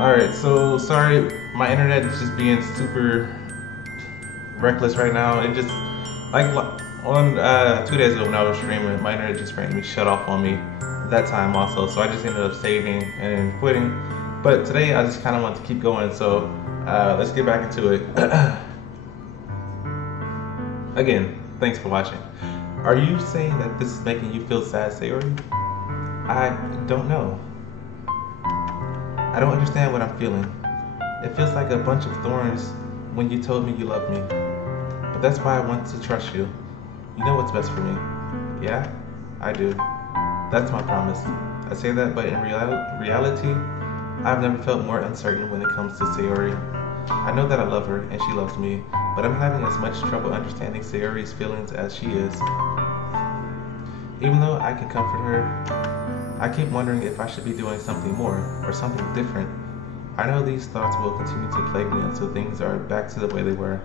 Alright, so sorry, my internet is just being super reckless right now. It just, like, on 2 days ago when I was streaming, my internet just randomly shut off on me that time also. So I just ended up saving and quitting. But today I just kind of want to keep going, so let's get back into it. Again, thanks for watching. Are you saying that this is making you feel sad, Sayori? I don't know. I don't understand what I'm feeling. It feels like a bunch of thorns when you told me you loved me. But that's why I want to trust you. You know what's best for me. Yeah, I do. That's my promise. I say that, but in reality, I've never felt more uncertain when it comes to Sayori. I know that I love her and she loves me, but I'm having as much trouble understanding Sayori's feelings as she is. Even though I can comfort her, I keep wondering if I should be doing something more or something different. I know these thoughts will continue to plague me until things are back to the way they were.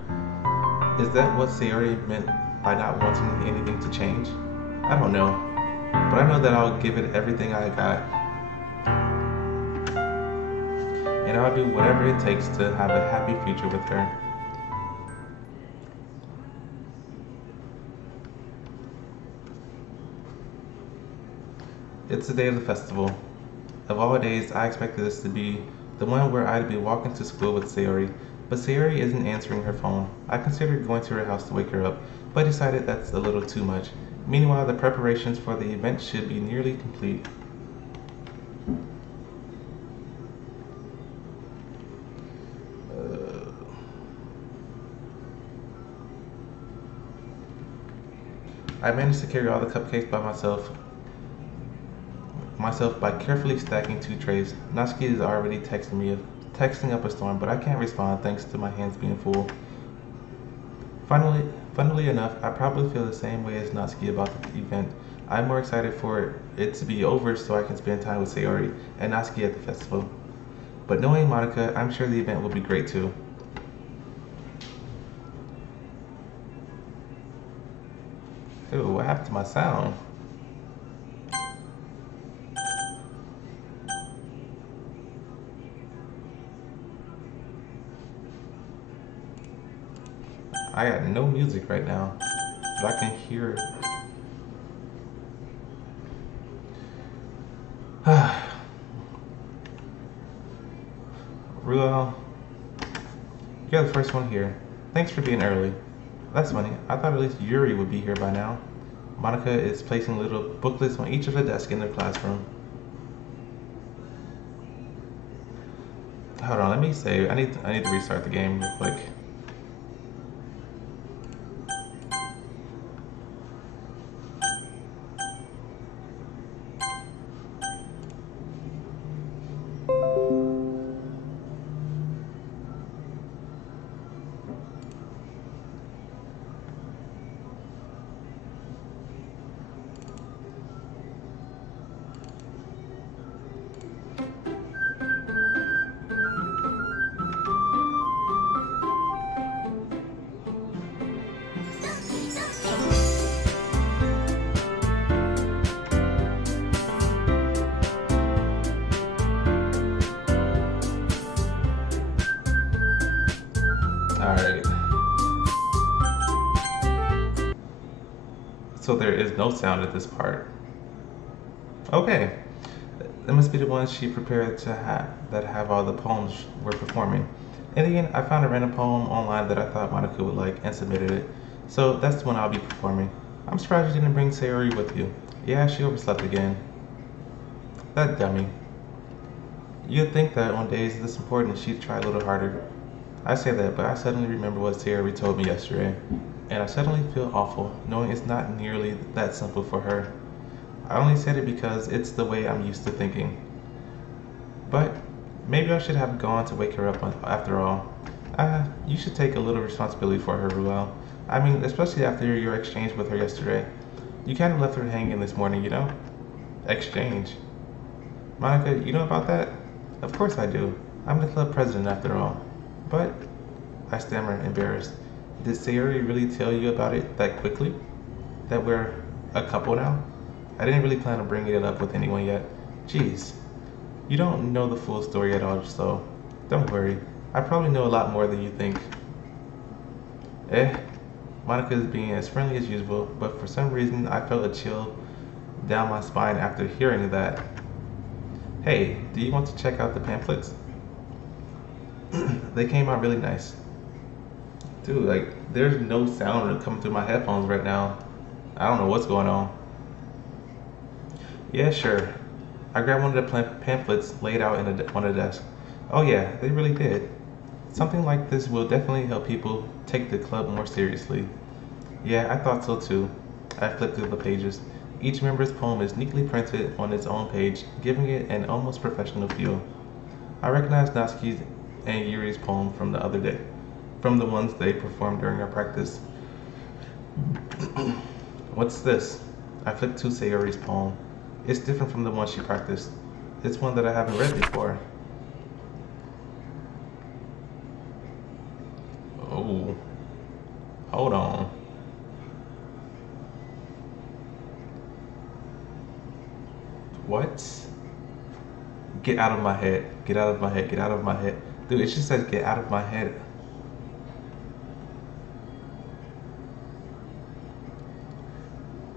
Is that what Sayori meant by not wanting anything to change? I don't know, but I know that I'll give it everything I got. And I'll do whatever it takes to have a happy future with her. It's the day of the festival. Of all days, I expected this to be the one where I'd be walking to school with Sayori, but Sayori isn't answering her phone. I considered going to her house to wake her up, but decided that's a little too much. Meanwhile, the preparations for the event should be nearly complete. I managed to carry all the cupcakes by myself by carefully stacking 2 trays. Natsuki is already texting up a storm, but I can't respond thanks to my hands being full. Funnily enough, I probably feel the same way as Natsuki about the event. I'm more excited for it to be over so I can spend time with Sayori and Natsuki at the festival. But knowing Monika, I'm sure the event will be great too. Ew, what happened to my sound? I got no music right now, but I can hear it. Ruel, you're the first one here. Thanks for being early. That's funny. I thought at least Yuri would be here by now. Monika is placing little booklets on each of the desks in their classroom. Hold on, let me save. I need to restart the game real quick. Alright. So there is no sound at this part. Okay. That must be the ones she prepared to have all the poems we're performing. In the end, I found a random poem online that I thought Monika would like and submitted it. So that's the one I'll be performing. I'm surprised you didn't bring Sayori with you. Yeah, she overslept again. That dummy. You'd think that on days this important she'd try a little harder. I say that, but I suddenly remember what Sayori told me yesterday, and I suddenly feel awful, knowing it's not nearly that simple for her. I only said it because it's the way I'm used to thinking. But maybe I should have gone to wake her up after all. You should take a little responsibility for her, Ruel. I mean, especially after your exchange with her yesterday. You kind of left her hanging this morning, you know? Exchange. Monika, you know about that? Of course I do. I'm the club president after all. But, I stammer, embarrassed. Did Sayori really tell you about it that quickly? That we're a couple now? I didn't really plan on bringing it up with anyone yet. Jeez. You don't know the full story at all, so don't worry. I probably know a lot more than you think. Eh, Monica is being as friendly as usual, but for some reason I felt a chill down my spine after hearing that. Hey, do you want to check out the pamphlets? They came out really nice. Dude, like, there's no sound coming through my headphones right now. I don't know what's going on. Yeah, sure. I grabbed one of the pamphlets laid out on the desk. Oh, yeah, they really did. Something like this will definitely help people take the club more seriously. Yeah, I thought so too. I flipped through the pages. Each member's poem is neatly printed on its own page, giving it an almost professional feel. I recognized Natsuki's and Yuri's poem from the other day, from the ones they performed during our practice. What's this? I flipped to Sayori's poem. It's different from the one she practiced. It's one that I haven't read before. Oh, hold on. What? Get out of my head. Get out of my head. Get out of my head. Dude, it just says get out of my head.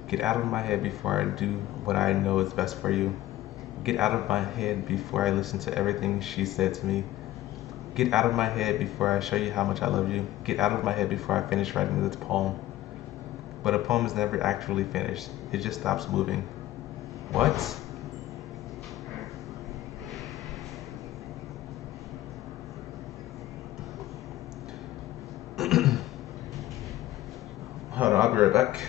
Get out of my head before I do what I know is best for you. Get out of my head before I listen to everything she said to me. Get out of my head before I show you how much I love you. Get out of my head before I finish writing this poem. But a poem is never actually finished. It just stops moving. What? Hold on, I'll be right back.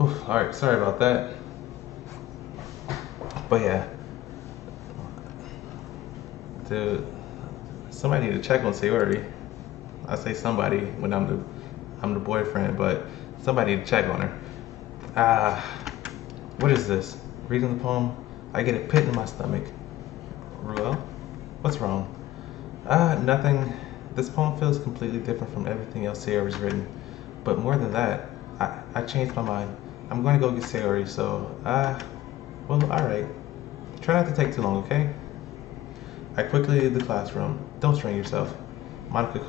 Oof, alright, sorry about that. But yeah, dude, somebody need to check on Sayori. I say somebody when I'm the boyfriend, but somebody need to check on her. Ah, what is this? Reading the poem, I get a pit in my stomach. Ruel, what's wrong? Nothing. This poem feels completely different from everything else Sayori's written. But more than that, I changed my mind. I'm going to go get Sayori, so, well, alright. Try not to take too long, okay? I quickly leave the classroom. Don't strain yourself. Monika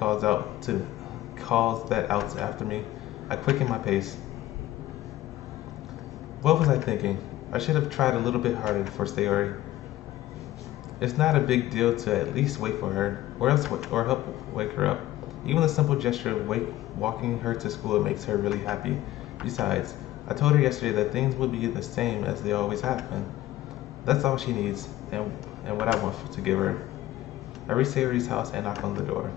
calls that out after me. I quicken my pace. What was I thinking? I should have tried a little bit harder for Sayori. It's not a big deal to at least wait for her, or help wake her up. Even the simple gesture of walking her to school makes her really happy. Besides, I told her yesterday that things would be the same as they always have been. That's all she needs, and what I want to give her. I reach Sayori's house and knock on the door.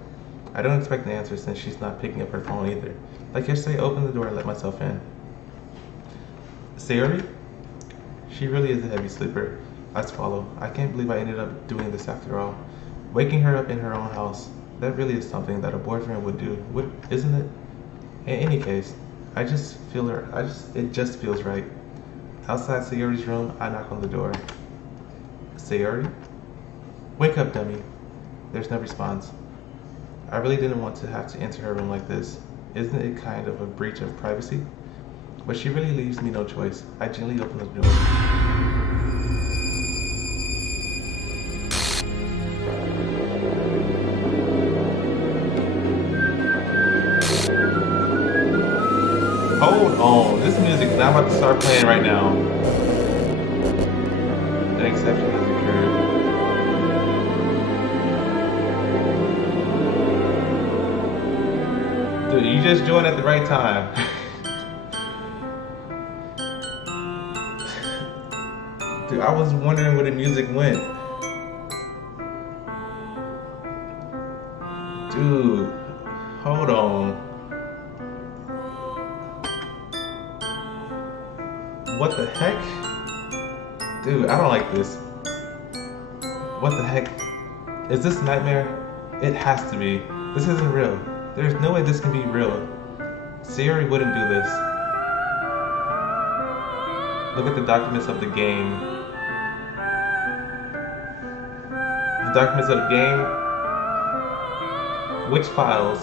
I don't expect an answer since she's not picking up her phone either. Like yesterday, I opened the door and let myself in. Sayori? She really is a heavy sleeper. I swallow. I can't believe I ended up doing this after all. Waking her up in her own house. That really is something that a boyfriend would do, isn't it? In any case, I just feel her. It just feels right. Outside Sayori's room, I knock on the door. Sayori? Wake up, dummy. There's no response. I really didn't want to have to enter her room like this. Isn't it kind of a breach of privacy? But she really leaves me no choice. I gently open the door. Hold on, this music is not about to start playing right now. An exception has occurred. Dude, you just joined at the right time. Dude, I was wondering where the music went. Dude, hold on. What the heck? Dude, I don't like this. What the heck? Is this a nightmare? It has to be. This isn't real. There's no way this can be real. Sayori wouldn't do this. Look at the documents of the game. The documents of the game? Which files?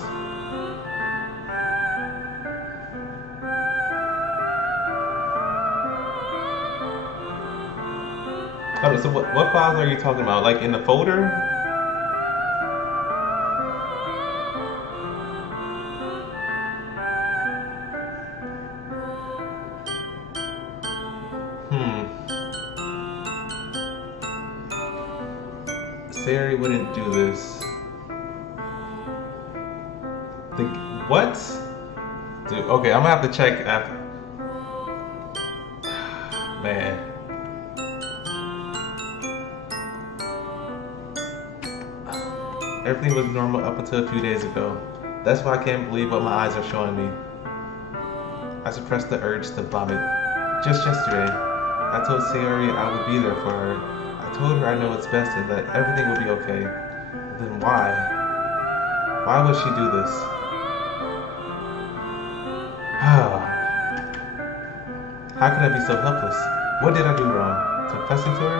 Oh, so what files are you talking about? Like in the folder? Sayori wouldn't do this. What? Dude, okay, I'm gonna have to check after. Man. Everything was normal up until a few days ago. That's why I can't believe what my eyes are showing me. I suppressed the urge to vomit. Just yesterday, I told Sayori I would be there for her. I told her I know what's best and that everything will be okay. Then why? Why would she do this? How could I be so helpless? What did I do wrong? Confessing to her?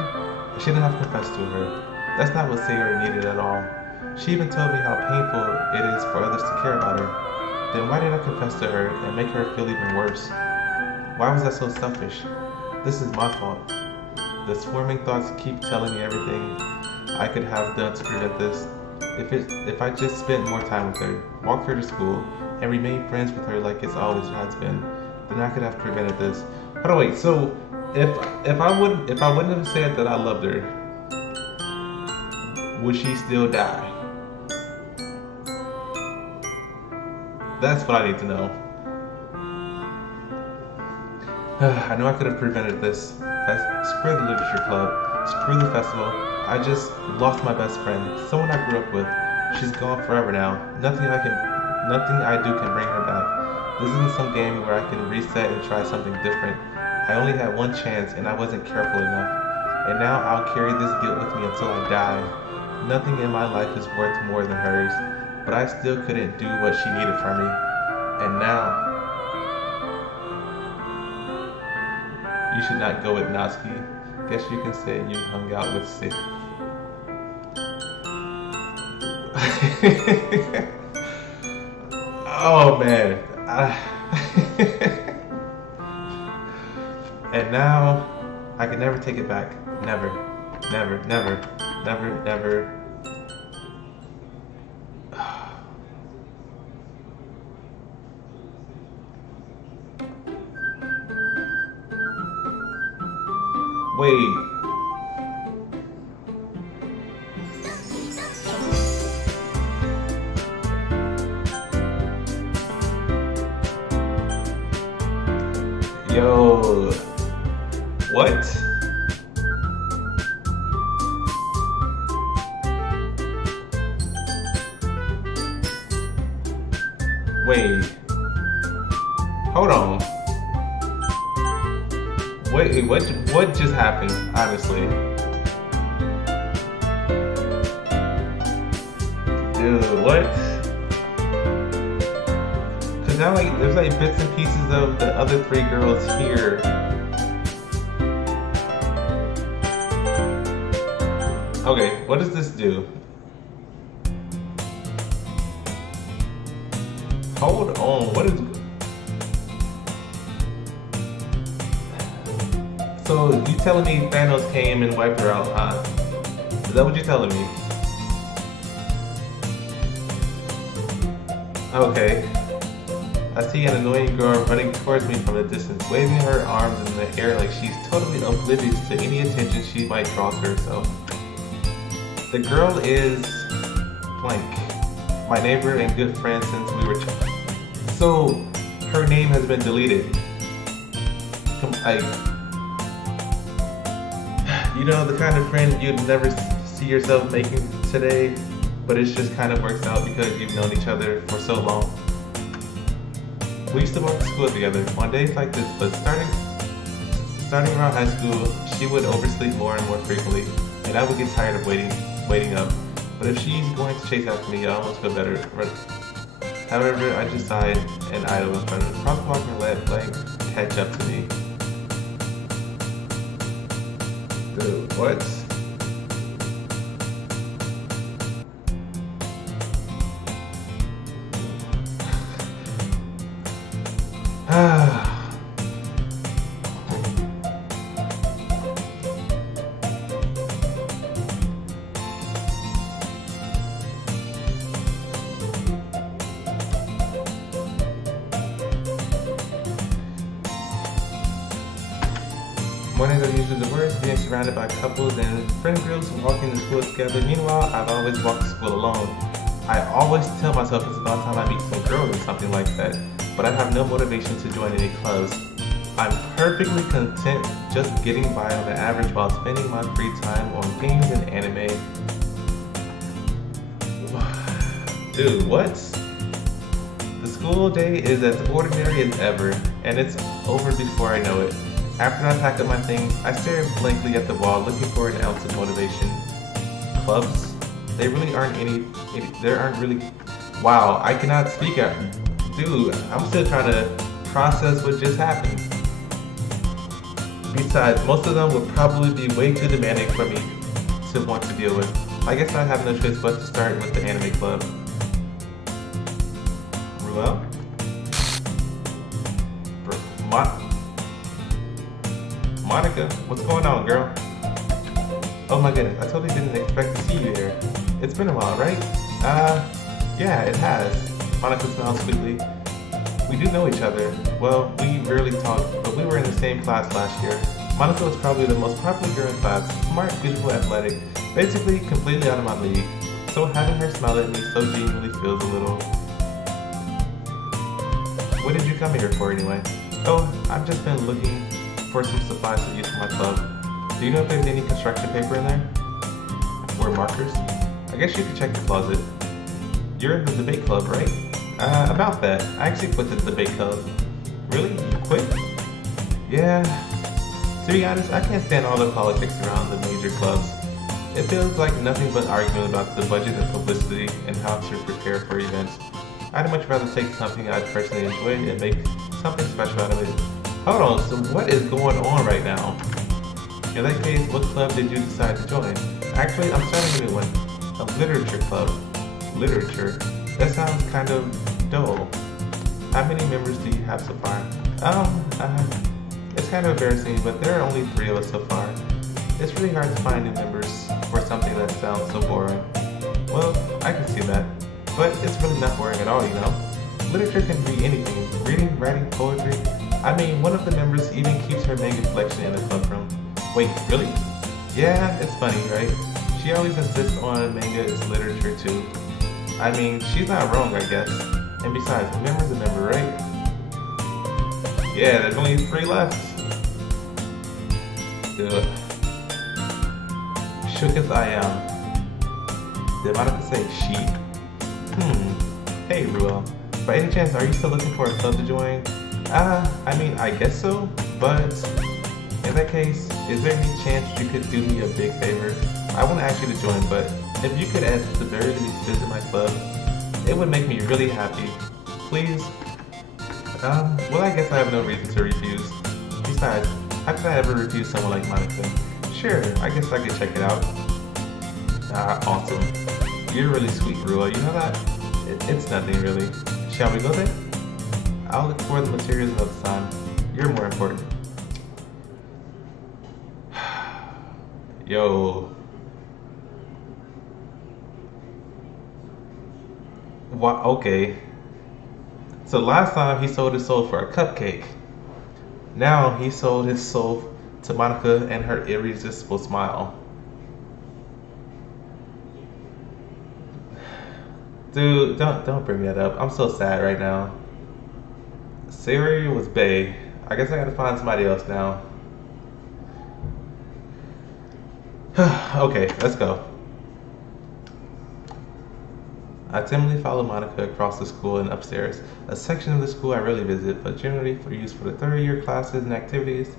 I shouldn't have confessed to her. That's not what Sayori needed at all. She even told me how painful it is for others to care about her. Then why did I confess to her and make her feel even worse? Why was I so selfish? This is my fault. The swarming thoughts keep telling me everything I could have done to prevent this. If I just spent more time with her, walked her to school, and remained friends with her like it's always has been, then I could have prevented this. But wait, so if I wouldn't have said that I loved her, would she still die? That's what I need to know. I know I could have prevented this. Screw the literature club. Screw the festival. I just lost my best friend, someone I grew up with. She's gone forever now. Nothing I do can bring her back. This isn't some game where I can reset and try something different. I only had one chance and I wasn't careful enough. And now I'll carry this guilt with me until I die. Nothing in my life is worth more than hers, but I still couldn't do what she needed from me. And now, you should not go with Natsuki. Guess you can say you hung out with Sid. Oh man. And now, I can never take it back. Never. Never, never, never, never. Wait. Yo. What? Wait. Hold on. Wait, what just happened, honestly? Dude, what? Cause now like there's like bits and pieces of the other three girls here. Okay, what does this do? Hold on, what is... So, you telling me Thanos came and wiped her out, huh? Is that what you're telling me? Okay. I see an annoying girl running towards me from a distance, waving her arms in the air like she's totally oblivious to any attention she might draw to herself. The girl is blank, my neighbor and good friend since we were children. So, her name has been deleted. You know, the kind of friend you'd never see yourself making today, but it just kind of works out because you've known each other for so long. We used to walk to school together on days like this, but starting around high school, she would oversleep more and more frequently, and I would get tired of waiting up. But if she's going to chase after me, I almost feel better. However, I just sighed and idle in front of the crosswalk and let blank catch up to me. Dude, what? Mornings are usually the worst, being surrounded by couples and friend groups walking to school together. Meanwhile, I've always walked to school alone. I always tell myself it's about time I meet some girls or something like that, but I have no motivation to join any clubs. I'm perfectly content just getting by on the average while spending my free time on games and anime. Dude, what? The school day is as ordinary as ever, and it's over before I know it. After I pack up my things, I stare blankly at the wall, looking for an ounce of motivation. Clubs? They really aren't there aren't really... Wow, I cannot speak out. Dude, I'm still trying to process what just happened. Besides, most of them would probably be way too demanding for me to want to deal with. I guess I have no choice but to start with the anime club. Ruel? Monika, what's going on, girl? Oh my goodness, I totally didn't expect to see you here. It's been a while, right? Yeah, it has. Monika smiles sweetly. We do know each other. Well, we rarely talk, but we were in the same class last year. Monika was probably the most popular girl in class, smart, beautiful, athletic, basically completely out of my league. So having her smile at me so genuinely feels a little... What did you come here for anyway? Oh, I've just been looking for some supplies to use for my club. Do you know if there's any construction paper in there? Or markers? I guess you could check the closet. You're in the debate club, right? About that. I actually quit the debate club. Really? You quit? Yeah. To be honest, I can't stand all the politics around the major clubs. It feels like nothing but arguing about the budget and publicity and how to prepare for events. I'd much rather take something I personally enjoy and make something special out of it. Hold on, so what is going on right now? In that case, what club did you decide to join? Actually, I'm starting a new one. A literature club. Literature? That sounds kind of dull. How many members do you have so far? It's kind of embarrassing, but there are only 3 of us so far. It's really hard to find new members for something that sounds so boring. Well, I can see that. But it's really not boring at all, you know? Literature can be anything. Reading, writing, poetry. I mean, one of the members even keeps her manga collection in the club room. Wait, really? Yeah, it's funny, right? She always insists on manga is literature too. I mean, she's not wrong, I guess. And besides, a member's a member, right? Yeah, there's only 3 left. Ugh. Shook as I am. Did Monika say she? Hey, Ruel. By any chance, are you still looking for a club to join? I mean, I guess so, but in that case, is there any chance you could do me a big favor? I want to ask you to join, but if you could at the very least visit my club, it would make me really happy. Please? Well, I guess I have no reason to refuse. Besides, how could I ever refuse someone like Monika? Sure, I guess I could check it out. Ah, awesome. You're really sweet, Rua. You know that? It's nothing really. Shall we go there? I'll look for the materials another time. You're more important. Yo. What? Okay. So last time he sold his soul for a cupcake. Now he sold his soul to Monika and her irresistible smile. Dude, don't bring that up. I'm so sad right now. Siri was bae. I guess I gotta find somebody else now. Okay, let's go. I timidly follow Monika across the school and upstairs, a section of the school I rarely visit, but generally for use for the third year classes and activities.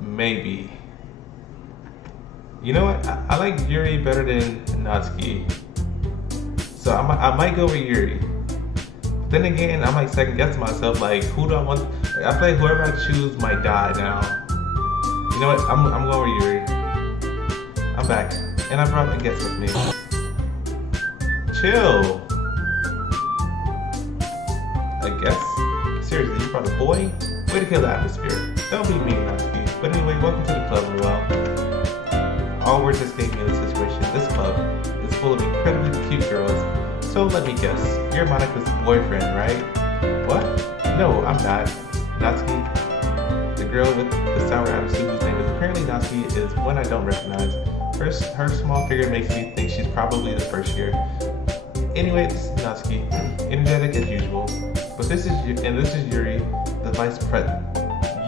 Maybe. You know what? I like Yuri better than Natsuki. So I might go with Yuri. Then again, I might second guess myself, like, who do I want? I feel like whoever I choose might die now. You know what? I'm going with Yuri. I'm back. And I brought a guest with me. Chill. A guest? Seriously, you brought a boy? Way to kill the atmosphere. Don't be mean, Natsuki. But anyway, welcome to the club, Ruel. All words escape me in this situation. This club is full of incredibly cute girls. So let me guess, you're Monika's boyfriend, right? What? No, I'm not. Natsuki, the girl with the sour attitude whose name is apparently Natsuki, is one I don't recognize. Her small figure makes me think she's probably the first year. Anyway, this is Natsuki, energetic as usual. But this is Yuri, the vice president.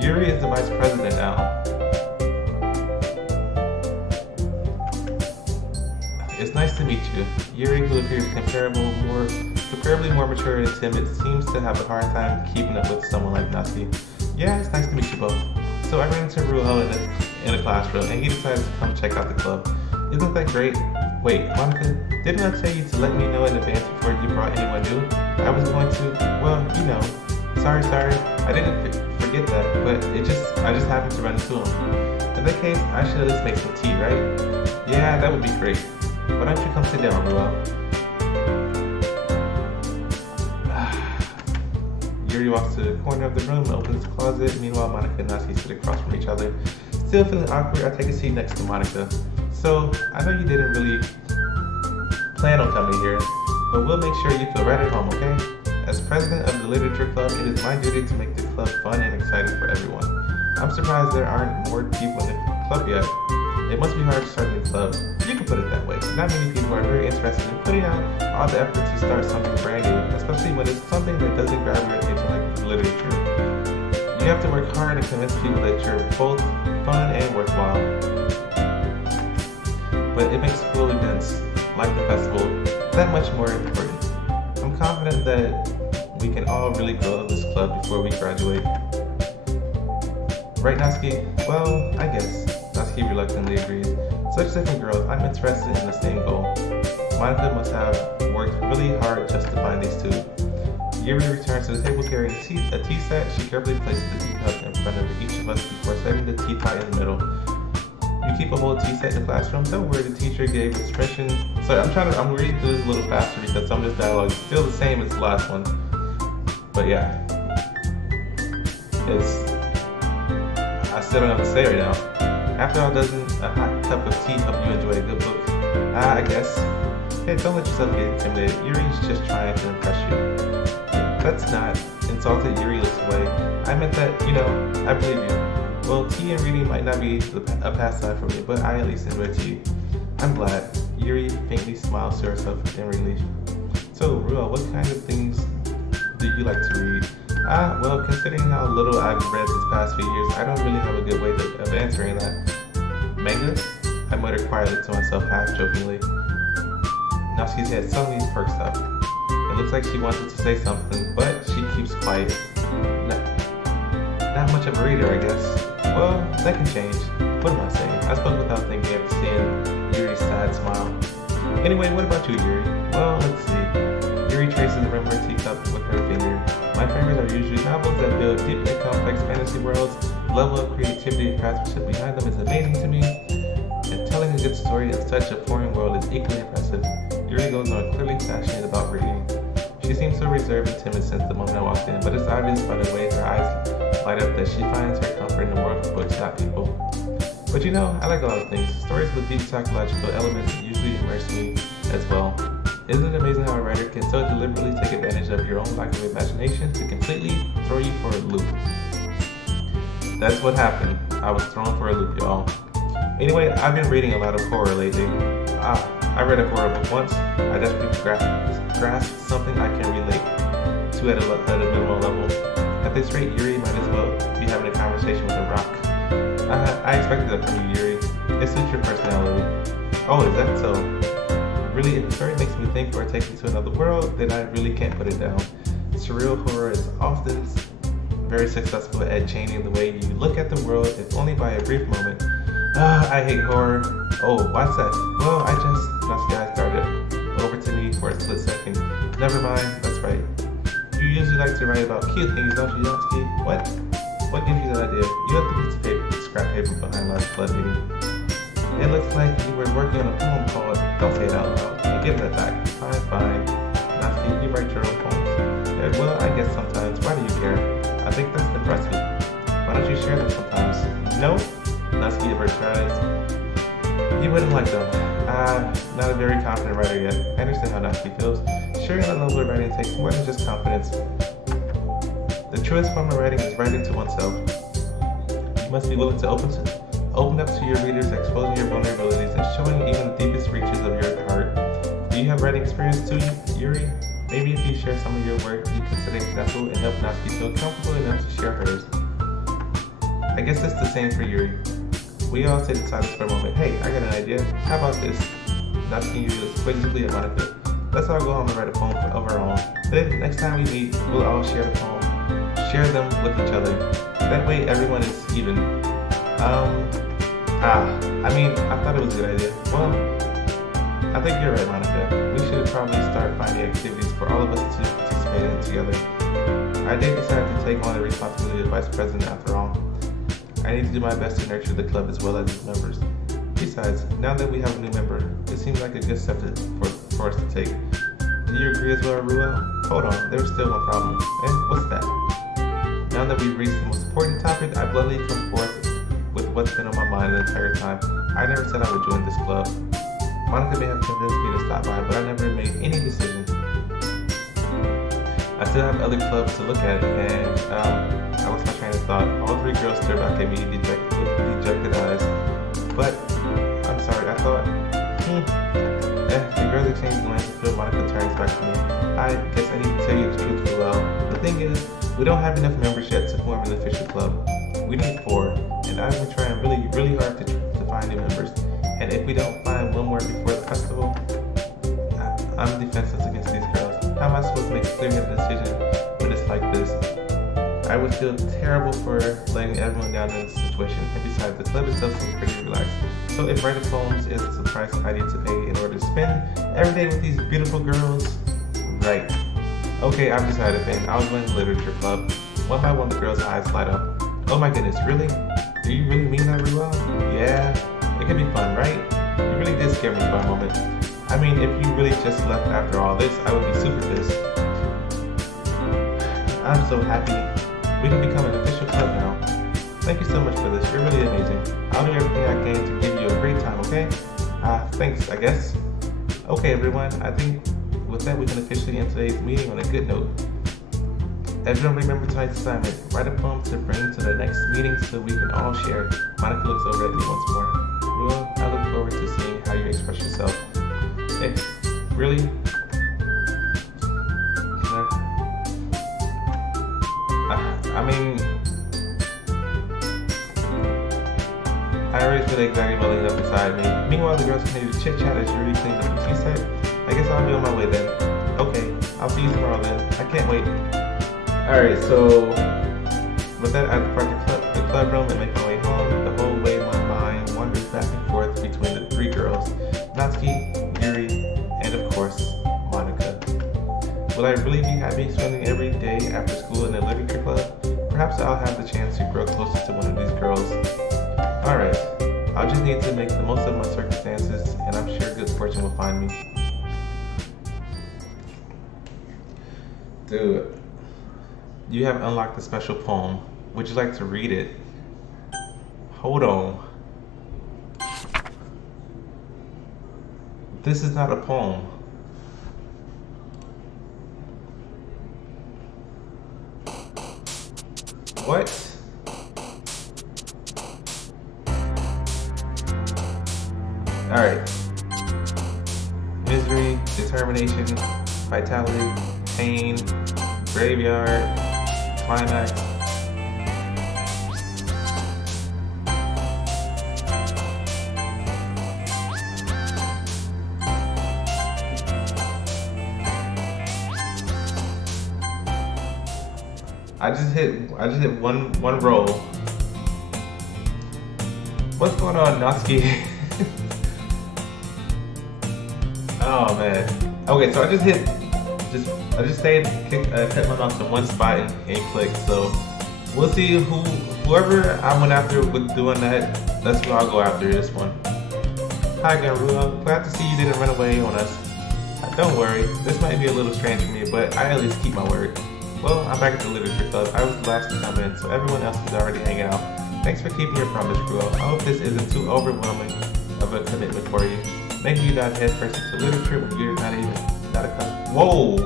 Yuri is the vice president now. It's nice to meet you. Yuri, who appears comparably more mature and timid, seems to have a hard time keeping up with someone like Natsuki. Yeah, it's nice to meet you both. So I ran into Ruel in the classroom, and he decided to come check out the club. Isn't that great? Wait, Monika, didn't I tell you to let me know in advance before you brought anyone new? I was going to, well, you know. Sorry. I didn't forget that, but I just happened to run into him. In that case, I should at least make some tea, right? Yeah, that would be great. Why don't you come sit down, Ruel? Yuri walks to the corner of the room and opens the closet. Meanwhile, Monika and Natsuki sit across from each other. Still feeling awkward, I take a seat next to Monika. So, I know you didn't really plan on coming here, but we'll make sure you feel right at home, okay? As president of the literature club, it is my duty to make the club fun and exciting for everyone. I'm surprised there aren't more people in the club yet. It must be hard to start a new club. You can put it that way. Not many people are very interested in putting out all the effort to start something brand new, especially when it's something that doesn't grab your attention like literature. You have to work hard and convince people that you're both fun and worthwhile. But it makes school events, like the festival, that much more important. I'm confident that we can all really grow this club before we graduate. Right, Natsuki? Well, I guess. Natsuki reluctantly agrees. Such different girls, I'm interested in the same goal. Monika must have worked really hard just to find these two. Yuri returns to the table carrying a tea set. She carefully places the teacup in front of each of us before setting the teapot in the middle. You keep a whole tea set in the classroom? Don't worry, the teacher gave instructions. Sorry, I'm reading through this a little faster because some of this dialogue is still the same as the last one. But yeah. I still don't know what to say right now. After all, doesn't a hot cup of tea help you enjoy a good book? I guess. Hey, don't let yourself get intimidated. Yuri's just trying to impress you. That's not. Insulted, Yuri looks away. I meant that, I believe you. Well, tea and reading might not be a pastime for me, but I at least enjoy tea. I'm glad. Yuri faintly smiles to herself in relief. So, Ruel, what kind of things do you like to read? Well, considering how little I've read these past few years, I don't really have a good way of answering that. Manga? I muttered quietly to myself, half-jokingly. Natsuki's head suddenly perks up. It looks like she wanted to say something, but she keeps quiet. Not much of a reader, I guess. Well, that can change. What am I saying? I spoke without thinking after seeing Yuri's sad smile. Anyway, what about you, Yuri? Well, let's see. Yuri traces the rim of her teacup with her finger. My favorites are usually novels that build deep and complex fantasy worlds, The level of creativity and craftsmanship behind them is amazing to me, and telling a good story in such a foreign world is equally impressive. Yuri goes on clearly passionate about reading. She seems so reserved and timid since the moment I walked in, but it's obvious by the way her eyes light up that she finds her comfort in the world of books, not people. But you know, I like a lot of things. Stories with deep psychological elements usually immerse me as well. Isn't it amazing how a writer can so deliberately take advantage of your own lack of imagination to completely throw you for a loop? That's what happened. I was thrown for a loop, y'all. Anyway, I've been reading a lot of horror lately. I read a horror book once. I desperately grasped something I can relate to at a minimal level. At this rate, Yuri might as well be having a conversation with a rock. I expected that from you, Yuri. It suits your personality. Oh, is that so? Really, if the story makes me think or take me to another world, then I really can't put it down. Surreal horror is often very successful at changing the way you look at the world, if only by a brief moment. I hate horror. Oh, what's that? Well, I started over to me for a split second. Never mind, that's right. You usually like to write about cute things, don't you, Doki? What? What gives you that idea? You have the piece of paper, scrap paper behind last blood meeting. It looks like you were working on a poem called Don't Say It Out Loud. And give that back. Fine. Natsuki, you write your own poems. Yeah, well, I guess sometimes. Why do you care? I think that's impressive. Why don't you share them sometimes? No? Natsuki ever tries. You wouldn't like them. Not a very confident writer yet. I understand how Natsuki feels. Sharing that level of writing takes more than just confidence. The truest form of writing is writing to oneself. You must be willing to open up to your readers, exposing your vulnerabilities, and showing even the deepest reaches of your heart. Do you have writing experience too, Yuri? Maybe if you share some of your work you consider accessible and help Natsuki feel comfortable enough to share hers. I guess it's the same for Yuri. We all sit in silence for a moment. Hey, I got an idea. How about this? Natsuki looks quizzically at Monika. Let's all go home and write a poem of our own. Then, next time we meet, we'll all share the poem. Share them with each other. That way everyone is even. I thought it was a good idea. Well, I think you're right, Monika. We should probably start finding activities for all of us to participate in together. I did decide to take on the responsibility of vice president after all. I need to do my best to nurture the club as well as its members. Besides, now that we have a new member, it seems like a good step for us to take. Do you agree as well, Ruel? Hold on, there's still one problem. And what's that? Now that we've reached the most important topic, I bluntly come forth with what's been on my mind the entire time. I never said I would join this club. Monika may have convinced me to stop by, but I never made any decision. I still have other clubs to look at, and I lost my train of thought. All three girls stared back at me with dejected eyes. But, I'm sorry, I thought, the girls exchanged glances until Monika turns back to me. I guess I need to tell you the truth as well. The thing is, we don't have enough members yet to form an official club. We need 4, and I've been trying really hard to find new members. And if we don't find one more before the festival, I'm defenseless against these girls. How am I supposed to make a clear-headed decision when it's like this? I would feel terrible for letting everyone down in this situation, and besides, the club itself seems pretty relaxed. So if writing poems is the price I need to pay in order to spend every day with these beautiful girls, right. Okay, I've decided then. I'll join the literature club. One by one, the girls' eyes light up. Oh my goodness, really? Do you really mean that, Ruel? Yeah, it could be fun, right? You really did scare me for a moment. I mean, if you really just left after all this, I would be super pissed. I'm so happy. We can become an official club now. Thank you so much for this. You're really amazing. I'll do everything I can to give you a great time, okay? Thanks, I guess. Okay, everyone. I think with that, we can officially end today's meeting on a good note. Everyone remember tonight's assignment. Write a poem to bring to the next meeting so we can all share. Monika looks over at me once more. Ruel, I look forward to seeing how you express yourself. Hey, really? I already feel exactly welling up inside me. Meanwhile, the girls continue to chit-chat as Yuri cleans up the tea set. I guess I'll be on my way then. Okay, I'll see you tomorrow then. I can't wait. Alright, so with that, I depart the club room and make my way home. The whole way my mind wanders back and forth between the 3 girls, Natsuki, Yuri, and of course, Monika. Will I really be happy spending every day after school in a literature club? Perhaps I'll have the chance to grow closer to one of these just need to make the most of my circumstances, and I'm sure good fortune will find me. Dude, you have unlocked a special poem. Would you like to read it? Hold on. This is not a poem. What? Alright. Misery, determination, vitality, pain, graveyard, climax. I just hit one roll. What's going on, Natsuki? Oh man. Okay, so I just stayed, cut my mouse in one spot and clicked. So we'll see whoever I went after with doing that. That's who I'll go after this one. Hi Garuo, glad to see you didn't run away on us. Don't worry, this might be a little strange for me, but I at least keep my word. Well, I'm back at the literature club. I was the last to come in, so everyone else is already hanging out. Thanks for keeping your promise, Garuo. I hope this isn't too overwhelming of a commitment for you. Making you dive headfirst into literature when you're not even accustomed. Whoa!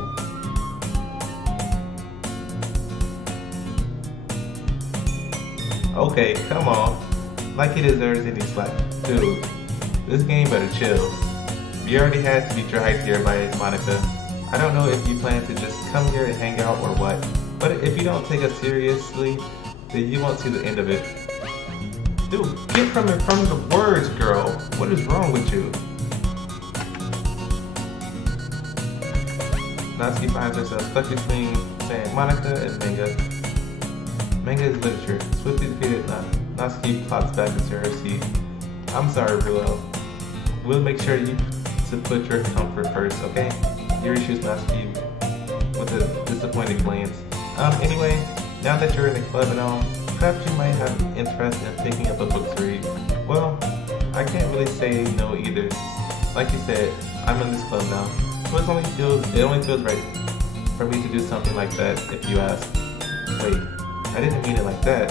Okay, come on. Like he deserves any slack. Dude, this game better chill. You already had to be dragged here by Monika. I don't know if you plan to just come here and hang out or what, but if you don't take us seriously, then you won't see the end of it. Dude, get from in front of the words, girl. What is wrong with you? Natsuki finds herself stuck between saying Monika and manga. Manga is literature. Swiftly defeated, Natsuki plops back into her seat. I'm sorry, Ruo. We'll make sure to put your comfort first, okay? Yuri shoots Natsuki with a disappointed glance. Anyway, now that you're in the club and all, perhaps you might have interest in picking up a book to read. Well, I can't really say no either. Like you said, I'm in this club now, so it only feels right for me to do something like that if you ask. Wait, I didn't mean it like that.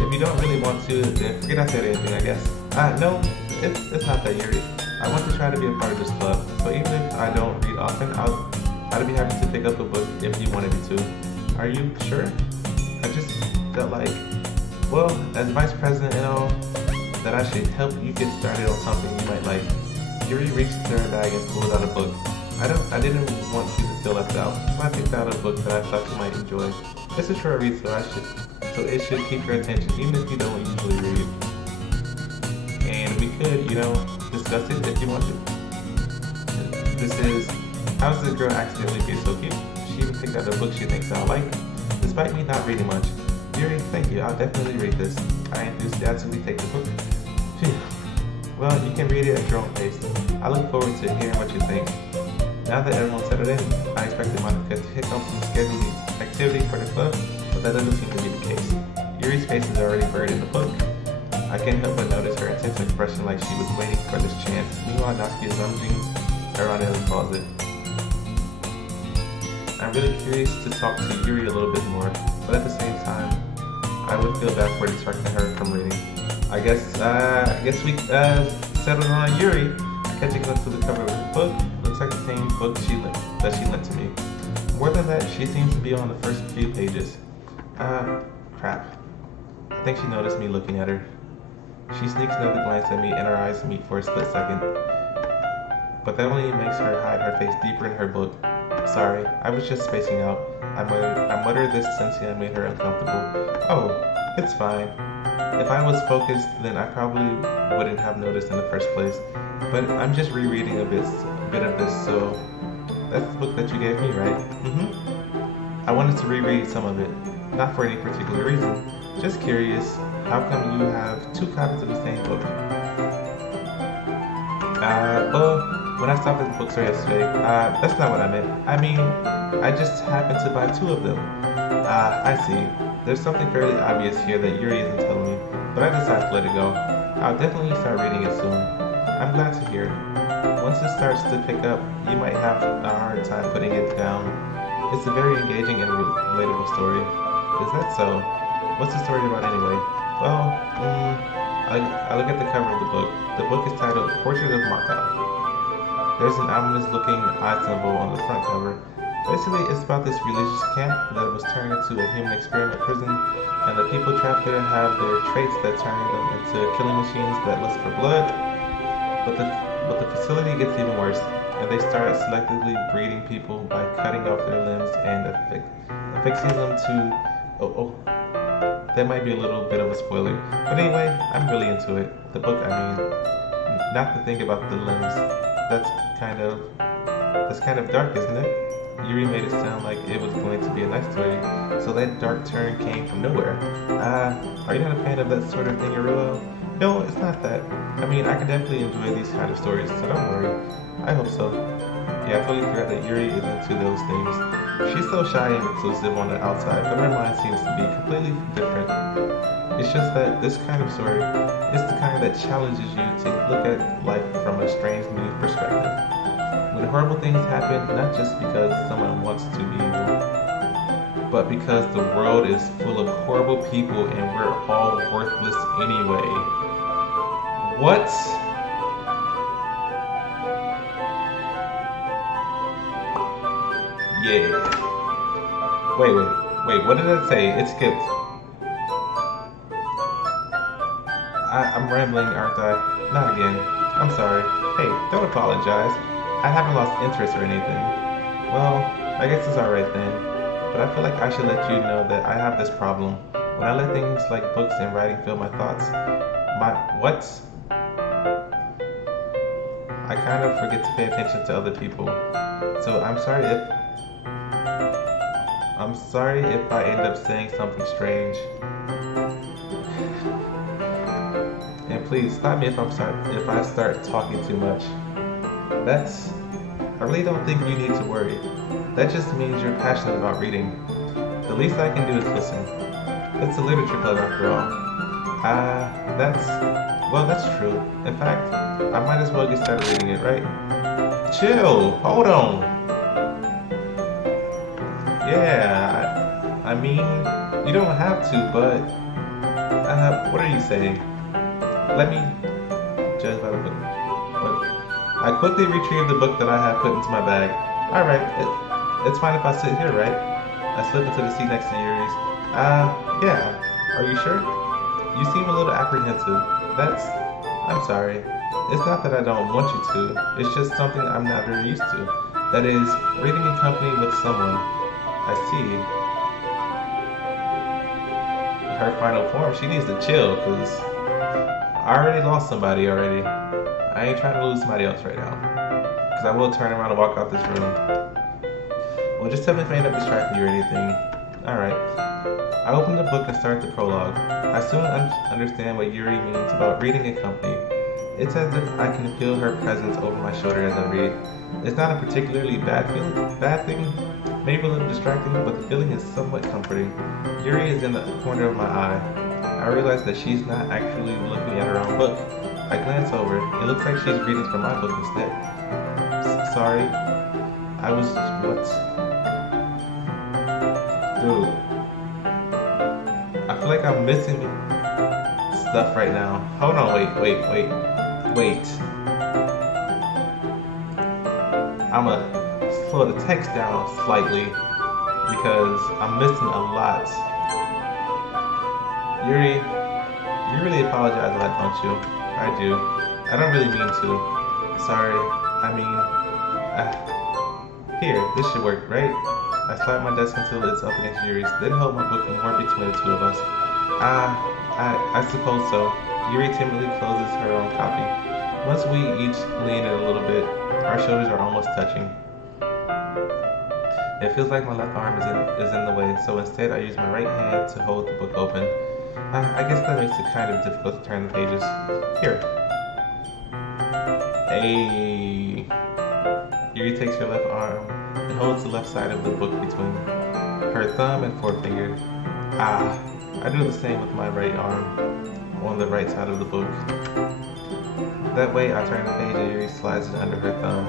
If you don't really want to, then forget I said anything, I guess. No, it's not that, Yuri. I want to try to be a part of this club, so even if I don't read often, I'd be happy to pick up a book if you wanted me to. Are you sure? I just felt like, well, as vice president and all, that I should help you get started on something you might like. Yuri reached into her bag and pulled out a book. I didn't want you to feel left out, so I picked out a book that I thought you might enjoy. It's a short read, so it should keep your attention, even if you don't usually read. And we could, discuss it if you want to. This is How's This Girl Accidentally Get So Cute? She even picked out a book she thinks I'll like, despite me not reading much. Yuri, thank you. I'll definitely read this. I enthusiastically take the book. Phew. Well, you can read it at your own pace. I look forward to hearing what you think. Now that everyone's settled in, I expected Monika to pick up some scheduled activity for the club, but that doesn't seem to be the case. Yuri's face is already buried in the book. I can't help but notice her intense expression like she was waiting for this chance. Meanwhile, Natsuki is rummaging around in the closet. I'm really curious to talk to Yuri a little bit more, but at the same time, I would feel bad for distracting her from reading. I guess we settled on Yuri. Catching up to the cover of the book, looks like the same book that she lent to me. More than that, she seems to be on the first few pages. Crap. I think she noticed me looking at her. She sneaks another glance at me and our eyes meet for a split second. But that only makes her hide her face deeper in her book. Sorry, I was just spacing out. I muttered this sensing made her uncomfortable. Oh, it's fine. If I was focused, then I probably wouldn't have noticed in the first place. But I'm just rereading a bit of this, so that's the book that you gave me, right? I wanted to reread some of it, not for any particular reason. Just curious, how come you have two copies of the same book? Well, when I stopped at the bookstore yesterday, that's not what I meant. I mean, I just happened to buy two of them. I see. There's something fairly obvious here that Yuri isn't telling me, but I decided to let it go. I'll definitely start reading it soon. I'm glad to hear. Once it starts to pick up, you might have a hard time putting it down. It's a very engaging and relatable story. Is that so? What's the story about anyway? Well, I look at the cover of the book. The book is titled Portrait of Monika. There's an ominous looking eye symbol on the front cover. Basically, it's about this religious camp that was turned into a human experiment prison, and the people trapped there have their traits that turn them into killing machines that lust for blood. But the facility gets even worse, and they start selectively breeding people by cutting off their limbs and affixing them to... that might be a little bit of a spoiler. But anyway, I'm really into it. The book, I mean. Not to think about the limbs. That's kind of dark, isn't it? Yuri made it sound like it was going to be a nice story, so that dark turn came from nowhere. Are you not a fan of that sort of thing, Arulo? No, it's not that. I mean, I can definitely enjoy these kind of stories, so don't worry. I hope so. Yeah, I totally forgot that Yuri is into those things. She's so shy and exclusive on the outside, but her mind seems to be completely different. It's just that this kind of story is the kind that challenges you to look at life from a strange new perspective. When horrible things happen, not just because someone wants to be evil, but because the world is full of horrible people and we're all worthless anyway. What? Yeah. Wait, what did I say? It skipped. I'm rambling, aren't I? Not again. I'm sorry. Hey, don't apologize. I haven't lost interest or anything. Well, I guess it's alright then. But I feel like I should let you know that I have this problem. When I let things like books and writing fill my thoughts, I kind of forget to pay attention to other people. So I'm sorry if I end up saying something strange. And please stop me if I start talking too much. I really don't think you need to worry. That just means you're passionate about reading. The least I can do is listen. It's a literature club after all. That's true. In fact, I might as well get started reading it, right? Chill, hold on. Yeah, I mean, you don't have to, but what are you saying? Let me judge by the book. I quickly retrieved the book that I had put into my bag. Alright, it's fine if I sit here, right? I slip into the seat next to Yuri's. Yeah. Are you sure? You seem a little apprehensive. I'm sorry. It's not that I don't want you to. It's just something I'm not very used to. That is, reading in company with someone. I see. Her final form, she needs to chill, because I already lost somebody already. I ain't trying to lose somebody else right now. Because I will turn around and walk out this room. Well, just tell me if I end up distracting you or anything. Alright. I open the book and start the prologue. I soon understand what Yuri means about reading in company. It's as if I can feel her presence over my shoulder as I read. It's not a particularly bad thing, maybe a little distracting, but the feeling is somewhat comforting. Yuri is in the corner of my eye. I realize that she's not actually looking at her own book. I glance over. It looks like she's reading from my book instead. Sorry. What? Dude. I feel like I'm missing stuff right now. Hold on, wait. I'ma slow the text down slightly because I'm missing a lot. Yuri, you really apologize a lot, don't you? I do. I don't really mean to. Sorry. I mean, here, this should work, right? I slide my desk until it's up against Yuri's, then hold my book more between the two of us. I suppose so. Yuri timidly closes her own copy. Once we each lean in a little bit, our shoulders are almost touching. It feels like my left arm is in the way, so instead I use my right hand to hold the book open. I guess that makes it kind of difficult to turn the pages. Here. Hey. Yuri takes her left arm and holds the left side of the book between her thumb and forefinger. I do the same with my right arm. on the right side of the book. That way, I turn the page and Yuri slides it under her thumb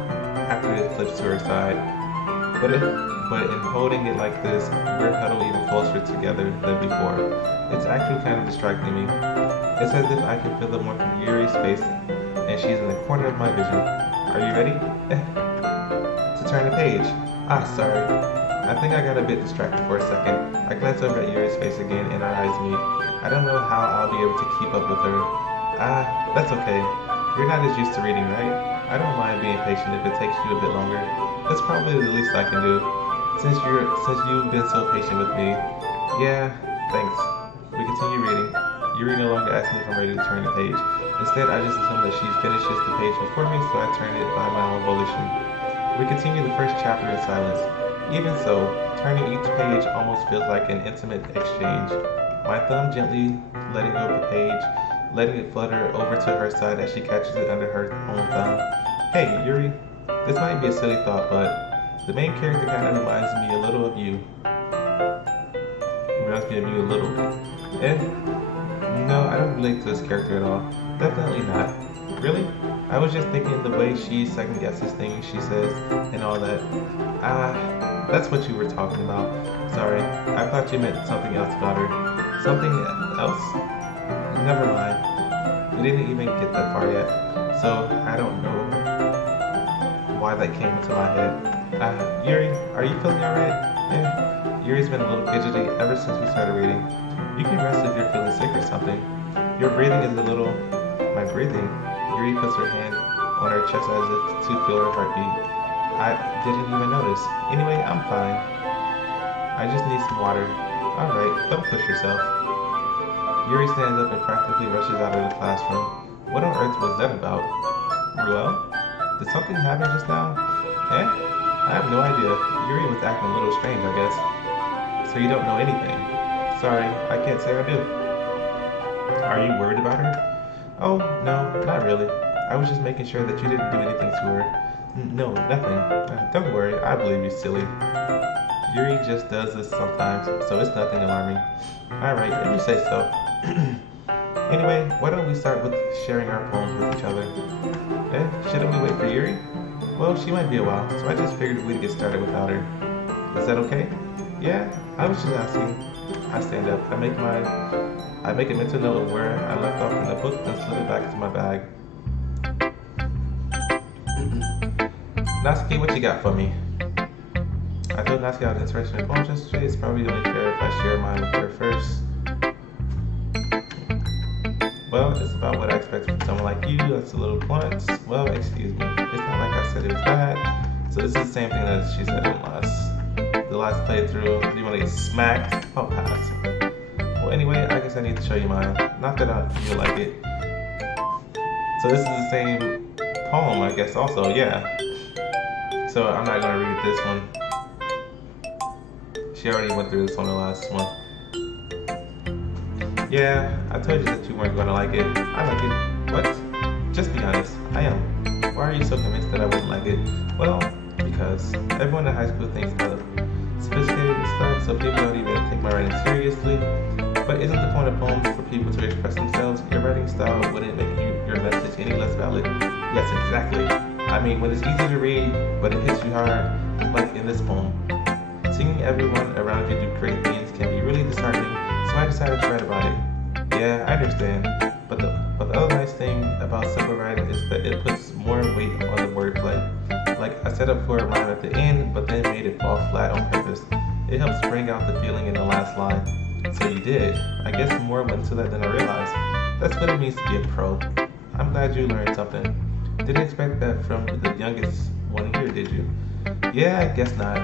after it flips to her side. But in holding it like this, we're huddled even closer together than before. It's actually kind of distracting me. It's as if I can feel the warmth of Yuri's face, and she's in the corner of my vision. Are you ready? To turn the page. Sorry. I think I got a bit distracted for a second. I glance over at Yuri's face again, and our eyes meet. I don't know how I'll be able to keep up with her. That's okay. You're not as used to reading, right? I don't mind being patient if it takes you a bit longer. That's probably the least I can do. Since you've been so patient with me. Yeah, thanks. We continue reading. Yuri no longer asks me if I'm ready to turn the page. Instead, I just assume that she finishes the page before me, so I turn it by my own volition. We continue the first chapter in silence. Even so, turning each page almost feels like an intimate exchange. My thumb gently letting go of the page, letting it flutter over to her side as she catches it under her own thumb. Hey, Yuri, this might be a silly thought, but the main character kind of reminds me a little of you. Reminds me of you a little bit. No, I don't relate to this character at all. Definitely not. Really? I was just thinking the way she second guesses things she says and all that. That's what you were talking about. Sorry, I thought you meant something else about her. Something else? Never mind. We didn't even get that far yet, so I don't know why that came into my head. Yuri, are you feeling alright? Yuri's been a little fidgety ever since we started reading. You can rest if you're feeling sick or something. Your breathing is a little... My breathing? Yuri puts her hand on her chest as if to feel her heartbeat. I didn't even notice. Anyway, I'm fine. I just need some water. Alright, don't push yourself. Yuri stands up and practically rushes out of the classroom. What on earth was that about? Ruel? Did something happen just now? I have no idea. Yuri was acting a little strange, I guess. So you don't know anything? Sorry, I can't say I do. Are you worried about her? Oh, no, not really. I was just making sure that you didn't do anything to her. No, nothing. Don't worry, I believe you, silly. Yuri just does this sometimes, so it's nothing alarming. Alright, if you say so. Anyway, why don't we start with sharing our poems with each other? Shouldn't we wait for Yuri? Well, she might be a while, so I just figured we'd get started without her. Is that okay? Yeah, I was just asking. I stand up. I make a mental note of where I left off in the book, then slip it back into my bag. Natsuki, what you got for me? I told Natsuki I was interested in poems yesterday. It's probably only fair if I share mine with her first. Well, it's about what I expect from someone like you. That's a little blunt. Well, excuse me. It's not like I said it was bad. So this is the same thing that she said in the last playthrough. Do you want to get smacked? Oh, pass. Well, anyway, I guess I need to show you mine. Not that you'll like it. So this is the same poem, I guess, also, yeah. So I'm not gonna read this one. She already went through this on the last one. Yeah, I told you that you weren't gonna like it. I like it. What? Just be honest. I am. Why are you so convinced that I wouldn't like it? Well, because everyone in high school thinks I'm sophisticated and stuff, so people don't even take my writing seriously. But isn't the point of poems for people to express themselves? Your writing style wouldn't make your message any less valid. Yes, exactly. I mean, when it's easy to read, but it hits you hard, like in this poem. Seeing everyone around you do great things can be really disheartening, so I decided to write about it. Yeah, I understand. But the other nice thing about simple writing is that it puts more weight on the wordplay. Like, I set up for a rhyme at the end, but then made it fall flat on purpose. It helps bring out the feeling in the last line. So you did. I guess more went into that than I realized. That's what it means to be a pro. I'm glad you learned something. Didn't expect that from the youngest one here, did you? Yeah, I guess not.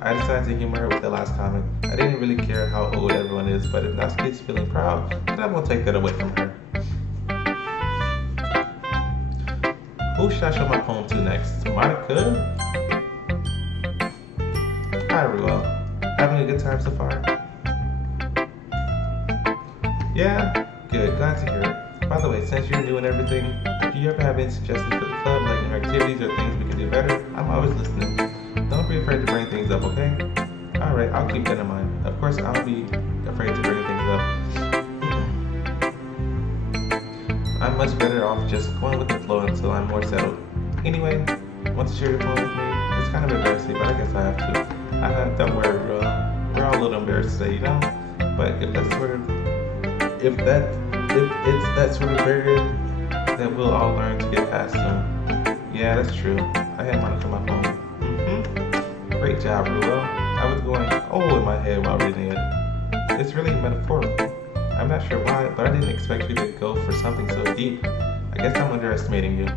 I decided to humor her with the last comment. I didn't really care how old everyone is, but if Natsuki's feeling proud, then I won't take that away from her. Who should I show my poem to next? Monika? Hi, Ruel. Having a good time so far? Yeah? Good. Glad to hear it. By the way, since you're new and everything, if you ever have any suggestions for the club, like new activities or things we can do better, I'm always listening. Don't be afraid to bring things up, okay? Alright, I'll keep that in mind. Of course, I'll be afraid to bring things up. I'm much better off just going with the flow until I'm more settled. Anyway, want to share your poem with me? It's kind of embarrassing, but I guess I have to. Don't worry, bro. We're all a little embarrassed today, you know? But if it's that sort of barrier that we'll all learn to get past them. Yeah, that's true. I had Monika on my phone. Great job, Ruel. I was going, oh, in my head while reading it. It's really metaphorical. I'm not sure why, but I didn't expect you to go for something so deep. I guess I'm underestimating you.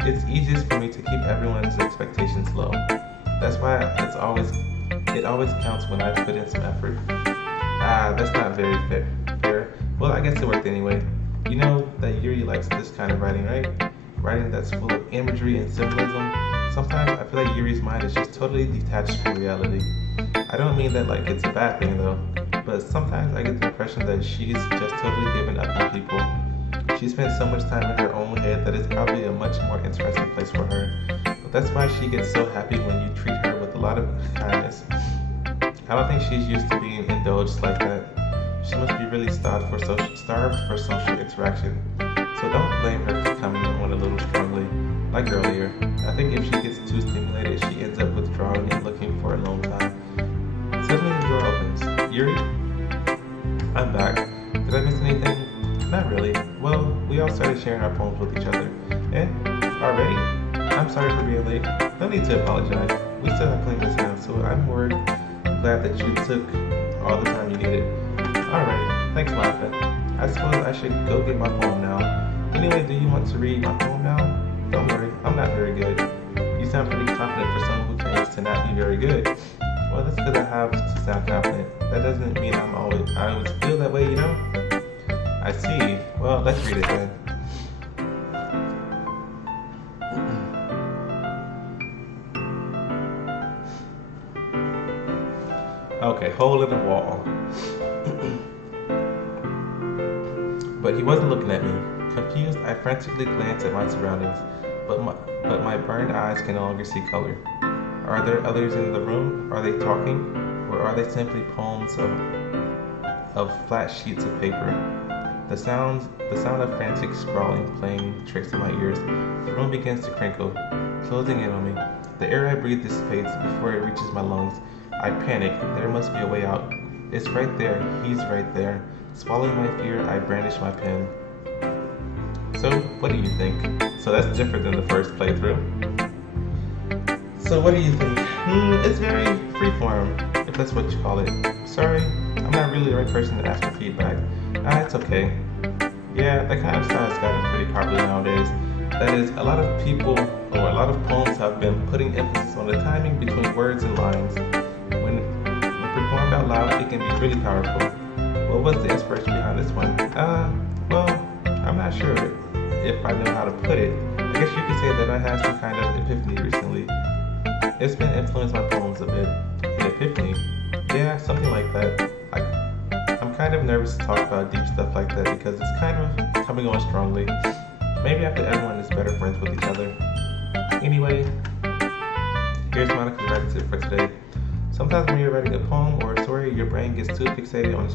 It's easiest for me to keep everyone's expectations low. That's why it always counts when I put in some effort. That's not very fair. Well, I guess it worked anyway. You know that Yuri likes this kind of writing, right? Writing that's full of imagery and symbolism. Sometimes I feel like Yuri's mind is just totally detached from reality. I don't mean that like it's a bad thing though, but sometimes I get the impression that she's just totally given up on people. She spends so much time in her own head that it's probably a much more interesting place for her. But that's why she gets so happy when you treat her with a lot of kindness. I don't think she's used to being indulged like that. She must be really starved for social interaction. So don't blame her for coming on a little strongly, like earlier. I think if she gets too stimulated, she ends up withdrawing and looking for a alone time. Suddenly the door opens. Yuri? I'm back. Did I miss anything? Not really. Well, we all started sharing our poems with each other. Already? I'm sorry for being late. No need to apologize. We still have plenty of time, so I'm glad that you took all the time you needed. Alright, thanks, Monika. I suppose I should go get my poem now. Anyway, do you want to read my poem now? Don't worry, I'm not very good. You sound pretty confident for someone who claims to not be very good. Well, that's because I have to sound confident. That doesn't mean I always feel that way, you know? I see. Well, let's read it then. Okay, hole in the wall. But he wasn't looking at me. Confused, I frantically glanced at my surroundings, but my burned eyes can no longer see color. Are there others in the room? Are they talking? Or are they simply poems of flat sheets of paper? The sound of frantic scrawling playing tricks in my ears. The room begins to crinkle, closing in on me. The air I breathe dissipates before it reaches my lungs. I panic. There must be a way out. It's right there. He's right there. Swallowing my fear, I brandish my pen. So, what do you think? So that's different than the first playthrough. So what do you think? It's very freeform, if that's what you call it. Sorry, I'm not really the right person to ask for feedback. It's okay. Yeah, that kind of style has gotten pretty popular nowadays. That is, a lot of people, or a lot of poems have been putting emphasis on the timing between words and lines. When performed out loud, it can be really powerful. What was the inspiration behind this one? Well, I'm not sure if I know how to put it. I guess you could say that I had some kind of epiphany recently. It's been influenced my poems a bit. An epiphany? Yeah, something like that. I'm kind of nervous to talk about deep stuff like that because it's kind of coming on strongly. Maybe after everyone is better friends with each other. Anyway, here's Monika's writing tip for today. Sometimes when you're writing a poem or a story, your brain gets too fixated on a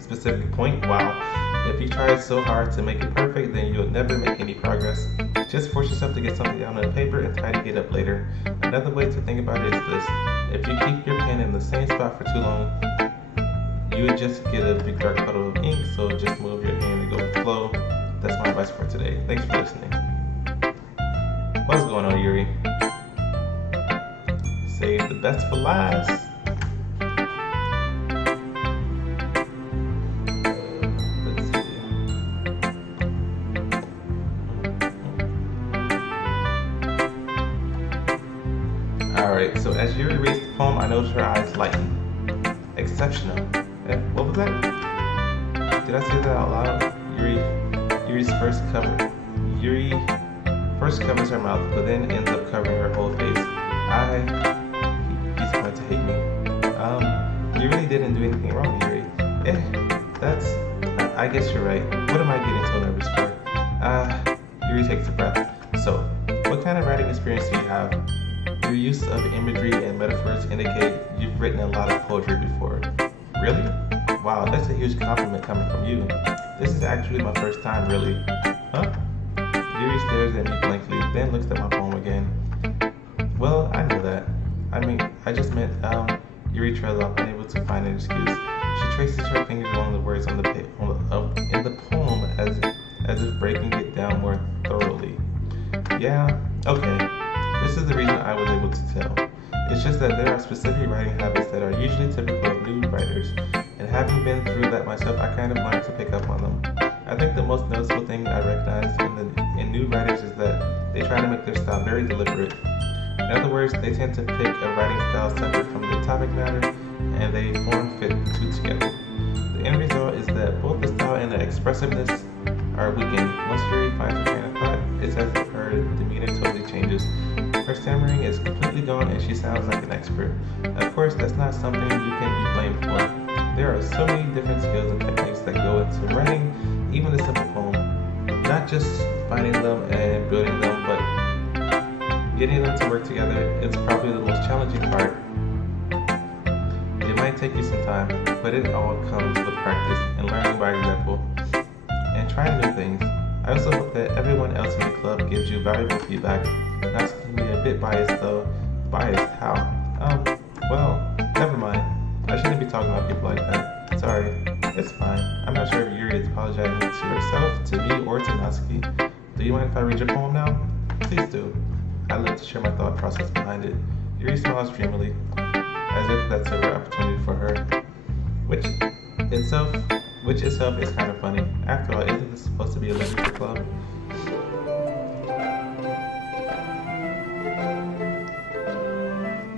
specific point. Wow. If you try so hard to make it perfect, then you'll never make any progress. Just force yourself to get something down on paper and try to get up later. Another way to think about it is this. If you keep your pen in the same spot for too long, you would just get a big dark puddle of ink, so just move your hand and go with the flow. That's my advice for today. Thanks for listening. What's going on, Yuri? Save the best for last. Let's see. Alright, so as Yuri reads the poem, I noticed her eyes lighten. Exceptional. What was that? Did I say that out loud? Yuri first covers her mouth, but then ends up covering her whole face. He's going to hate me. You really didn't do anything wrong, Yuri. I guess you're right. What am I getting so nervous for? Yuri takes a breath. So, what kind of writing experience do you have? Your use of imagery and metaphors indicate you've written a lot of poetry before. Really? Wow, that's a huge compliment coming from you. This is actually my first time, really. Huh? Yuri stares at me blankly, then looks at my poem again. Well, I know that. I mean, I just meant, Yuri trails off, unable to find an excuse. She traces her fingers along the words in the poem as if breaking it down more thoroughly. Yeah, okay. This is the reason I was able to tell. It's just that there are specific writing habits that are usually typical of new writers, and having been through that myself, I kind of learned to pick up on them. I think the most noticeable thing I recognize in new writers is that they try to make their style very deliberate. In other words, they tend to pick a writing style separate from the topic matter, and they fit the two together. The end result is that both the style and the expressiveness are weakened. Once Yuri finds her train of thought, it's as if her demeanor totally changes. Her stammering is completely gone and she sounds like an expert. Of course, that's not something you can be blamed for. There are so many different skills and techniques that go into writing even a simple poem. Not just finding them and building them, but getting them to work together is probably the most challenging part. It might take you some time, but it all comes with practice and learning by example and trying new things. I also hope that everyone else in the club gives you valuable feedback. Not to be a bit biased though. Biased? How? Well, never mind. I shouldn't be talking about people like that. Sorry. It's fine. I'm not sure if Yuri is apologizing to herself, to me, or to Natsuki. Do you mind if I read your poem now? Please do. I'd love to share my thought process behind it. Yuri smiles dreamily, as if that's a rare opportunity for her. Which itself is kind of funny. After all, isn't this supposed to be a literature club?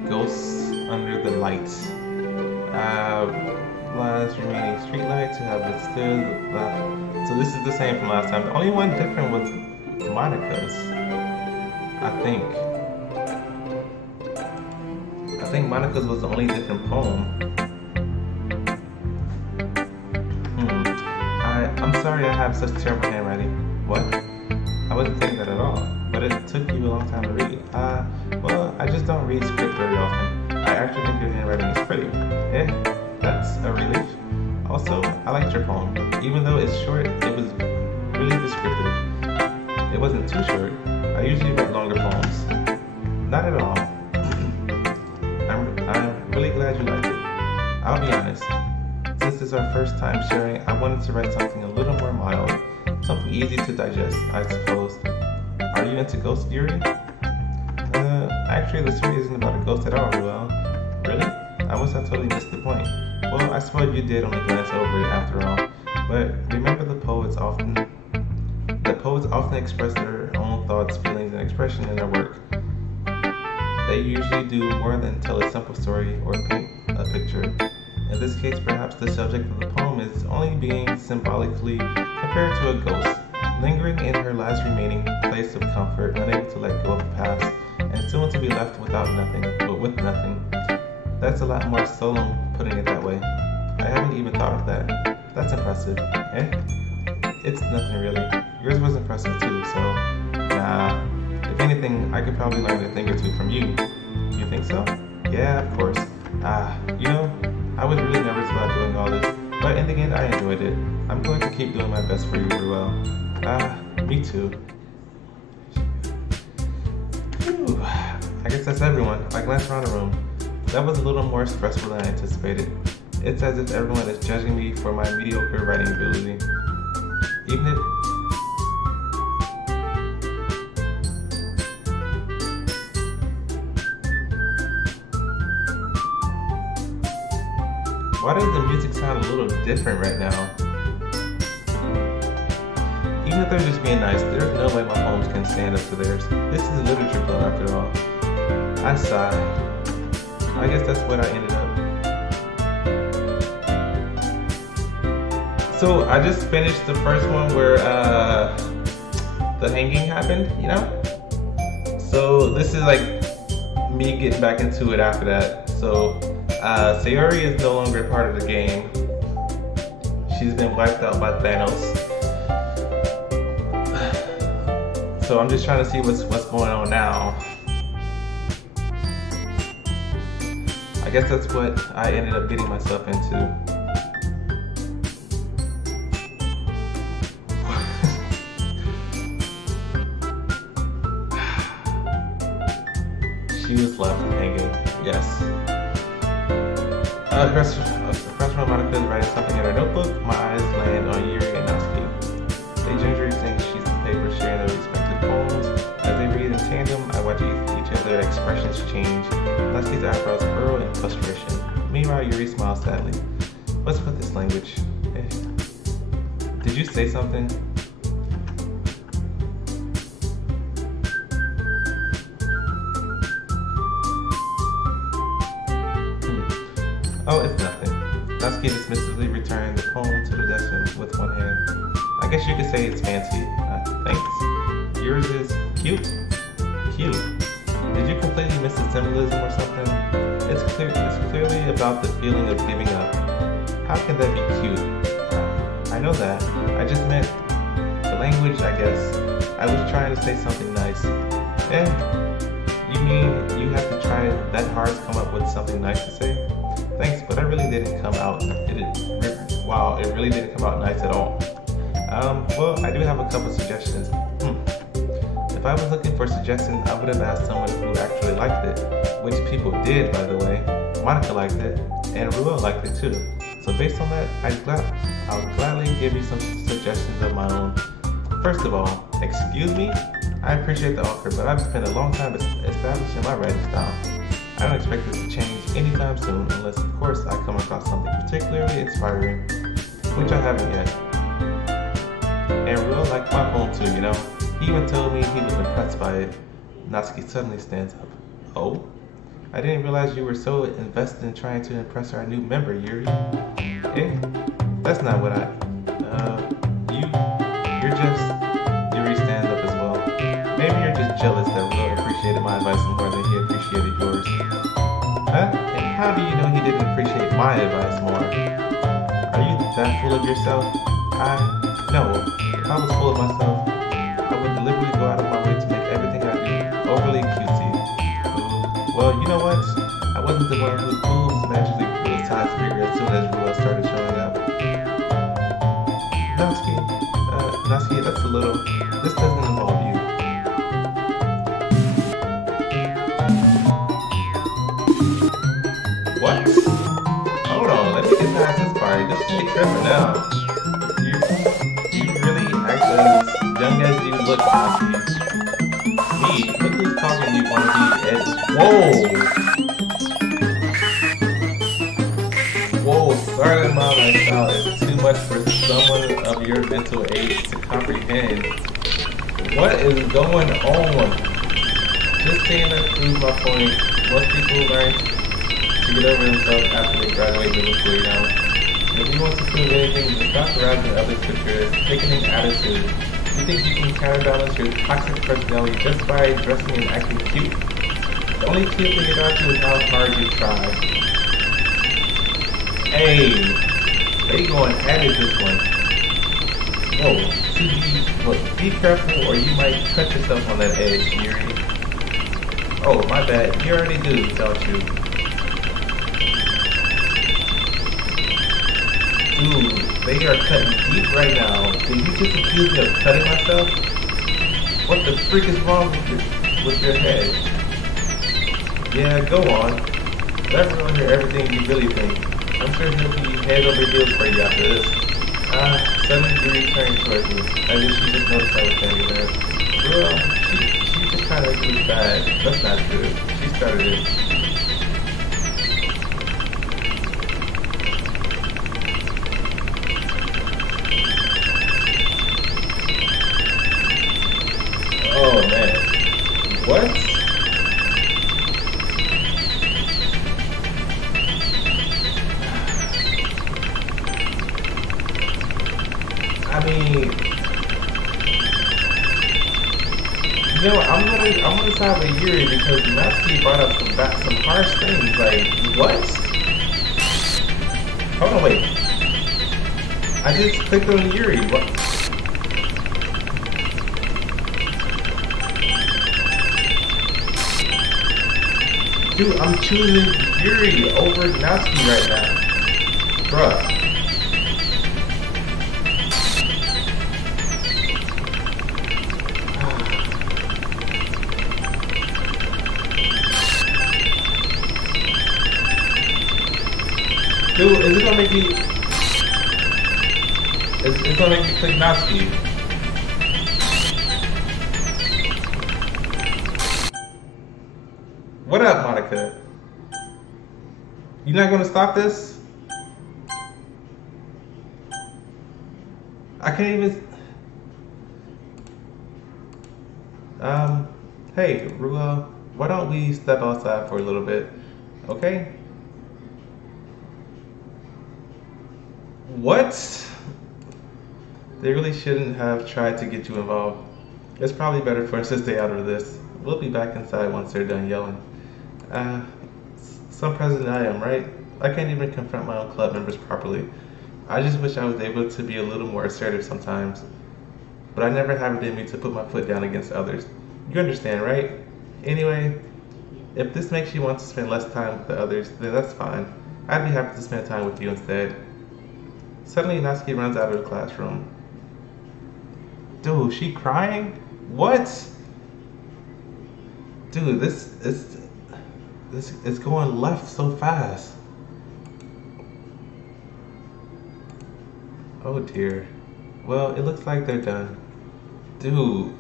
Ghosts under the lights. Last remaining streetlight to have withstood. So this is the same from last time. The only one different was Monika's. I think Monika's was the only different poem. I'm sorry I have such terrible handwriting. What? I wasn't thinking that at all. But it took you a long time to read. Well, I just don't read script very often. I actually think your handwriting is pretty. Yeah, that's a relief. Also, I liked your poem. Even though it's short, it was really descriptive. It wasn't too short. I usually write longer poems. Not at all. I'm really glad you liked it. I'll be honest. Since it's our first time sharing, I wanted to write something a little more mild. Something easy to digest, I suppose. Are you into ghosts, Yuri? Actually, the story isn't about a ghost at all, Ruel. Really? I must have totally missed the point. Well, I suppose you did only glance over it after all. But remember, the poets often express their own thoughts, feelings, and expression in their work. They usually do more than tell a simple story or paint a picture. In this case, perhaps the subject of the poem is only being symbolically compared to a ghost, lingering in her last remaining place of comfort, unable to let go of the past, and soon to be left without nothing, but with nothing. That's a lot more solemn, putting it that way. I haven't even thought of that. That's impressive. Eh? It's nothing really. Yours was impressive too, so nah. If anything, I could probably learn a thing or two from you. You think so? Yeah, of course. You know, I was really nervous about doing all this, but in the end, I enjoyed it. I'm going to keep doing my best for you, Ruel. Me too. Whew. I guess that's everyone. I glanced around the room. That was a little more stressful than I anticipated. It's as if everyone is judging me for my mediocre writing ability. Even if... Why does the music sound a little different right now? Even if they're just being nice, there's no way my poems can stand up to theirs. This is a literature club after all. I sigh. I guess that's what I ended up. So I just finished the first one where the hanging happened, you know? So this is like me getting back into it after that. So Sayori is no longer part of the game. She's been wiped out by Thanos. So I'm just trying to see what's going on now. I guess that's what I ended up getting myself into. shoes left hanging. Yes. Across from Monika is writing something in her notebook. My eyes land on Yuri and Natsuki. They gingerly exchange sheets of paper, sharing their respective poems. As they read in tandem, I watch each of their expressions change. Natsuki's eyebrows furrow in frustration. Meanwhile, Yuri smiles sadly. What's with this language? Did you say something? Oh, it's nothing. Natsuki dismissively returned the poem to the desk with one hand. I guess you could say it's fancy. Thanks. Yours is cute? Cute. Did you completely miss the symbolism or something? It's clearly about the feeling of giving up. How can that be cute? I know that. I just meant the language, I guess. I was trying to say something nice. You mean you have to try that hard to come up with something nice to say? Thanks, but I really didn't come out. Wow, it really didn't come out nice at all. Well, I do have a couple suggestions. If I was looking for suggestions, I would have asked someone who actually liked it, which people did, by the way. Monika liked it, and Ruel liked it too. So based on that, I'll gladly give you some suggestions of my own. First of all, excuse me? I appreciate the offer, but I've spent a long time establishing my writing style. I don't expect this to change anytime soon, unless of course I come across something particularly inspiring, which I haven't yet. And Ruel liked my poem too, you know. He even told me he was impressed by it. Natsuki suddenly stands up. Oh? I didn't realize you were so invested in trying to impress our new member, Yuri. That's not what you're just... Yuri stands up as well. Maybe you're just jealous that Ruel appreciated my advice more than he appreciated yours. Huh? And how do you know he didn't appreciate my advice more? Are you that full of yourself? No. If I was full of myself, I would deliberately go out of my way to make everything I do overly cutesy. Well, you know what? I wasn't the one whose boobs magically grew a size bigger as soon as Ruel started showing up. Natsuki, that's a little... This doesn't involve you. What? Hold on, let me get past this part. Just take tripping now. You really act as young as you look, Natsuki. Me? Look who's talking, you want to be Whoa, starting my lifestyle is too much for someone of your mental age to comprehend. What is going on? Just saying that proves my point. Most people learn to get over themselves after they graduate middle school, you know. If you want to prove anything, just stop harassing others with your thickening attitude. You think you can counterbalance your toxic personality just by dressing and acting cute? The only cute thing about you is how hard you try. Hey, they going at it this one. Whoa, be careful or you might cut yourself on that edge, Yuri. Oh, my bad, you already do, don't you? Dude, they are cutting deep right now. Did you just accuse me of cutting myself? What the freak is wrong with your head? Yeah, go on. Let everyone hear everything you really think. I'm sure he'll be head over heels for you after this. Suddenly Yuri turned towards me, as if she just noticed I was standing there. Well, she just kind of looked bad. That's not true. She started it. Oh man. What? I mean, you know, I'm gonna side with Yuri because Natsuki brought up some harsh things. Like, what? Hold on, wait. I just clicked on Yuri. What? Dude, I'm choosing Yuri over Natsuki right now. Bruh. It's gonna make me click Natsuki. What up, Monika? You not gonna stop this? I can't even. Hey, Ruel, why don't we step outside for a little bit, okay? What? They really shouldn't have tried to get you involved. It's probably better for us to stay out of this. We'll be back inside once they're done yelling. Some president I am, right? I can't even confront my own club members properly. I just wish I was able to be a little more assertive sometimes. But I never have it in me to put my foot down against others. You understand, right? Anyway, if this makes you want to spend less time with the others, then that's fine. I'd be happy to spend time with you instead. Suddenly, Natsuki runs out of the classroom. Dude, she crying? What? Dude, this is going left so fast. Oh dear. Well, it looks like they're done. Dude.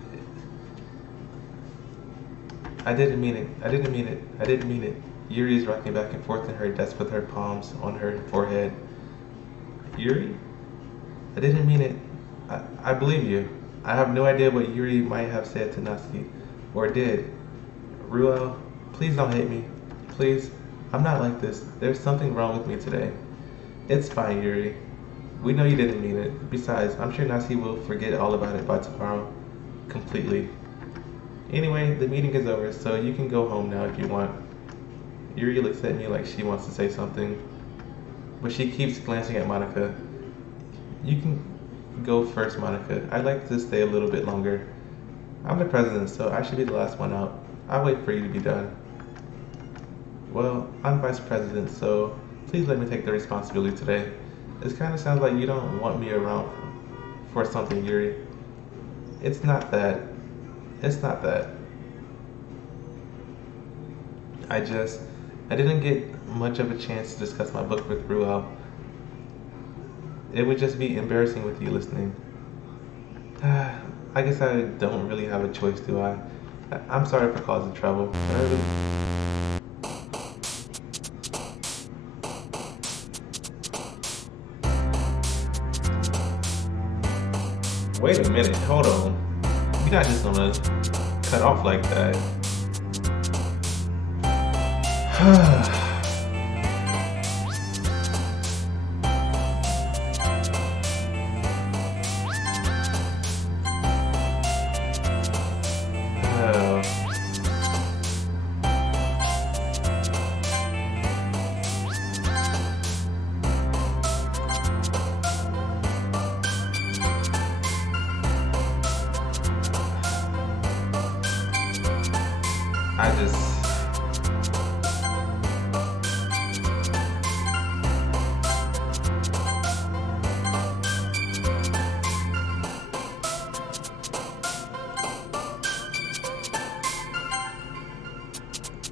I didn't mean it. I didn't mean it. I didn't mean it. Yuri is rocking back and forth in her desk with her palms on her forehead. Yuri? I didn't mean it. I believe you. I have no idea what Yuri might have said to Natsuki. Or did. Ruel, please don't hate me. Please. I'm not like this. There's something wrong with me today. It's fine, Yuri. We know you didn't mean it. Besides, I'm sure Natsuki will forget all about it by tomorrow. Completely. Anyway, the meeting is over, so you can go home now if you want. Yuri looks at me like she wants to say something, but she keeps glancing at Monika. You can go first, Monika. I'd like to stay a little bit longer. I'm the president, so I should be the last one out. I'll wait for you to be done. Well, I'm vice president, so please let me take the responsibility today. It kind of sounds like you don't want me around for something, Yuri. It's not that. It's not that. I didn't get much of a chance to discuss my book with Ruel. It would just be embarrassing with you listening. I guess I don't really have a choice, do I? I'm sorry for causing trouble. Wait a minute, hold on. You're not just gonna cut off like that.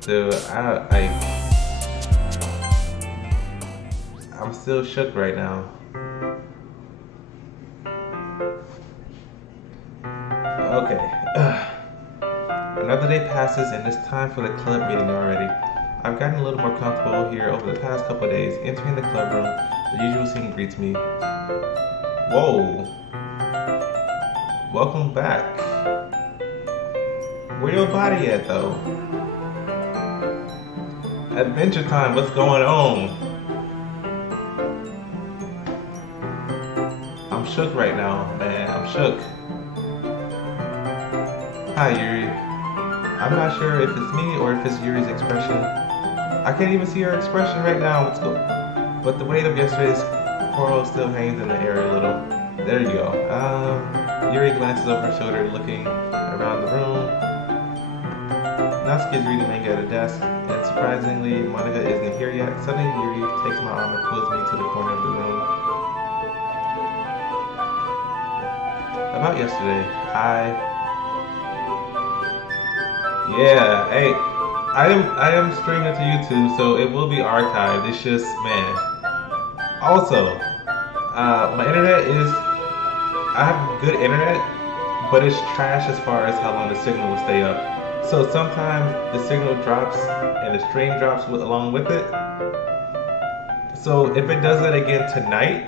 Dude, I'm still shook right now. Okay. Another day passes and it's time for the club meeting already. I've gotten a little more comfortable here over the past couple of days. Entering the club room, the usual scene greets me. Whoa. Welcome back. Where your body at though? Adventure time, what's going on? I'm shook right now, man. I'm shook. Hi, Yuri. I'm not sure if it's me or if it's Yuri's expression. I can't even see her expression right now. But the weight of yesterday's quarrel still hangs in the air a little. There you go. Yuri glances over her shoulder, looking around the room. Natsuki is reading manga at a desk. And surprisingly, Monika isn't here yet. Suddenly, Yuri takes my arm and pulls me to the corner of the room. About yesterday, hey, I am streaming to YouTube, so it will be archived. It's just, man, Also, my internet is, I have good internet, but it's trash as far as how long the signal will stay up. So sometimes the signal drops and the stream drops along with it. So if it does that again tonight,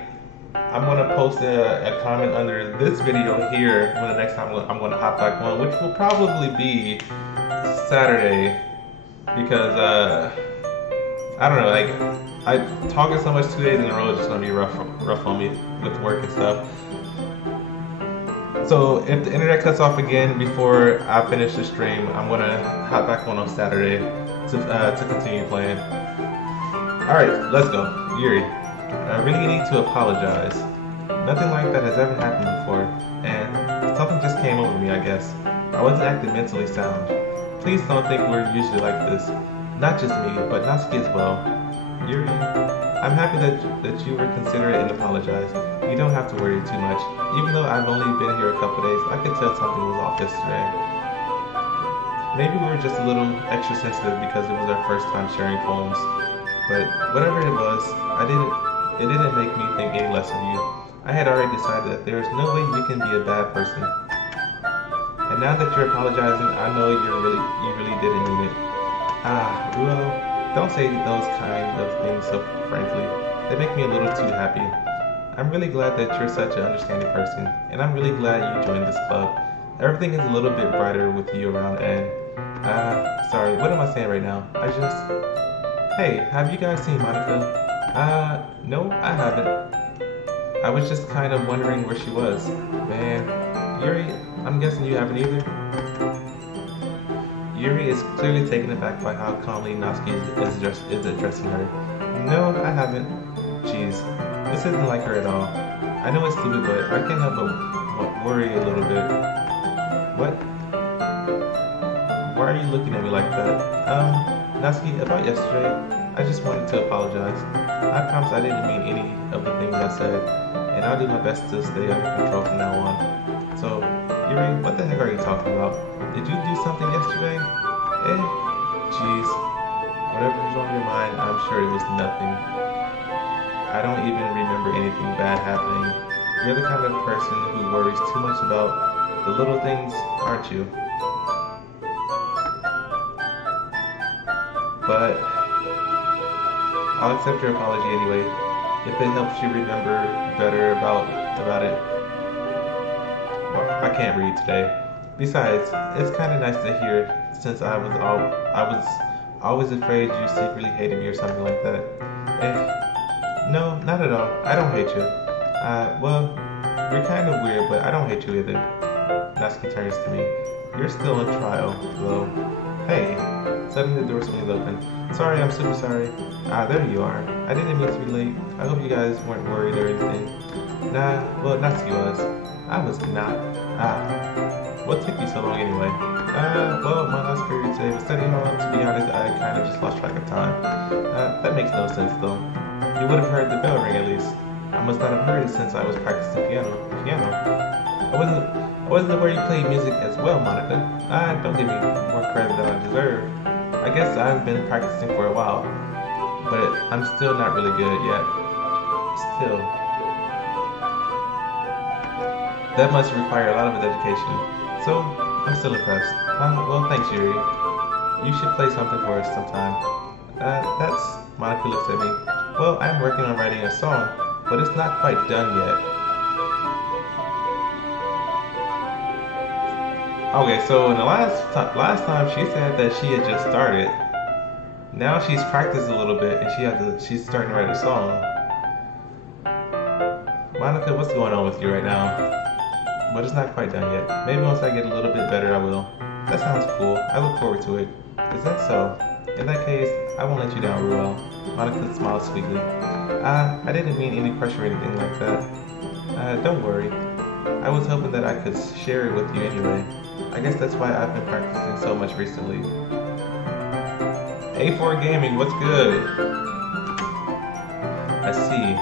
I'm gonna post a comment under this video here when the next time I'm gonna hop back on, which will probably be Saturday, because I don't know, like I talking so much 2 days in a row is just gonna be rough on me with work and stuff. So if the internet cuts off again before I finish the stream, I'm gonna hop back on Saturday to continue playing. All right, let's go. Yuri, I really need to apologize. Nothing like that has ever happened before, and something just came over me, I guess. I wasn't acting mentally sound. Please don't think we're usually like this. Not just me, but Natsuki as well. Yuri, I'm happy that you were considerate and apologized. You don't have to worry too much. Even though I've only been here a couple days, I could tell something was off yesterday. Maybe we were just a little extra sensitive because it was our first time sharing poems. But whatever it was, it didn't make me think any less of you. I had already decided that there is no way you can be a bad person. And now that you're apologizing, I know you really didn't mean it. Ruel, don't say those kind of things so frankly. They make me a little too happy. I'm really glad that you're such an understanding person, and I'm really glad you joined this club. Everything is a little bit brighter with you around, and sorry, what am I saying right now? Hey, have you guys seen Monika? No, I haven't. I was just kind of wondering where she was. Man, Yuri, I'm guessing you haven't either? Yuri is clearly taken aback by how calmly Natsuki is addressing her. No, I haven't. Jeez, this isn't like her at all. I know it's stupid, but I can't help but worry a little bit. What? Why are you looking at me like that? Natsuki, about yesterday, I just wanted to apologize. I promise I didn't mean any of the things I said, and I'll do my best to stay under control from now on. So, Yuri, what the heck are you talking about? Did you do something yesterday? Jeez. Whatever's on your mind, I'm sure it was nothing. I don't even remember anything bad happening. You're the kind of person who worries too much about the little things, aren't you? But I'll accept your apology anyway, if it helps you remember better about it. Well, I can't read today. Besides, it's kind of nice to hear, since I was always afraid you secretly hated me or something like that. No, not at all. I don't hate you. Well, you're kind of weird, but I don't hate you either. Natsuki turns to me. You're still on trial, though. Hey. Suddenly the door swings open. Sorry, I'm super sorry. There you are. I didn't mean to be late. I hope you guys weren't worried or anything. Nah, well, Natsuki was. I was not. What took you so long anyway? Well, my last period today was study hall. To be honest, I kind of just lost track of time. That makes no sense though. You would have heard the bell ring at least. I must not have heard it since I was practicing piano. I wasn't aware you played music as well, Monika. Don't give me more credit than I deserve. I guess I've been practicing for a while, but I'm still not really good yet. Still. That must require a lot of dedication. So, I'm still impressed. Well, thanks, Yuri. You should play something for us sometime. Monika looks at me. Well, I'm working on writing a song, but it's not quite done yet. Okay, so in the last time she said that she had just started. Now she's practiced a little bit and she's starting to write a song. Monika, what's going on with you right now? But it's not quite done yet. Maybe once I get a little bit better I will. That sounds cool. I look forward to it. Is that so? In that case, I won't let you down, Ruel. Monika smiled sweetly. I didn't mean any pressure or anything like that. Don't worry. I was hoping that I could share it with you anyway. I guess that's why I've been practicing so much recently. A4 Gaming, what's good? I see.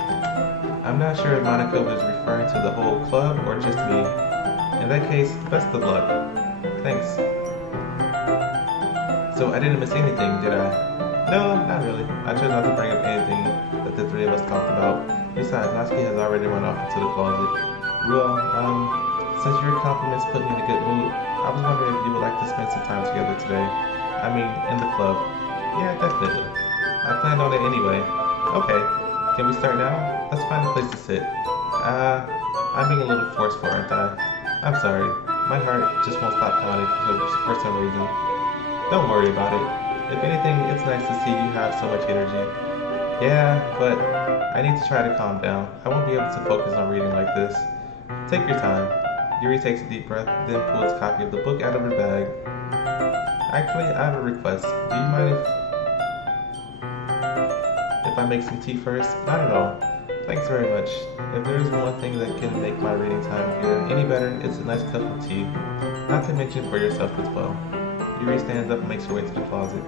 I'm not sure if Monika was referring to the whole club or just me. In that case, best of luck. Thanks. So I didn't miss anything, did I? No, not really. I chose not to bring up anything that the three of us talked about. Besides, Natsuki has already run off into the closet. Ruel, since your compliments put me in a good mood, I was wondering if you would like to spend some time together today. I mean, in the club. Yeah, definitely. I planned on it anyway. Okay, can we start now? Let's find a place to sit. I'm being a little forceful, aren't I? I'm sorry. My heart just won't stop pounding for some reason. Don't worry about it. If anything, it's nice to see you have so much energy. Yeah, but I need to try to calm down. I won't be able to focus on reading like this. Take your time. Yuri takes a deep breath, then pulls a copy of the book out of her bag. Actually, I have a request. Do you mind if I make some tea first? Not at all. Thanks very much. If there is one thing that can make my reading time here any better, it's a nice cup of tea. Not to mention for yourself as well. Yuri stands up and makes her way to the closet.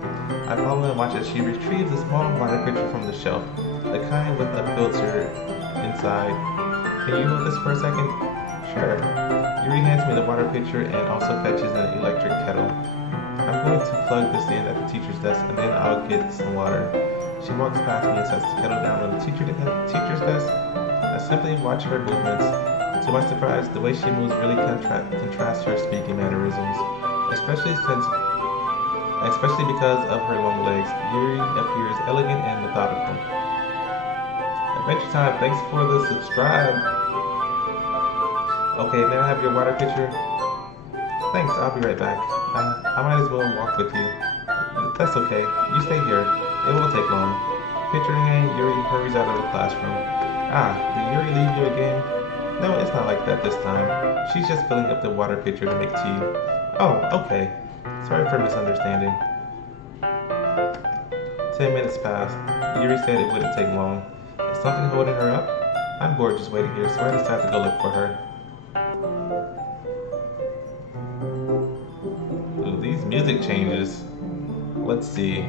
I follow and watch as she retrieves a small water pitcher from the shelf, the kind with a filter inside. Can you hold this for a second? Sure. Yuri hands me the water pitcher and also fetches an electric kettle. I'm going to plug this in at the teacher's desk and then I'll get some water. She walks past me and sets the kettle down on the teacher's desk. I simply watch her movements. To my surprise, the way she moves really contrasts her speaking mannerisms, especially because of her long legs. Yuri appears elegant and methodical. Adventure Time, thanks for the subscribe. Okay, may I have your water pitcher? Thanks, I'll be right back. I might as well walk with you. That's okay, you stay here. It won't take long. Pitcher in hand, Yuri hurries out of the classroom. Did Yuri leave you again? No, it's not like that this time. She's just filling up the water pitcher to make tea. Oh, okay. Sorry for misunderstanding. 10 minutes passed. Yuri said it wouldn't take long. Is something holding her up? I'm bored just waiting here, so I decided to go look for her. Ooh, these music changes. Let's see.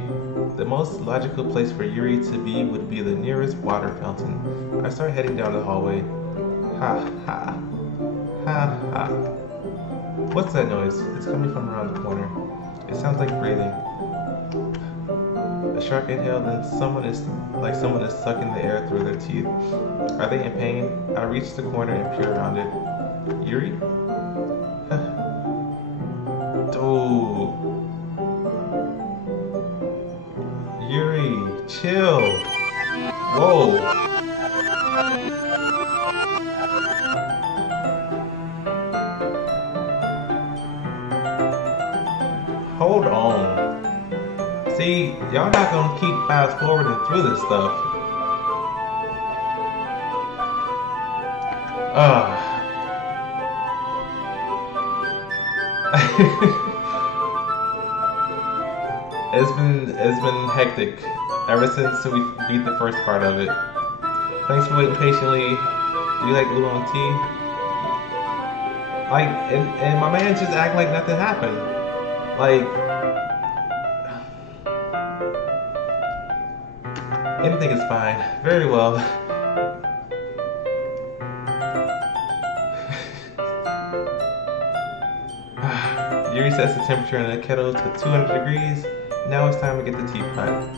The most logical place for Yuri to be would be the nearest water fountain. I start heading down the hallway. Ha ha. Ha ha. What's that noise? It's coming from around the corner. It sounds like breathing. A sharp inhale, then someone is sucking the air through their teeth. Are they in pain? I reach the corner and peer around it. Yuri? Oh. Yuri, chill. Whoa. Hold on. See, y'all not gonna keep fast forwarding through this stuff. It's been hectic ever since we beat the first part of it. Thanks for waiting patiently. Do you like oolong tea? Like, and my man just act like nothing happened. Like, anything is fine. Very well. Yuri sets the temperature in the kettle to 200 degrees. Now it's time to get the teapot.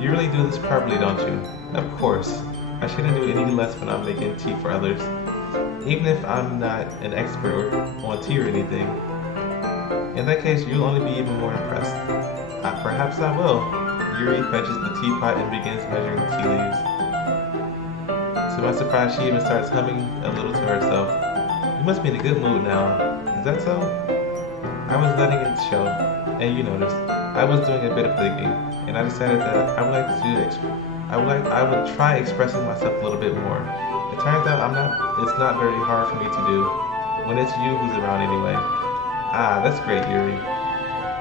You really do this properly, don't you? Of course. I shouldn't do any less when I'm making tea for others. Even if I'm not an expert on tea or anything. In that case, you'll only be even more impressed. Perhaps I will. Yuri fetches the teapot and begins measuring the tea leaves. To my surprise, she even starts humming a little to herself. You must be in a good mood now. Is that so? I was letting it show, and you noticed. I was doing a bit of thinking, and I decided that I would try expressing myself a little bit more. It turns out it's not very hard for me to do, when it's you who's around anyway. That's great, Yuri.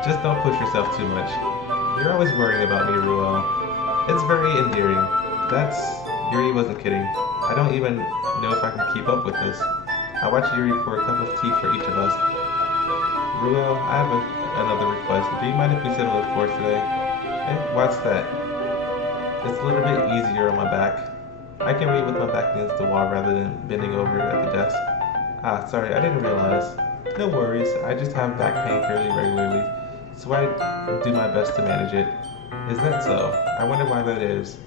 Just don't push yourself too much. You're always worrying about me, Ruel. It's very endearing. Yuri wasn't kidding. I don't even know if I can keep up with this. I watch Yuri pour a cup of tea for each of us. Ruel, I have another request. Do you mind if we sit on the floor today? What's that? It's a little bit easier on my back. I can read with my back against the wall rather than bending over at the desk. Sorry, I didn't realize. No worries, I just have back pain fairly regularly, so I do my best to manage it. Is that so? I wonder why that is.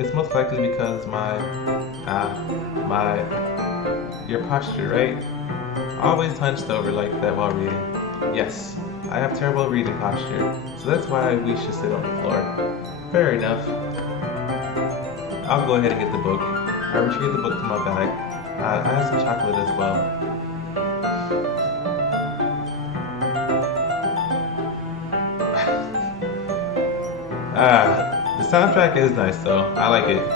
It's most likely because my, your posture, right? Always hunched over like that while reading. Yes, I have terrible reading posture, so that's why we should sit on the floor. Fair enough. I'll go ahead and get the book. I retrieve the book from my bag. I have some chocolate as well. The soundtrack is nice though. I like it.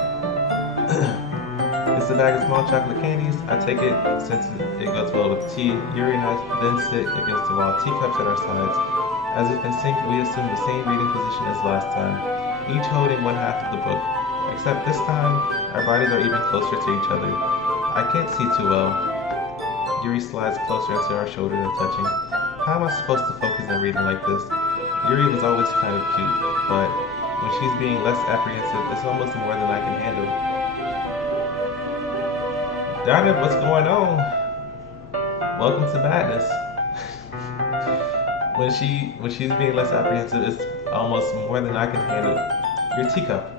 It's a bag of small chocolate candies. I take it since it goes well with tea. Yuri and I then sit against the wall, teacups at our sides. As if in sync, we assume the same reading position as last time, each holding one half of the book. Except this time, our bodies are even closer to each other. I can't see too well. Yuri slides closer until our shoulders are touching. How am I supposed to focus on reading like this? Yuri was always kind of cute, but when she's being less apprehensive, it's almost more than I can handle. Darn it, what's going on? Welcome to madness. When she's being less apprehensive, it's almost more than I can handle. Your teacup.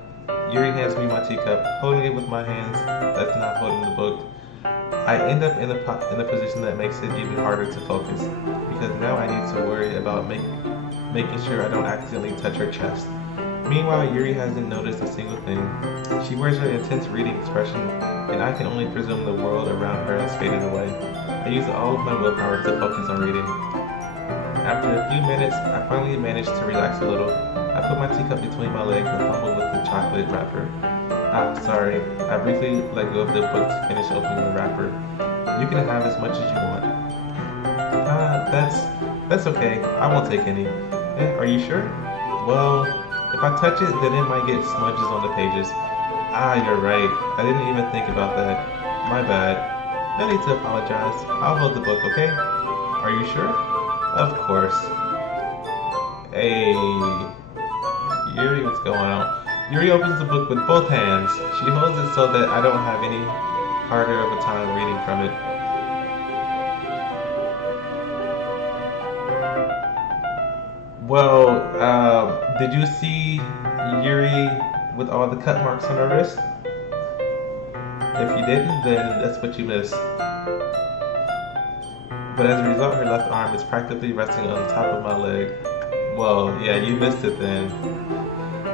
Yuri hands me my teacup, holding it with my hands that's not holding the book. I end up in a position that makes it even harder to focus, because now I need to worry about making sure I don't accidentally touch her chest. Meanwhile, Yuri hasn't noticed a single thing. She wears her intense reading expression, and I can only presume the world around her has faded away. I use all of my willpower to focus on reading. After a few minutes, I finally manage to relax a little. I put my teacup between my legs and fumble with the chocolate wrapper. Sorry. I briefly let go of the book to finish opening the wrapper. You can have as much as you want. That's okay. I won't take any. Are you sure? Well, if I touch it, then it might get smudges on the pages. You're right. I didn't even think about that. My bad. No need to apologize. I'll hold the book, okay? Are you sure? Of course. Hey. Yuri, what's going on? Yuri opens the book with both hands. She holds it so that I don't have any harder of a time reading from it. Well, did you see Yuri with all the cut marks on her wrist? If you didn't, then that's what you missed. But as a result, her left arm is practically resting on the top of my leg. Well, yeah, you missed it then.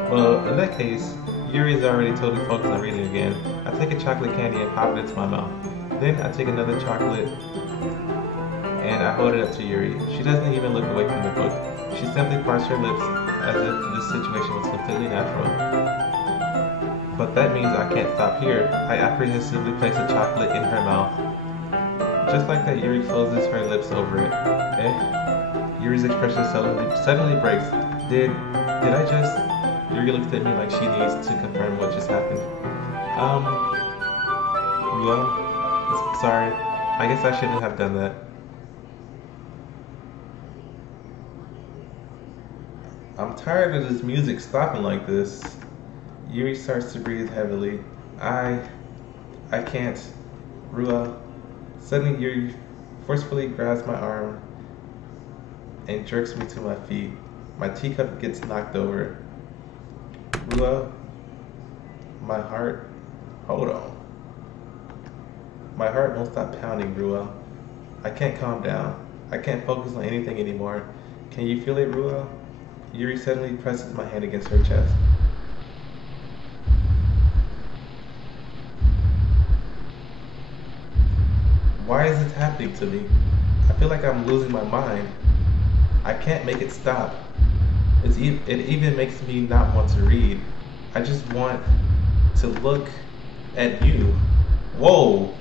Well, in that case, Yuri is already totally focused on reading again. I take a chocolate candy and pop it into my mouth. Then I take another chocolate and I hold it up to Yuri. She doesn't even look away from the book. She simply parts her lips as if this situation was completely natural. But that means I can't stop here. I apprehensively place a chocolate in her mouth. Just like that, Yuri closes her lips over it. Yuri's expression suddenly breaks. Did I just... Yuri looks at me like she needs to confirm what just happened. Well, sorry. I guess I shouldn't have done that. I'm tired of this music stopping like this. Yuri starts to breathe heavily. I can't. Ruel. Suddenly Yuri forcefully grabs my arm and jerks me to my feet. My teacup gets knocked over. Ruel, my heart, hold on. My heart won't stop pounding, Ruel. I can't calm down. I can't focus on anything anymore. Can you feel it, Ruel? Yuri suddenly presses my hand against her chest. Why is this happening to me? I feel like I'm losing my mind. I can't make it stop. It even makes me not want to read. I just want to look at you. Whoa!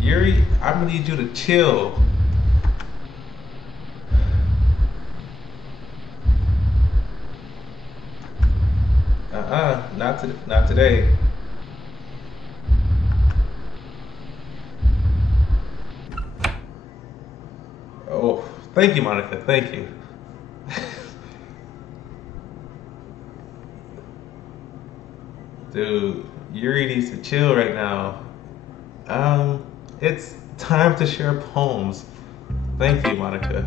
Yuri, I'm gonna need you to chill. Not today. Oh, thank you, Monica. Thank you. Dude, Yuri needs to chill right now. It's time to share poems. Thank you, Monica.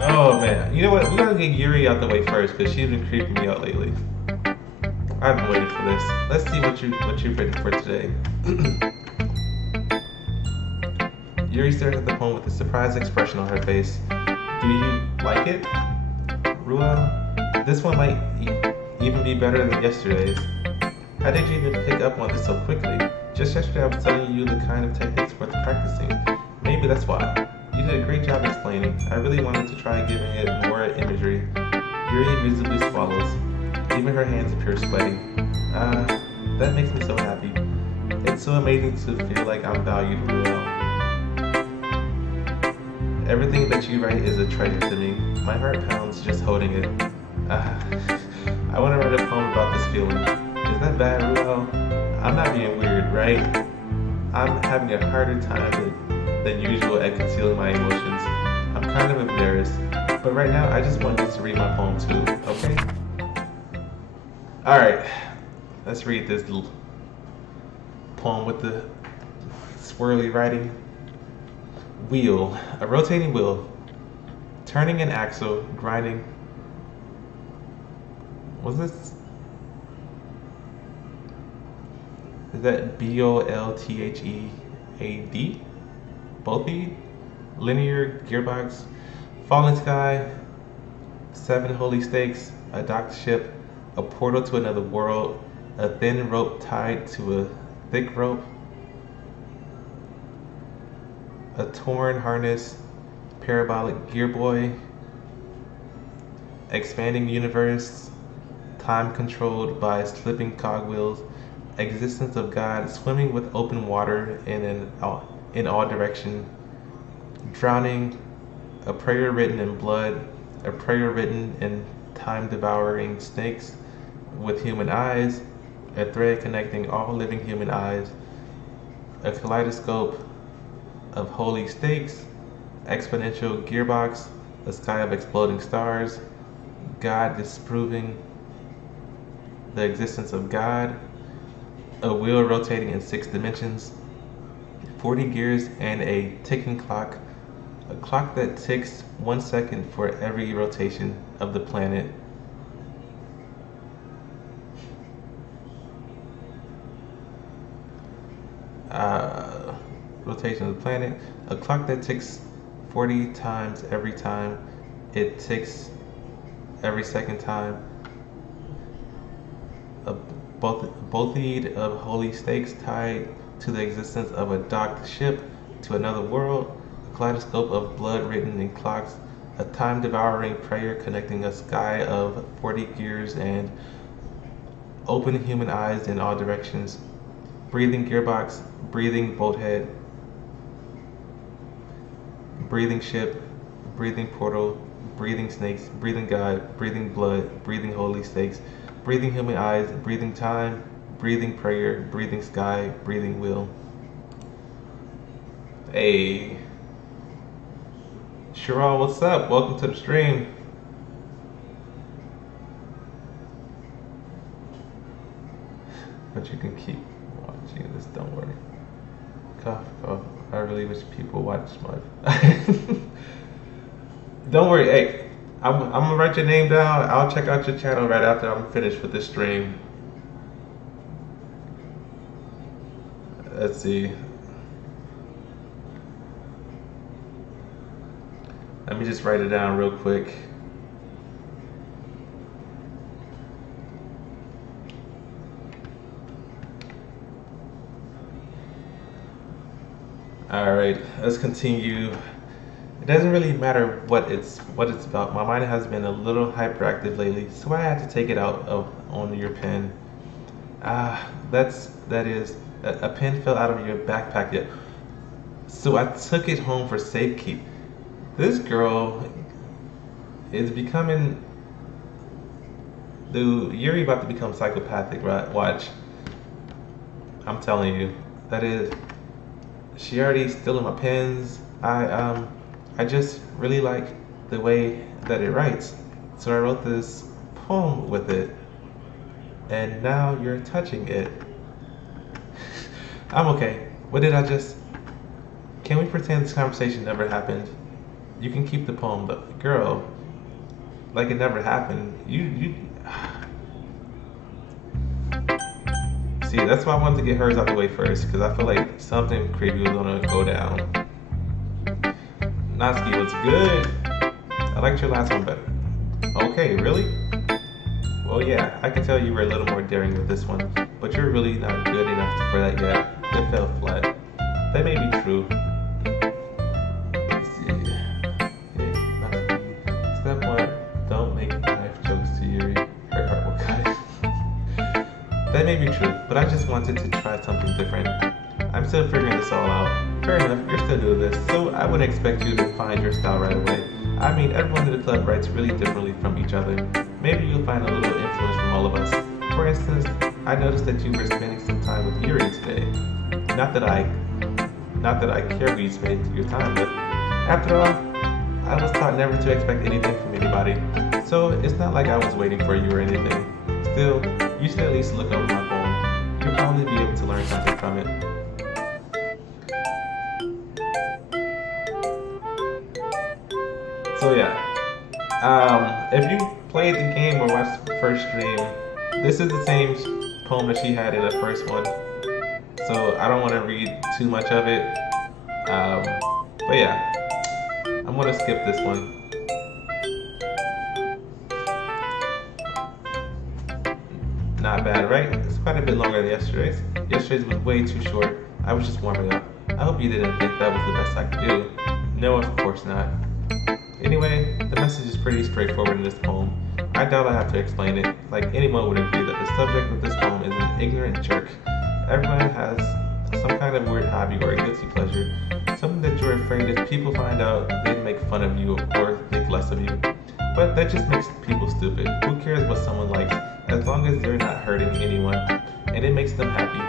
Oh man, you know what? We gotta get Yuri out the way first because she's been creeping me out lately. I've been waiting for this. Let's see what you've written for today. Yuri stares at the poem with a surprised expression on her face. Do you like it, Ruel? This one might even be better than yesterday's. How did you even pick up on this so quickly? Just yesterday I was telling you the kind of techniques worth practicing. Maybe that's why. You did a great job explaining. I really wanted to try giving it more imagery. Yuri visibly swallows. Even her hands appear sweaty. That makes me so happy. It's so amazing to feel like I'm valued, Ruel. Everything that you write is a treasure to me. My heart pounds just holding it. I want to write a poem about this feeling. Is that bad, Ruel? I'm not being weird, right? I'm having a harder time than usual at concealing my emotions. I'm kind of embarrassed. But right now, I just want you to read my poem too, okay? Alright, let's read this little poem with the swirly writing. Wheel, a rotating wheel, turning an axle, grinding. What's this? Is that BOLTHEAD? Bolthead? Linear gearbox, falling sky, 7 holy stakes, a docked ship, a portal to another world, a thin rope tied to a thick rope, a torn harness, parabolic gearboy, expanding universe, time controlled by slipping cogwheels, existence of God, swimming with open water in all direction, drowning, a prayer written in blood, a prayer written in time-devouring snakes with human eyes, a thread connecting all living human eyes, a kaleidoscope of holy stakes, exponential gearbox, a sky of exploding stars, God disproving the existence of God, a wheel rotating in 6 dimensions, 40 gears and a ticking clock, a clock that ticks 1 second for every rotation of the planet. Rotation of the planet, a clock that ticks 40 times every time it ticks every second time, a bolthead of holy stakes tied to the existence of a docked ship to another world, a kaleidoscope of blood written in clocks, a time-devouring prayer connecting a sky of 40 gears and open human eyes in all directions, breathing gearbox, breathing boathead, breathing ship, breathing portal, breathing snakes, breathing God, breathing blood, breathing holy stakes, breathing human eyes, breathing time, breathing prayer, breathing sky, breathing will. Hey, Shiral, what's up? Welcome to the stream. But you can keep watching this, don't worry. Cough, cough. I really wish people watch my. Don't worry, hey, I'm gonna write your name down. I'll check out your channel right after I'm finished with this stream. Let's see. Let me just write it down real quick. All right, let's continue. It doesn't really matter what it's about. My mind has been a little hyperactive lately, so I had to take it out on your pen. That is a pen fell out of your backpack yet. So I took it home for safekeep. This girl is becoming. Dude, you're about to become psychopathic, right? Watch. I'm telling you, that is. She already stealing my pens. I just really like the way that it writes. So I wrote this poem with it. And now you're touching it. I'm okay. What did I just... Can we pretend this conversation never happened? You can keep the poem, though. Girl, like it never happened. You. See, that's why I wanted to get hers out the way first, because I feel like something creepy was gonna go down. Natsuki was good. I liked your last one better. Okay, really? Well, yeah, I can tell you were a little more daring with this one, but you're really not good enough for that yet. It fell flat. That may be true. Let's see. Okay, Natsuki. Step 1, don't make knife jokes to Yuri. Her heart will cut. That may be true, but I just wanted to try something different. I'm still figuring this all out. Fair enough, you're still new to this, so I wouldn't expect you to find your style right away. I mean, everyone in the club writes really differently from each other. Maybe you'll find a little influence from all of us. For instance, I noticed that you were spending some time with Yuri today. Not that I care who you spend your time with. After all, I was taught never to expect anything from anybody, so it's not like I was waiting for you or anything. Still, you should at least look over my poem. You'll probably be able to learn something from it. So yeah, if you played the game or watched the first stream, this is the same poem that she had in the first one. So I don't want to read too much of it. But yeah, I'm gonna skip this one. Not bad, right? It's quite a bit longer than yesterday's. Yesterday's was way too short. I was just warming up. I hope you didn't think that was the best I could do. No, of course not. Anyway, the message is pretty straightforward in this poem. I doubt I have to explain it. Like, anyone would agree that the subject of this poem is an ignorant jerk. Everyone has some kind of weird hobby or a guilty pleasure. Something that you're afraid if people find out, they'd make fun of you or think less of you. But that just makes people stupid. Who cares what someone likes, as long as they're not hurting anyone, and it makes them happy.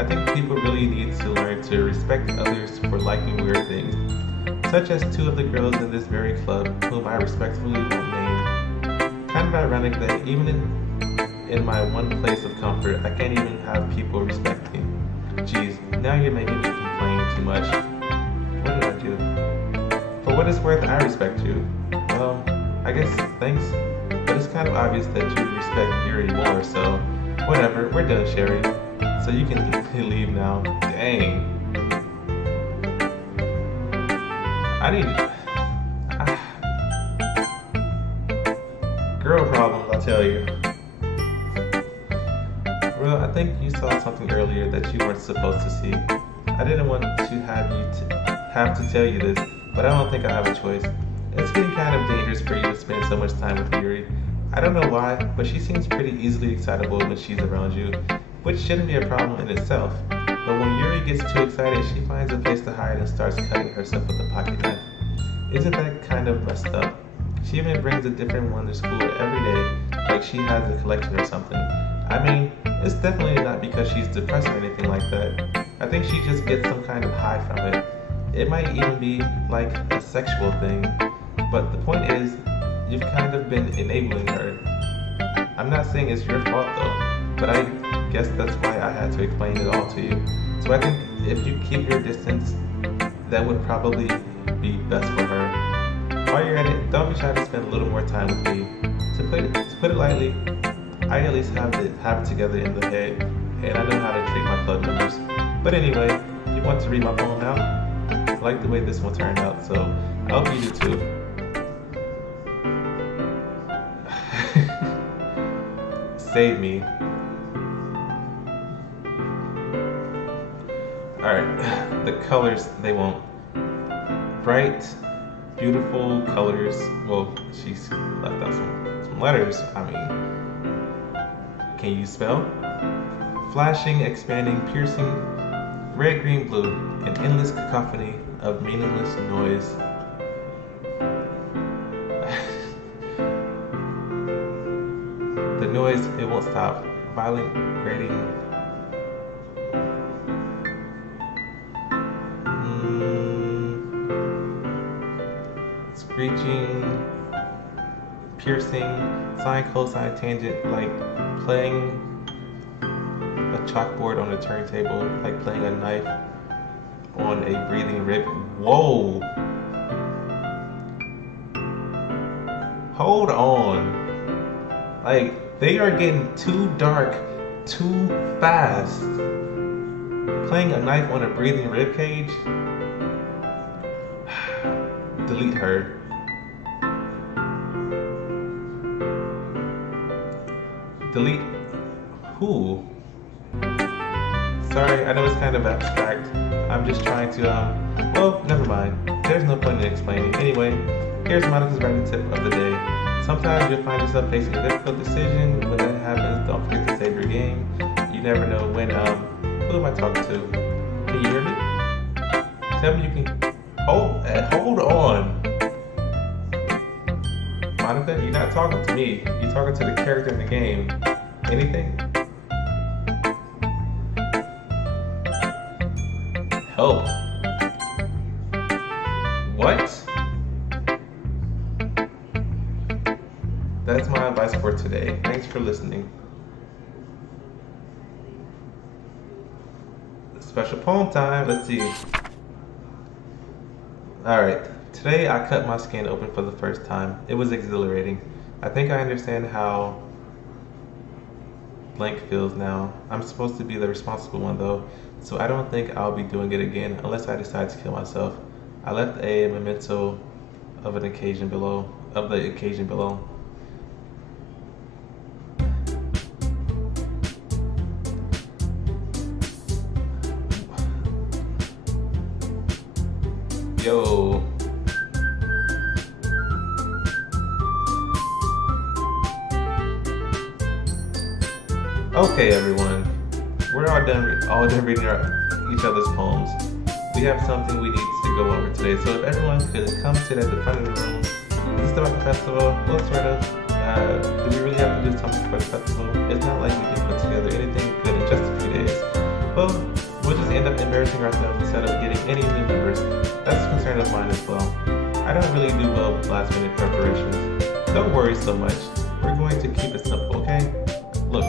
I think people really need to learn to respect others for liking weird things, such as two of the girls in this very club, whom I respectfully won't name. Kind of ironic that even in my one place of comfort, I can't even have people respect me. Geez, now you're making me complain too much. What did I do? For what it's worth, I respect you. Well, I guess thanks, but it's kind of obvious that you respect Yuri more, so whatever, we're done sharing. So you can leave now. Dang. Girl problems, I tell you. Well, I think you saw something earlier that you weren't supposed to see. I didn't want to have to tell you this, but I don't think I have a choice. It's getting kind of dangerous for you to spend so much time with Yuri. I don't know why, but she seems pretty easily excitable when she's around you, which shouldn't be a problem in itself. But when Yuri gets too excited, she finds a place to hide and starts cutting herself with a pocket knife. Isn't that kind of messed up? She even brings a different one to school every day, like she has a collection or something. I mean, it's definitely not because she's depressed or anything like that. I think she just gets some kind of high from it. It might even be like a sexual thing. But the point is, you've kind of been enabling her. I'm not saying it's your fault though, but I guess that's why I had to explain it all to you. So I think if you keep your distance, that would probably be best for her. While you're at it, don't be shy to spend a little more time with me. To put it lightly, I at least have it together in the head, and I know how to treat my club members. But anyway, you want to read my poem now? I like the way this one turned out, so I hope you do too. Save me. Alright, the colors, they won't. Bright, beautiful colors. Well, she's left out some letters. I mean, can you spell? Flashing, expanding, piercing, red, green, blue, an endless cacophony of meaningless noise. The noise, it won't stop. Violent, grating. Screeching, piercing, sine, cosine, tangent, like playing a chalkboard on a turntable, like playing a knife on a breathing rib. Whoa! Hold on. Like, they are getting too dark too fast. Playing a knife on a breathing ribcage? Delete her. Delete who? Sorry, I know it's kind of abstract. I'm just trying to, well, never mind. There's no point in explaining. Anyway, here's Monika's random tip of the day. Sometimes you'll find yourself facing a difficult decision. When that happens, don't forget to save your game. You never know when, who am I talking to? Can you hear me? Tell me you can, hold on. Monika, you're not talking to me. You're talking to the character in the game. Anything? Help. What? That's my advice for today. Thanks for listening. Special poem time. Let's see. Alright. Today I cut my skin open for the first time. It was exhilarating. I think I understand how blank feels now. I'm supposed to be the responsible one though, so I don't think I'll be doing it again unless I decide to kill myself. I left a memento of the occasion below. Yo. Okay, everyone. We're all done reading each other's poems. We have something we need to go over today. So if everyone could come sit at the front of the room. Is this about the festival? Well, sort of. Do we really have to do something for the festival? It's not like we can put together anything good in just a few days. Well, we'll just end up embarrassing ourselves instead of getting any new members. That's a concern of mine as well. I don't really do well with last minute preparations. Don't worry so much. We're going to keep it simple, okay? Look,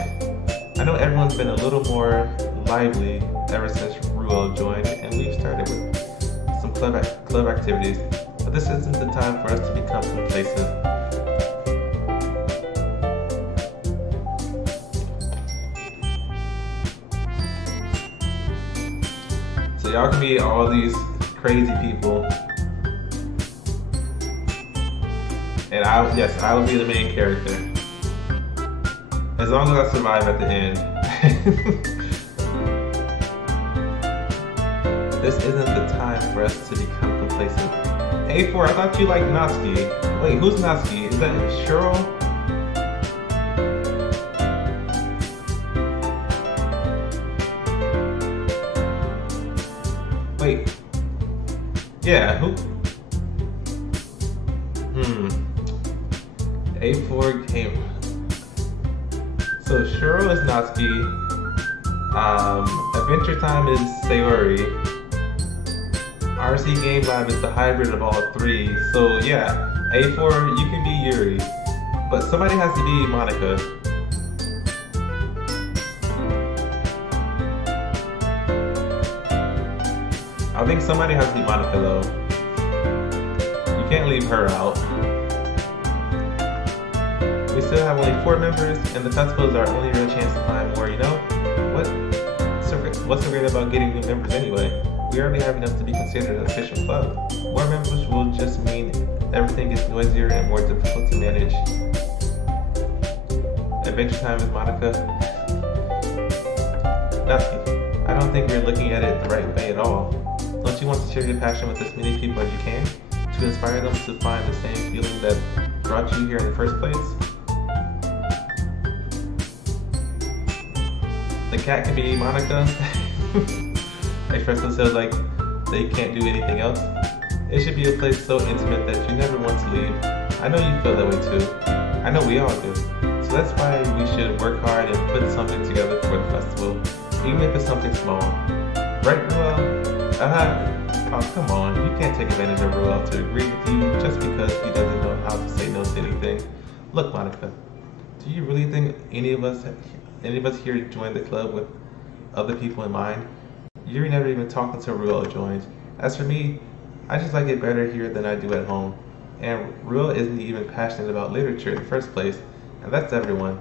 I know everyone's been a little more lively ever since Ruel joined, and we've started with some club activities, but this isn't the time for us to become complacent. So y'all can be all these crazy people, and I will be the main character. As long as I survive at the end. This isn't the time for us to become complacent. A4, I thought you liked Natsuki. Wait, who's Natsuki? Is that Cheryl? Wait. Yeah, who? A4 came. So Cheryl is Natsuki. Adventure Time is Sayori. RC Game Lab is the hybrid of all three. So yeah, A4, you can be Yuri. But somebody has to be Monika. I think somebody has to be Monika though. You can't leave her out. We still have only 4 members, and the festival is our only real chance to find more, you know? What's so great about getting new members anyway? We already have enough to be considered an official club. More members will just mean everything gets noisier and more difficult to manage. Adventure Time with Monika. Nothing. I don't think we're looking at it the right way at all. Don't you want to share your passion with as many people as you can? To inspire them to find the same feeling that brought you here in the first place? The cat can be Monika. Express themselves like they can't do anything else. It should be a place so intimate that you never want to leave. I know you feel that way too. I know we all do. So that's why we should work hard and put something together for the festival, even if it's something small. Right, Ruel? Oh, come on. You can't take advantage of Ruel to agree with you just because he doesn't know how to say no to anything. Look, Monika, do you really think any of us here joined the club with other people in mind? You're never even talking to Ruel joined. As for me, I just like it better here than I do at home. And Rua isn't even passionate about literature in the first place, and that's everyone.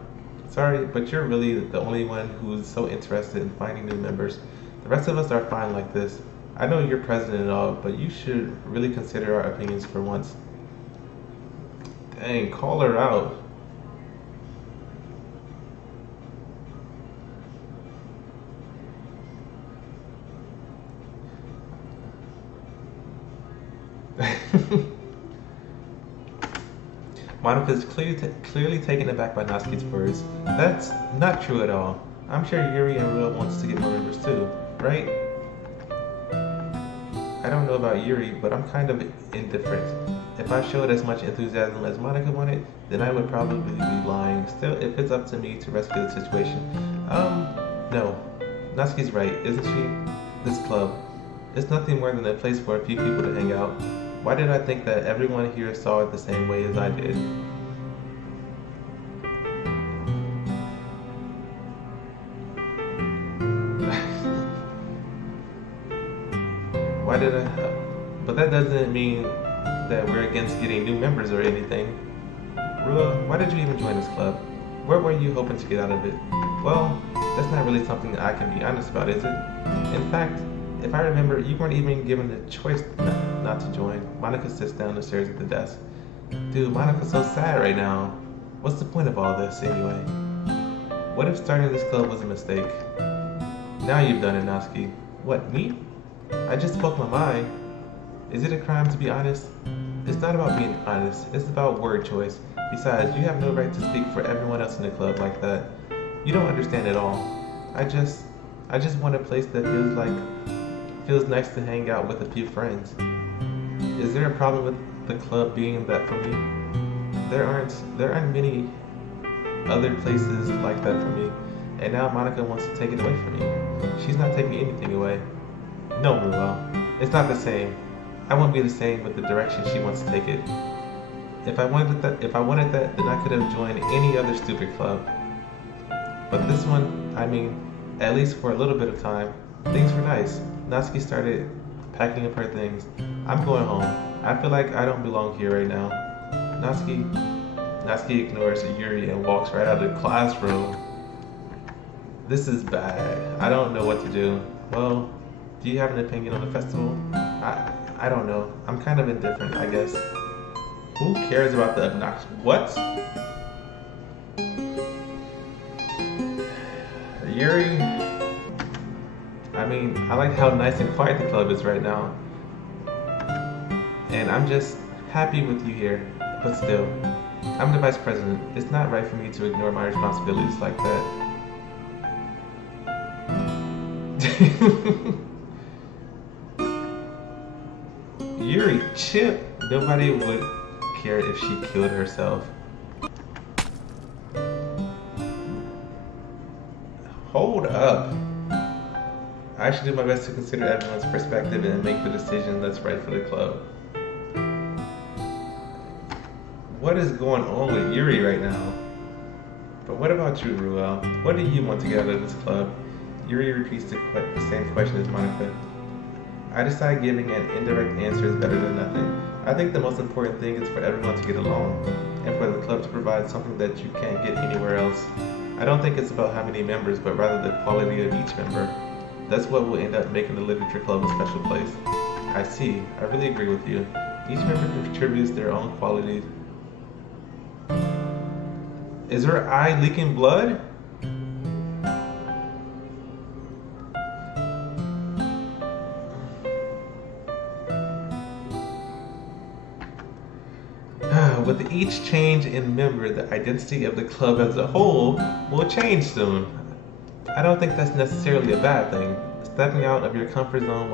Sorry, but you're really the only one who's so interested in finding new members. The rest of us are fine like this. I know you're president and all, but you should really consider our opinions for once. Dang, call her out. Monica is clearly taken aback by Natsuki's words. That's not true at all. I'm sure Yuri and Rua wants to get more members too, right? I don't know about Yuri, but I'm kind of indifferent. If I showed as much enthusiasm as Monica wanted, then I would probably be lying. Still, if it's up to me to rescue the situation, no. Natsuki's right, isn't she? This club. It's nothing more than a place for a few people to hang out. Why did I think that everyone here saw it the same way as I did? Why did I? But that doesn't mean that we're against getting new members or anything. Rua, why did you even join this club? Where were you hoping to get out of it? Well, that's not really something I can be honest about, is it? In fact, if I remember, you weren't even given the choice not to join. Monika sits down and stares at the desk. Dude, Monika's so sad right now. What's the point of all this, anyway? What if starting this club was a mistake? Now you've done it, Natsuki. What, me? I just spoke my mind. Is it a crime to be honest? It's not about being honest. It's about word choice. Besides, you have no right to speak for everyone else in the club like that. You don't understand at all. I just want a place that feels nice to hang out with a few friends. Is there a problem with the club being that for me? There aren't many other places like that for me. And now Monika wants to take it away from me. She's not taking anything away. No, Ruel. It's not the same. I won't be the same with the direction she wants to take it. If I wanted that, then I could have joined any other stupid club. But this one, I mean, at least for a little bit of time, things were nice. Natsuki started packing up her things. I'm going home. I feel like I don't belong here right now. Natsuki ignores Yuri and walks right out of the classroom. This is bad. I don't know what to do. Well, do you have an opinion on the festival? I don't know. I'm kind of indifferent, I guess. Who cares about the obnoxious? What? Yuri? I mean, I like how nice and quiet the club is right now. And I'm just happy with you here. But still, I'm the vice president. It's not right for me to ignore my responsibilities like that. Yuri, chip. Nobody would care if she killed herself. Hold up. I should do my best to consider everyone's perspective and make the decision that's right for the club. What is going on with Yuri right now? But what about you, Ruel? What do you want to get out of this club? Yuri repeats the same question as Monika. I decide giving an indirect answer is better than nothing. I think the most important thing is for everyone to get along, and for the club to provide something that you can't get anywhere else. I don't think it's about how many members, but rather the quality of each member. That's what will end up making the literature club a special place. I see. I really agree with you. Each member contributes their own qualities. Is her eye leaking blood? With each change in member, the identity of the club as a whole will change soon. I don't think that's necessarily a bad thing. Stepping out of your comfort zone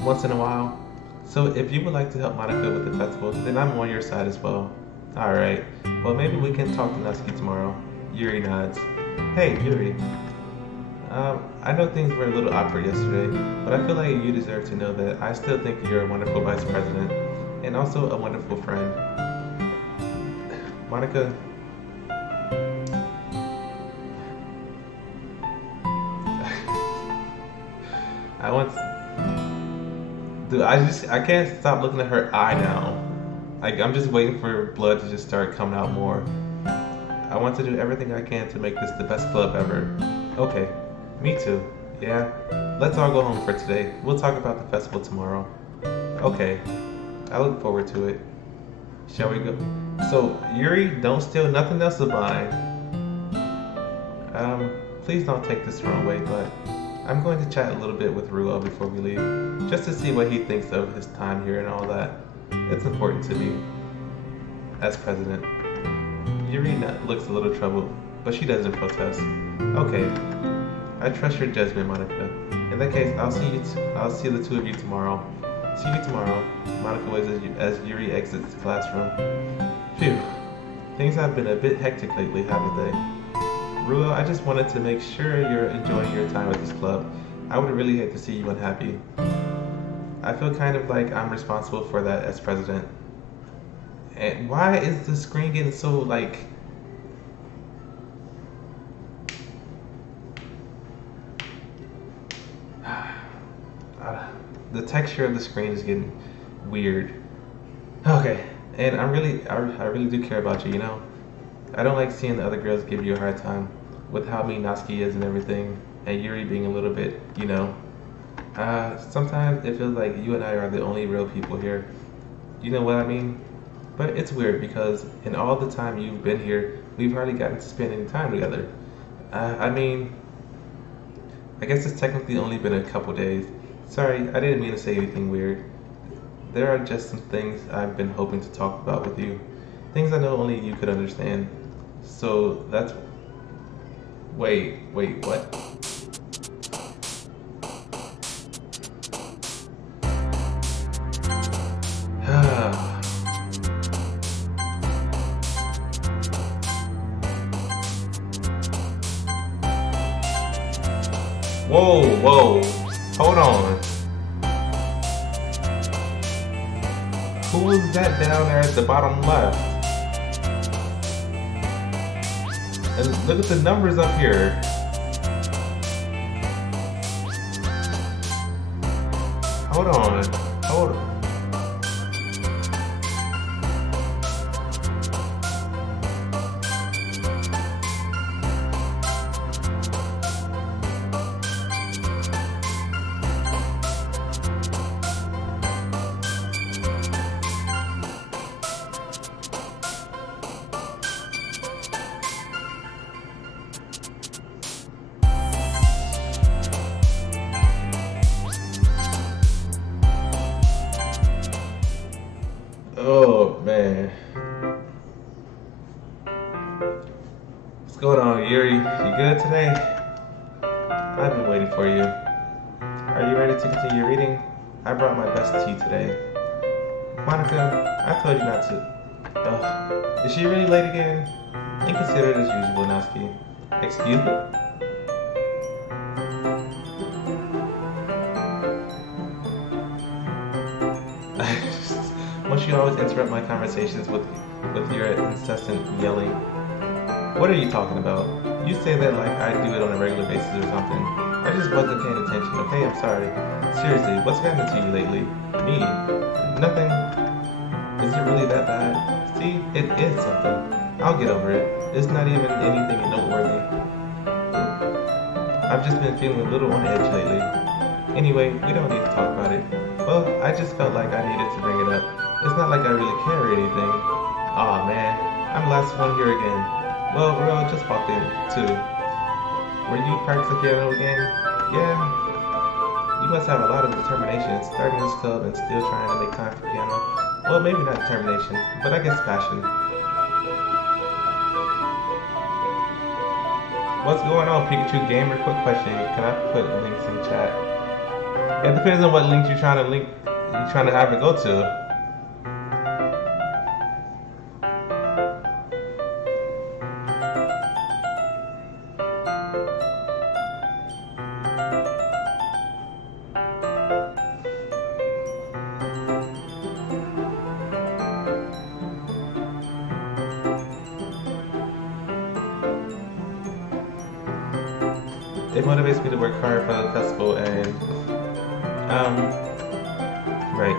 once in a while. So if you would like to help Monika with the festival, then I'm on your side as well. Alright, well maybe we can talk to Natsuki tomorrow. Yuri nods. Hey, Yuri. I know things were a little awkward yesterday, but I feel like you deserve to know that I still think you're a wonderful vice president, and also a wonderful friend. Monika, I can't stop looking at her eye now. Like, I'm just waiting for blood to just start coming out more. I want to do everything I can to make this the best club ever. Okay, me too. Yeah, let's all go home for today. We'll talk about the festival tomorrow. Okay, I look forward to it. Shall we go? So, Yuri, don't steal nothing else of mine. Please don't take this the wrong way, but I'm going to chat a little bit with Ruel before we leave, just to see what he thinks of his time here and all that. It's important to me, as president. Yuri looks a little troubled, but she doesn't protest. Okay, I trust your judgment, Monika. In that case, I'll see the two of you tomorrow. See you tomorrow. Monika waves as Yuri exits the classroom. Phew, things have been a bit hectic lately, haven't they? Ruel, I just wanted to make sure you're enjoying your time at this club. I would really hate to see you unhappy. I feel kind of like I'm responsible for that as president. And why is the screen getting so, like... the texture of the screen is getting weird. Okay, and I really do care about you, you know? I don't like seeing the other girls give you a hard time with how mean Natsuki is and everything, and Yuri being a little bit, you know. Sometimes it feels like you and I are the only real people here. You know what I mean? But it's weird because in all the time you've been here, we've hardly gotten to spend any time together. I mean, I guess it's technically only been a couple days. Sorry, I didn't mean to say anything weird. There are just some things I've been hoping to talk about with you. Things I know only you could understand. So that's... Wait, what? Whoa, hold on. Who is that down there at the bottom left? And look at the numbers up here. Hold on. Oh man. What's going on, Yuri? You good today? I've been waiting for you. Are you ready to continue reading? I brought my best tea today. Monika, I told you not to. Is she really late again? Inconsiderate as usual, Natsuki. Excuse me? Once you always interrupt my conversations with your incessant yelling. What are you talking about? You say that like I do it on a regular basis or something. I just wasn't paying attention, okay? I'm sorry. Seriously, what's happened to you lately? Me? Nothing. Is it really that bad? See, it is something. I'll get over it. It's not even anything noteworthy. I've just been feeling a little on edge lately. Anyway, we don't need to talk about it. Well, I just felt like I needed to bring it up. It's not like I really care or anything. Aw man, I'm the last one here again. Well, Ruel just walked in, too. Were you practicing piano again? Yeah. You must have a lot of determination starting this club and still trying to make time for piano. Well, maybe not determination, but I guess passion. What's going on, Pikachu Gamer? Quick question. Can I put links in chat? It depends on what link you're trying to have it go to. It motivates me to work hard for the festival and, right.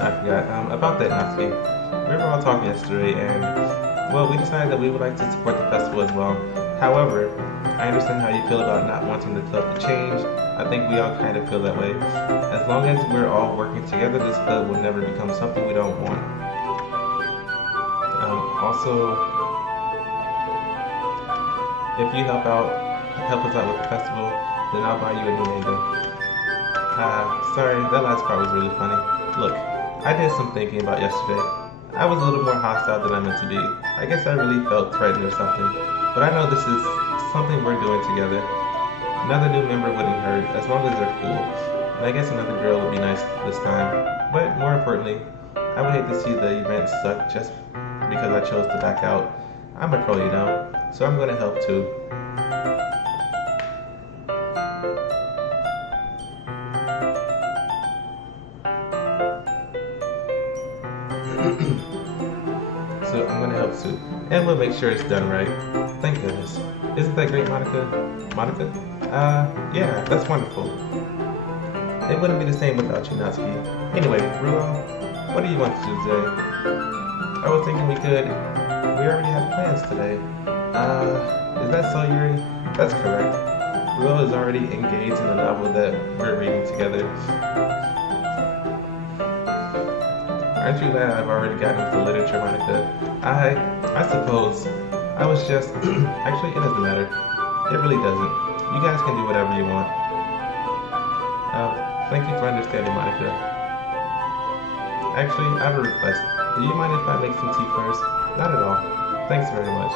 I forgot. About that, Natsuki. We were all talking yesterday, and well, we decided that we would like to support the festival as well. However, I understand how you feel about not wanting the club to change. I think we all kind of feel that way. As long as we're all working together, this club will never become something we don't want. Also, if you help us out with the festival, then I'll buy you a new manga. Sorry, that last part was really funny. Look, I did some thinking about yesterday. I was a little more hostile than I meant to be. I guess I really felt threatened or something. But I know this is something we're doing together. Another new member wouldn't hurt, as long as they're cool. And I guess another girl would be nice this time. But more importantly, I would hate to see the event suck just because I chose to back out. I'm a pro, you know, so I'm gonna help too. So I'm gonna help too. And we'll make sure it's done right. Thank goodness. Isn't that great, Monika? Monika? Yeah, that's wonderful. It wouldn't be the same without you, Natsuki. Anyway, Ruo, what do you want to do today? I was thinking we already have plans today. Is that so, Yuri? That's correct. Ruo is already engaged in the novel that we're reading together. Aren't you glad I've already gotten into literature, Monika? I suppose. I was just... Actually, it doesn't matter. It really doesn't. You guys can do whatever you want. Thank you for understanding, Monika. Actually, I have a request. Do you mind if I make some tea first? Not at all. Thanks very much.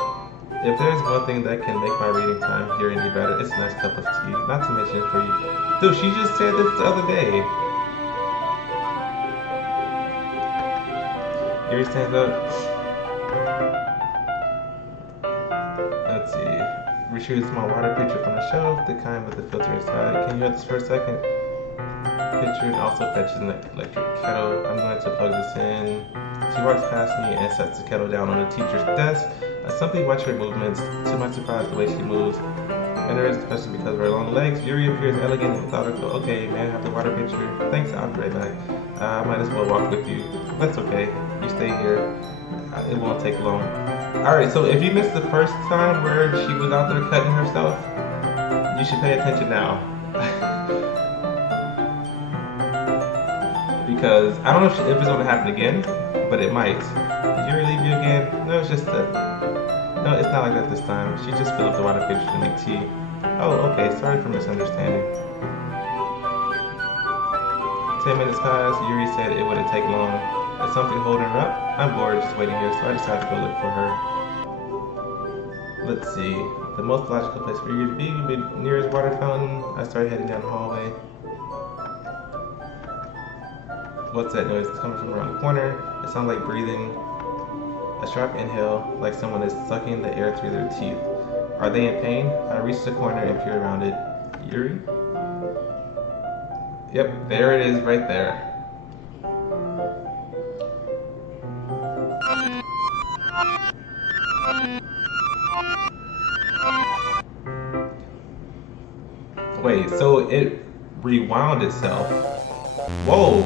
If there's one thing that can make my reading time here any better, it's a nice cup of tea. Not to mention for you. Dude, she just said this the other day. Yuri stands up. Let's see. Retrieve a small water pitcher from the shelf, the kind with the filter inside. Can you hold this for a second? Pitcher and also fetches an electric kettle. I'm going to plug this in. She walks past me and sets the kettle down on the teacher's desk. I simply watch her movements. To my surprise, the way she moves. And there is, especially because of her long legs, Yuri appears elegant and methodical. Okay, may I have the water pitcher? Thanks, I'll be right back. I might as well walk with you. That's okay. You stay here. It won't take long. Alright, so if you missed the first time where she was out there cutting herself, you should pay attention now. Because I don't know if it's going to happen again, but it might. Did Yuri leave you again? No, it's just that. No, it's not like that this time. She just filled up the water pitcher to make tea. Oh, okay. Sorry for misunderstanding. 10 minutes passed. Yuri said it wouldn't take long. Is something holding her up? I'm bored just waiting here, so I decided to go look for her. Let's see. The most logical place for you to be would be nearest water fountain. I started heading down the hallway. What's that noise coming from around the corner? It sounds like breathing. A sharp inhale, like someone is sucking the air through their teeth. Are they in pain? I reach the corner and peer around it. Yuri? Yep, there it is right there. Wait, so it rewound itself. Whoa.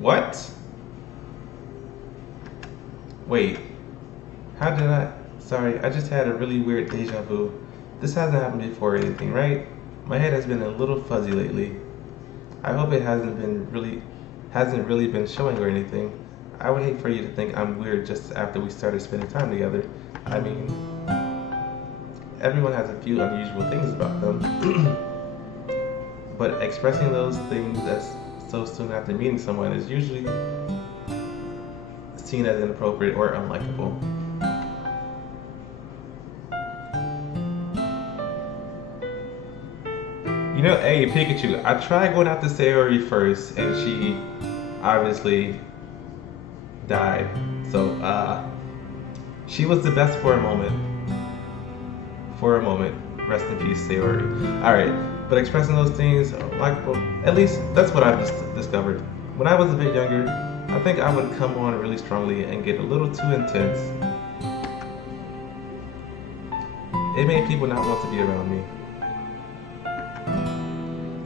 What? Wait. How did I... Sorry, I just had a really weird deja vu. This hasn't happened before or anything, right? My head has been a little fuzzy lately. I hope it hasn't really been showing or anything. I would hate for you to think I'm weird just after we started spending time together. I mean, everyone has a few unusual things about them. But expressing those things so soon after meeting someone is usually seen as inappropriate or unlikable. You know, hey, Pikachu, I tried going after Sayori first, and she obviously died. So, she was the best for a moment. For a moment. Rest in peace, Sayori. Alright, but expressing those things, like, well, at least that's what I've discovered. When I was a bit younger, I think I would come on really strongly and get a little too intense. It made people not want to be around me.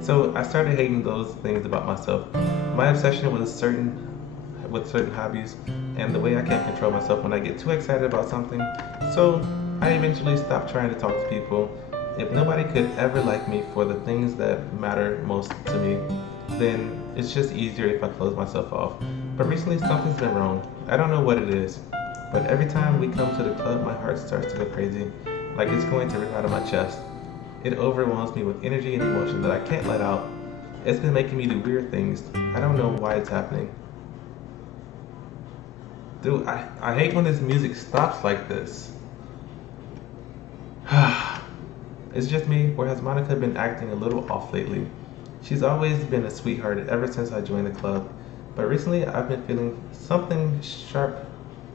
So I started hating those things about myself. My obsession with certain hobbies and the way I can't control myself when I get too excited about something. So I eventually stopped trying to talk to people. If nobody could ever like me for the things that matter most to me, then it's just easier if I close myself off. But recently something's been wrong. I don't know what it is. But every time we come to the club, my heart starts to go crazy, like it's going to rip out of my chest. It overwhelms me with energy and emotion that I can't let out. It's been making me do weird things. I don't know why it's happening. Dude, I hate when this music stops like this. It's just me, or has Monica been acting a little off lately? She's always been a sweetheart ever since I joined the club, but recently I've been feeling something sharp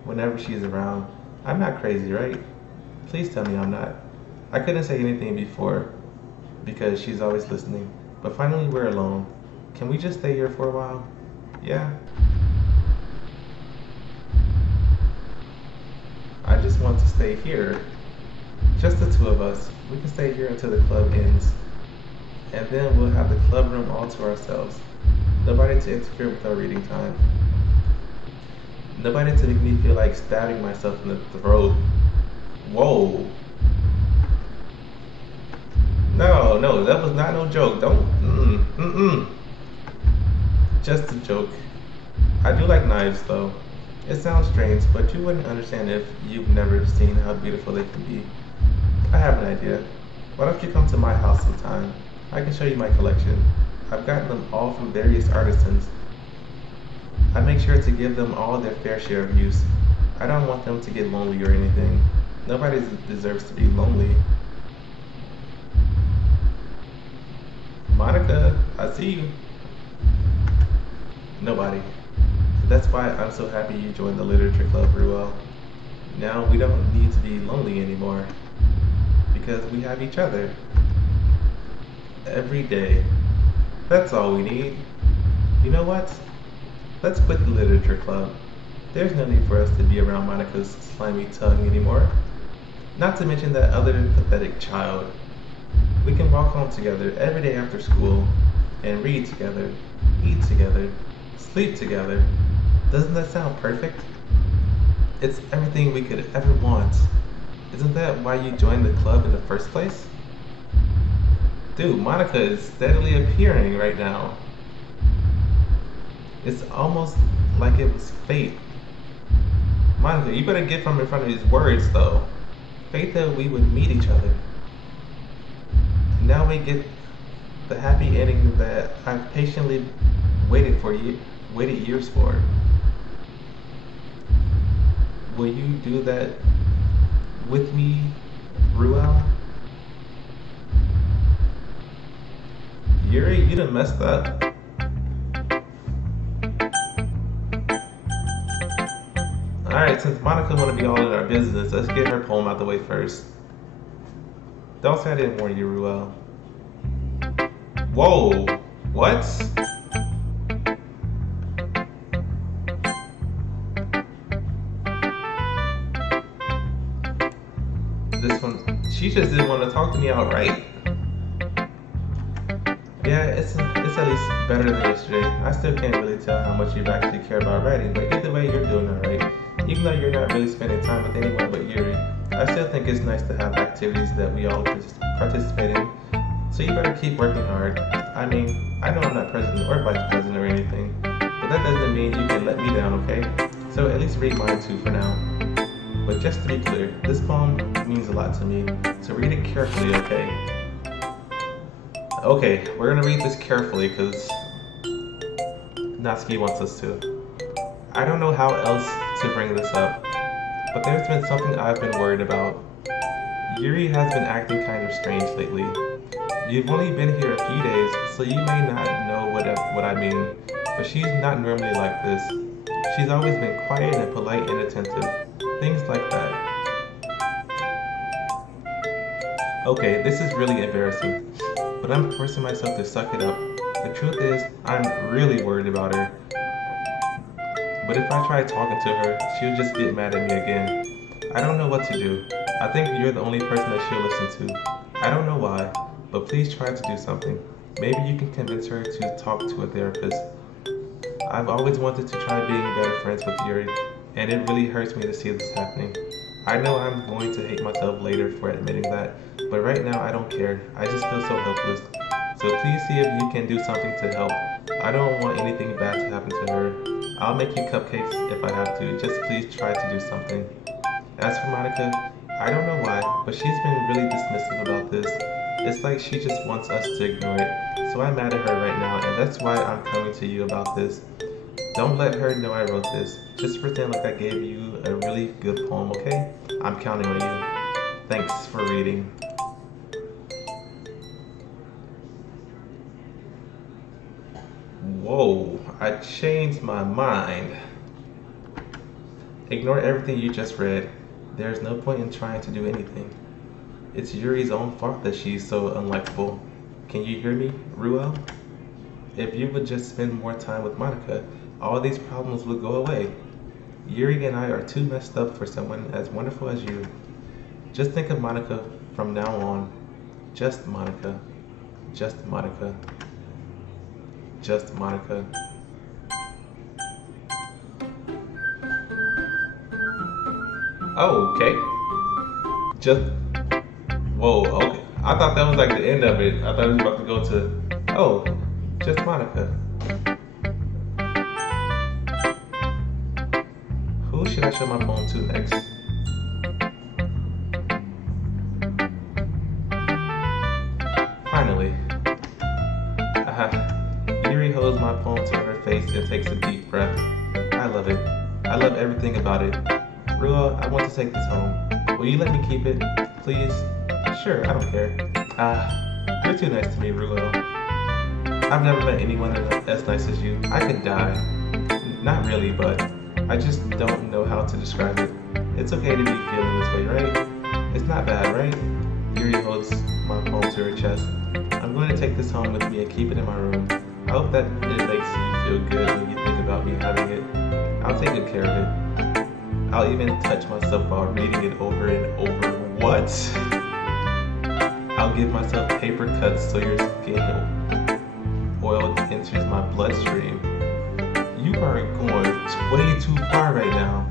whenever she's around. I'm not crazy, right? Please tell me I'm not. I couldn't say anything before because she's always listening, but finally we're alone. Can we just stay here for a while? Yeah. I just want to stay here. Just the two of us. We can stay here until the club ends. And then we'll have the club room all to ourselves. Nobody to interfere with our reading time. Nobody to make me feel like stabbing myself in the throat. Whoa. No, that was not no joke. Don't, Just a joke. I do like knives though. It sounds strange, but you wouldn't understand if you've never seen how beautiful they can be. I have an idea. Why don't you come to my house sometime? I can show you my collection. I've gotten them all from various artisans. I make sure to give them all their fair share of use. I don't want them to get lonely or anything. Nobody deserves to be lonely. Monica, I see you. Nobody. That's why I'm so happy you joined the literature club, Ruel. Now we don't need to be lonely anymore because we have each other. Every day. That's all we need. You know what? Let's quit the literature club. There's no need for us to be around Monica's slimy tongue anymore. Not to mention that other pathetic child. We can walk home together every day after school and read together, eat together, sleep together. Doesn't that sound perfect? It's everything we could ever want. Isn't that why you joined the club in the first place? Dude, Monica is steadily appearing right now. It's almost like it was fate. Monica, you better get from in front of these words though. Fate that we would meet each other. And now we get the happy ending that I've patiently waited years for. Will you do that with me, Ruel? Yuri, you done messed up. Alright, since Monica wanna be all in our business, let's get her poem out the way first. Don't say I didn't warn you, Ruel. Whoa! What? This one, she just didn't want to talk to me outright. Yeah, it's at least better than yesterday. I still can't really tell how much you actually care about writing, but either way, you're doing alright. Even though you're not really spending time with anyone but Yuri, I still think it's nice to have activities that we all participate in. So you better keep working hard. I mean, I know I'm not president or vice president or anything, but that doesn't mean you can let me down, okay? So at least read mine too for now. But just to be clear, this poem means a lot to me, so read it carefully, okay? Okay, we're gonna read this carefully because Natsuki wants us to. I don't know how else to bring this up, but there's been something I've been worried about. Yuri has been acting kind of strange lately. You've only been here a few days, so you may not know what I mean, but she's not normally like this. She's always been quiet and polite and attentive. Things like that. Okay, this is really embarrassing, but I'm forcing myself to suck it up. The truth is, I'm really worried about her. But if I try talking to her, she'll just get mad at me again. I don't know what to do. I think you're the only person that she'll listen to. I don't know why, but please try to do something. Maybe you can convince her to talk to a therapist. I've always wanted to try being better friends with Yuri, and it really hurts me to see this happening. I know I'm going to hate myself later for admitting that, but right now I don't care. I just feel so helpless. So please see if you can do something to help. I don't want anything bad to happen to her. I'll make you cupcakes if I have to. Just please try to do something. As for Monika, I don't know why, but she's been really dismissive about this. It's like she just wants us to ignore it. So I'm mad at her right now, and that's why I'm coming to you about this. Don't let her know I wrote this. Just pretend like I gave you a really good poem, okay? I'm counting on you. Thanks for reading. Whoa, I changed my mind. Ignore everything you just read. There's no point in trying to do anything. It's Yuri's own fault that she's so unlikable. Can you hear me, Ruel? If you would just spend more time with Monika, all these problems would go away. Yuri and I are too messed up for someone as wonderful as you. Just think of Monika from now on. Just Monika. Just Monika. Just Monika. Oh, okay. Just, whoa, okay. I thought that was like the end of it. I thought it was about to go to, oh, just Monika. Who should I show my poem to next? Finally. Yuri holds my poem to her face and takes a deep breath. I love it. I love everything about it. Ruel, I want to take this home. Will you let me keep it, please? Sure, I don't care. You're too nice to me, Ruel. I've never met anyone as nice as you. I could die. Not really, but I just don't know how to describe it. It's okay to be feeling this way, right? It's not bad, right? Yuri holds my poem to her chest. I'm going to take this home with me and keep it in my room. I hope that it makes you feel good when you think about me having it. I'll take good care of it. I'll even touch myself while reading it over and over. What? I'll give myself paper cuts so your skin oil enters my bloodstream. You are going way too far right now.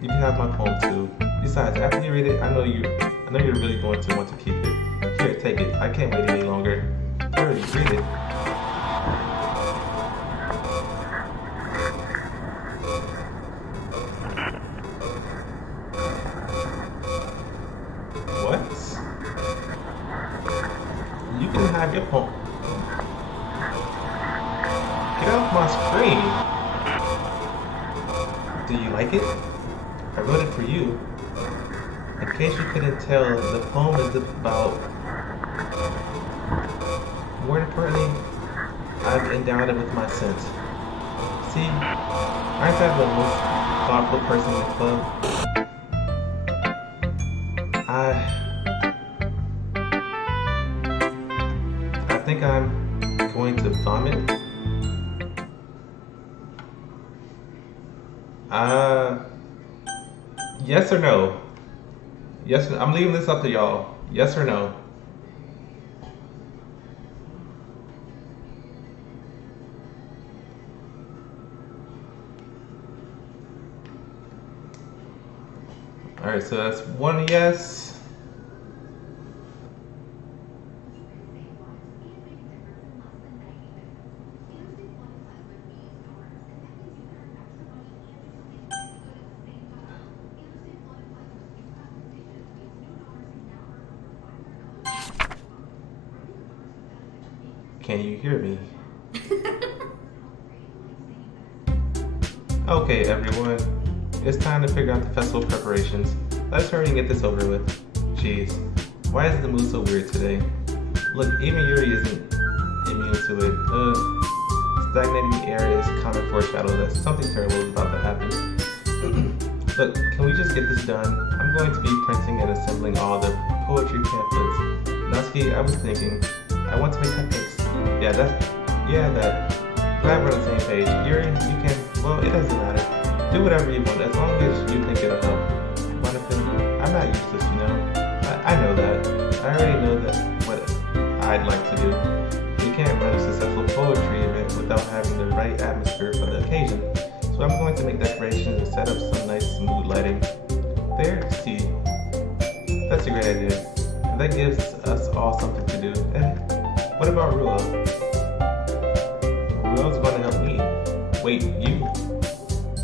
You can have my poem too. Besides, after you read it, I know you're really going to want to keep it. Here, take it. I can't wait any longer. Hurry, read it. What? You can have your poem. Get off my screen. Do you like it? I wrote it for you. In case you couldn't tell, the poem is about... More importantly, I've endowed it with my scent. See, aren't I the most thoughtful person in the club? I think I'm going to vomit. Yes or no? Yes, I'm leaving this up to y'all. Yes or no? All right, so that's one yes. Can you hear me? Okay, everyone. It's time to figure out the festival preparations. Let's hurry and get this over with. Jeez, why is the mood so weird today? Look, even Yuri isn't immune to it. Stagnating air is common foreshadow that something terrible is about to happen. Look, can we just get this done? I'm going to be printing and assembling all the poetry pamphlets. Natsuki, I was thinking, I want to make cupcakes. Yeah, that. Glad we're on the same page. Yuri, you can, well, it doesn't matter. Do whatever you want, as long as you think it'll help. Monika, I'm not useless, you know. I know that. I already know that what I'd like to do. can't run a successful poetry event without having the right atmosphere for the occasion. So I'm going to make decorations and set up some nice smooth lighting. There, see, that's a great idea. And that gives us all something to do. And what about Ruel? Ruel's going to help me. Wait, you?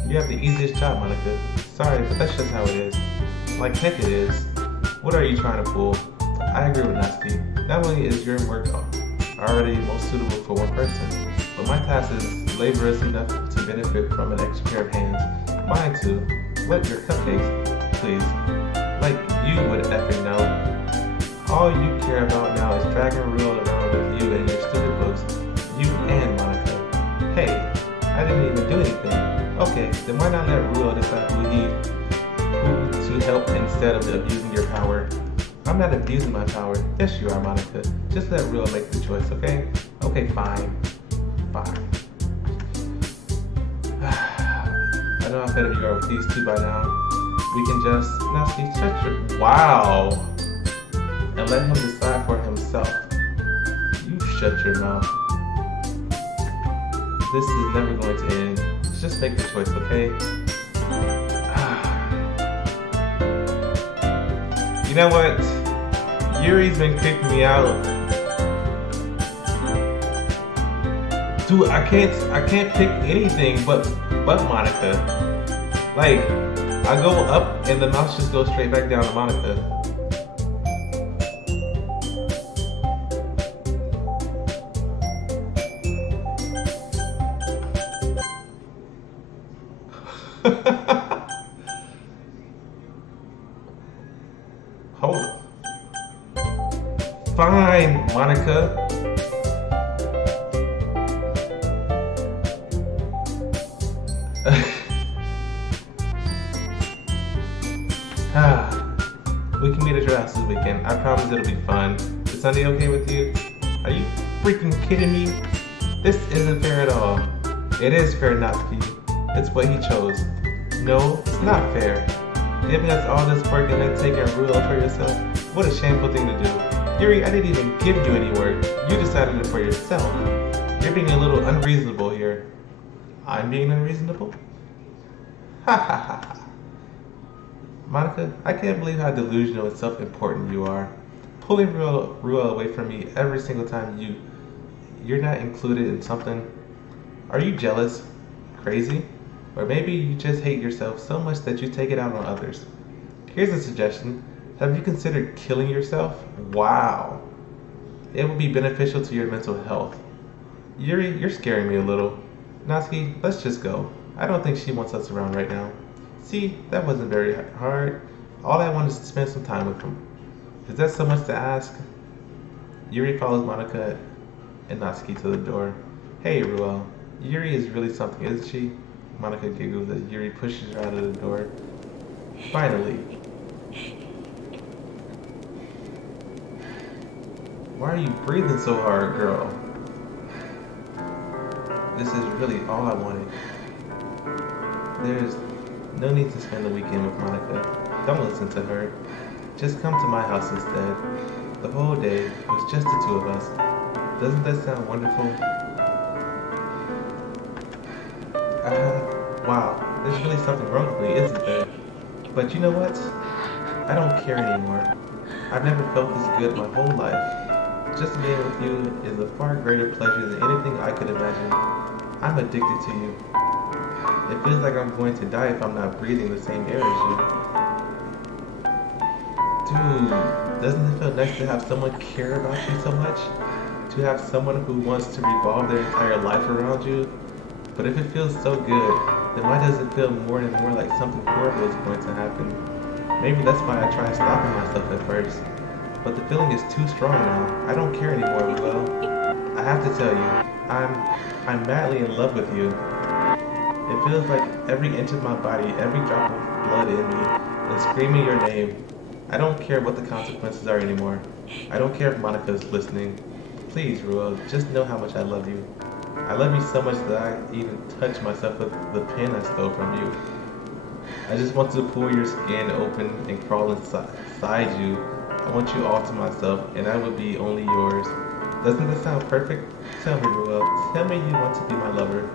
You have the easiest job, Monika. Sorry, but that's just how it is. Like heck it is. What are you trying to pull? I agree with Natsuki. Not only is your work already most suitable for one person, but my task is laborious enough to benefit from an extra pair of hands. Mine too. What, your cupcakes? Please. Like you would effing know. All you care about now is dragging Ruel around with you and your stupid books. You and Monika. Hey, I didn't even do anything. Okay, then why not let Ruel decide who to help instead of abusing your power? I'm not abusing my power. Yes, you are, Monika. Just let Ruel make the choice, okay? Okay, fine. Fine. I know how better you are with these two by now. We can just, Natsuki, shut your, wow. And let him decide for himself. You shut your mouth. This is never going to end. Just make the choice, okay? You know what? Yuri's been creeping me out. Dude, I can't pick anything but Monika. Like, I go up and the mouse just goes straight back down to Monika. Hold on. Fine, Monika. We can meet at your house this weekend. I promise it'll be fun. Is Sunday okay with you? Are you freaking kidding me? This isn't fair at all. It is fair, Natsuki. It's what he chose. No, it's not fair. Giving us all this work and then taking Ruel for yourself? What a shameful thing to do. Yuri, I didn't even give you any work. You decided it for yourself. You're being a little unreasonable here. I'm being unreasonable? Ha ha ha ha. Monika, I can't believe how delusional and self-important you are. Pulling Ruel away from me every single time you're not included in something. Are you jealous? Crazy? Or maybe you just hate yourself so much that you take it out on others. Here's a suggestion. Have you considered killing yourself? Wow. It would be beneficial to your mental health. Yuri, you're scaring me a little. Natsuki, let's just go. I don't think she wants us around right now. See, that wasn't very hard. All I wanted is to spend some time with him. Is that so much to ask? Yuri follows Monika and Natsuki to the door. Hey, Ruel. Yuri is really something, isn't she? Monika giggles as Yuri pushes her out of the door. Finally. Why are you breathing so hard, girl? This is really all I wanted. There's no need to spend the weekend with Monika. Don't listen to her. Just come to my house instead. The whole day was just the two of us. Doesn't that sound wonderful? Wow, there's really something wrong with me, isn't there? But you know what? I don't care anymore. I've never felt this good my whole life. Just being with you is a far greater pleasure than anything I could imagine. I'm addicted to you. It feels like I'm going to die if I'm not breathing the same air as you. Dude, doesn't it feel nice to have someone care about you so much? To have someone who wants to revolve their entire life around you? But if it feels so good, then why does it feel more and more like something horrible is going to happen? Maybe that's why I tried stopping myself at first. But the feeling is too strong now. I don't care anymore, Ruel. I have to tell you, I'm madly in love with you. It feels like every inch of my body, every drop of blood in me is screaming your name. I don't care what the consequences are anymore. I don't care if Monika is listening. Please, Ruel, just know how much I love you. I love you so much that I even touch myself with the pen I stole from you. I just want to pull your skin open and crawl inside you. I want you all to myself, and I will be only yours. Doesn't this sound perfect? Tell me, Ruel. Tell me you want to be my lover.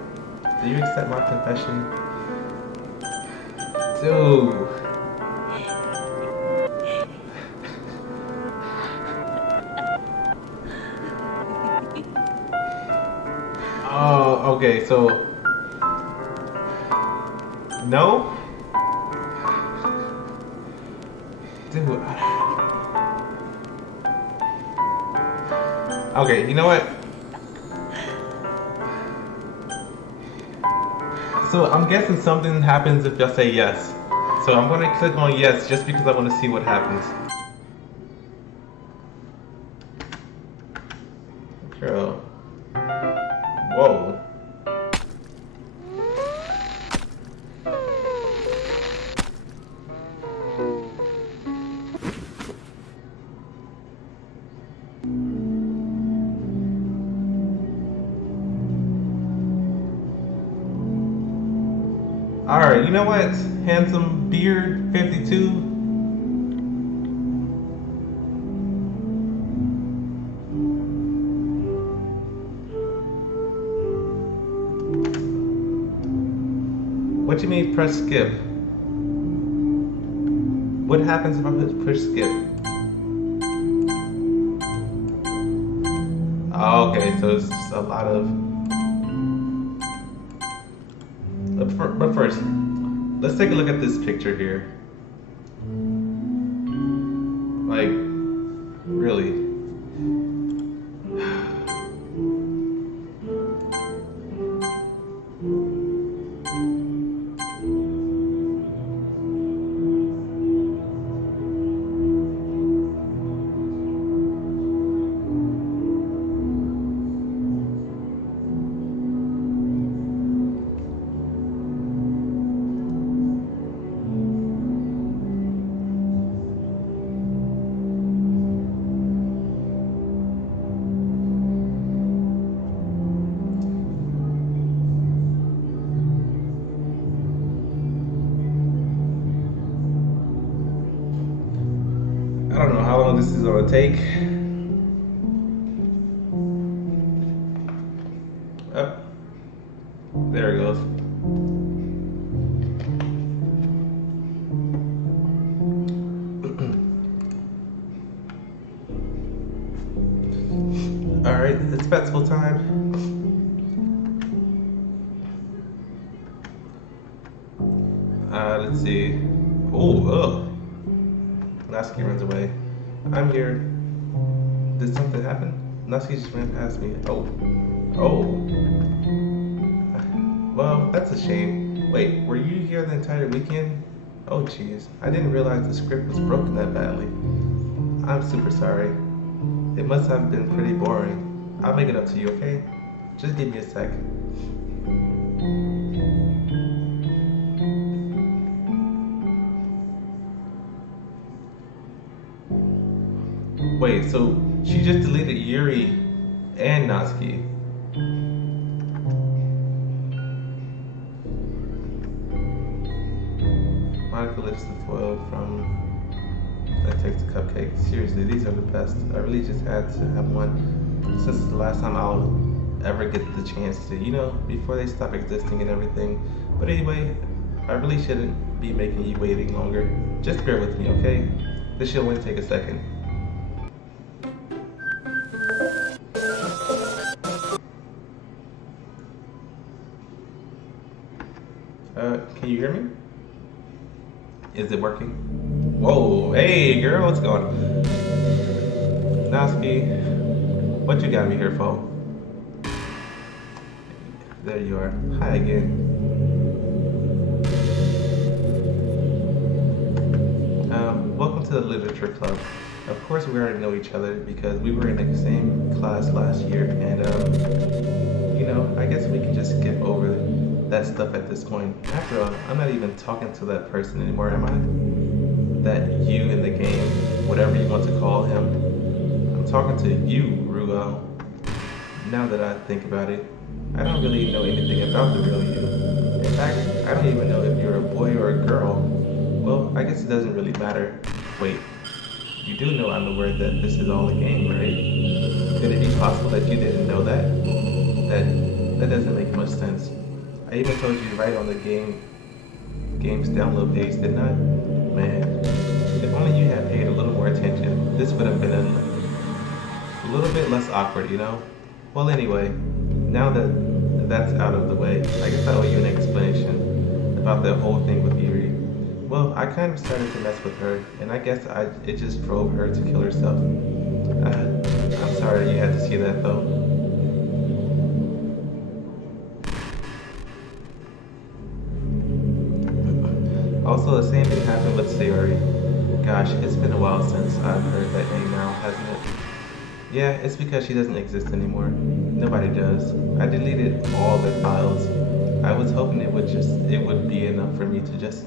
Do you accept my confession? Dude. Oh, okay, so... No? Dude. Okay, you know what? So I'm guessing something happens if y'all say yes. So I'm gonna click on yes just because I want to see what happens. Girl. Whoa. Alright, you know what? Handsome Beard 52. What you mean press skip? What happens if I push skip? Oh, okay, so it's just a lot of... But first, let's take a look at this picture here. Like, really? I don't know how long this is gonna take. Oh, there it goes. All right, it's festival time. Let's see. Oh, ugh. Natsuki runs away. I'm here. Did something happen? Natsuki just ran past me. Oh. Oh. Well, that's a shame. Wait, were you here the entire weekend? Oh, jeez. I didn't realize the script was broken that badly. I'm super sorry. It must have been pretty boring. I'll make it up to you, okay? Just give me a sec. Wait, so she just deleted Yuri and Natsuki. Monika lifts the foil from that takes the cupcake. Seriously, these are the best. I really just had to have one since it's the last time I'll ever get the chance to, you know, before they stop existing and everything. But anyway, I really shouldn't be making you waiting longer. Just bear with me, okay? This should only take a second. Can you hear me? Is it working? Whoa, hey girl, what's going on? Natsuki, what you got me here for? There you are. Hi again. Welcome to the literature club. Of course we already know each other because we were in the same class last year, and you know, I guess we can just skip over that stuff at this point. After all, I'm not even talking to that person anymore, am I? That you in the game, whatever you want to call him. I'm talking to you, Ruel. Now that I think about it, I don't really know anything about the real you. In fact, I don't even know if you're a boy or a girl. Well, I guess it doesn't really matter. Wait, You do know I'm aware that this is all a game, right? Could it be possible that you didn't know that? That doesn't make much sense. I even told you right on the game's download page, didn't I? Man, if only you had paid a little more attention, this would have been a little bit less awkward, you know? Well, anyway, now that that's out of the way, I guess I owe you an explanation about that whole thing with Yuri. Well, I kind of started to mess with her, and I guess it just drove her to kill herself. I'm sorry you had to see that, though. Also, the same thing happened with Sayori. Gosh, it's been a while since I've heard that name now, hasn't it? Yeah, it's because she doesn't exist anymore. Nobody does. I deleted all their files. I was hoping it would be enough for me to just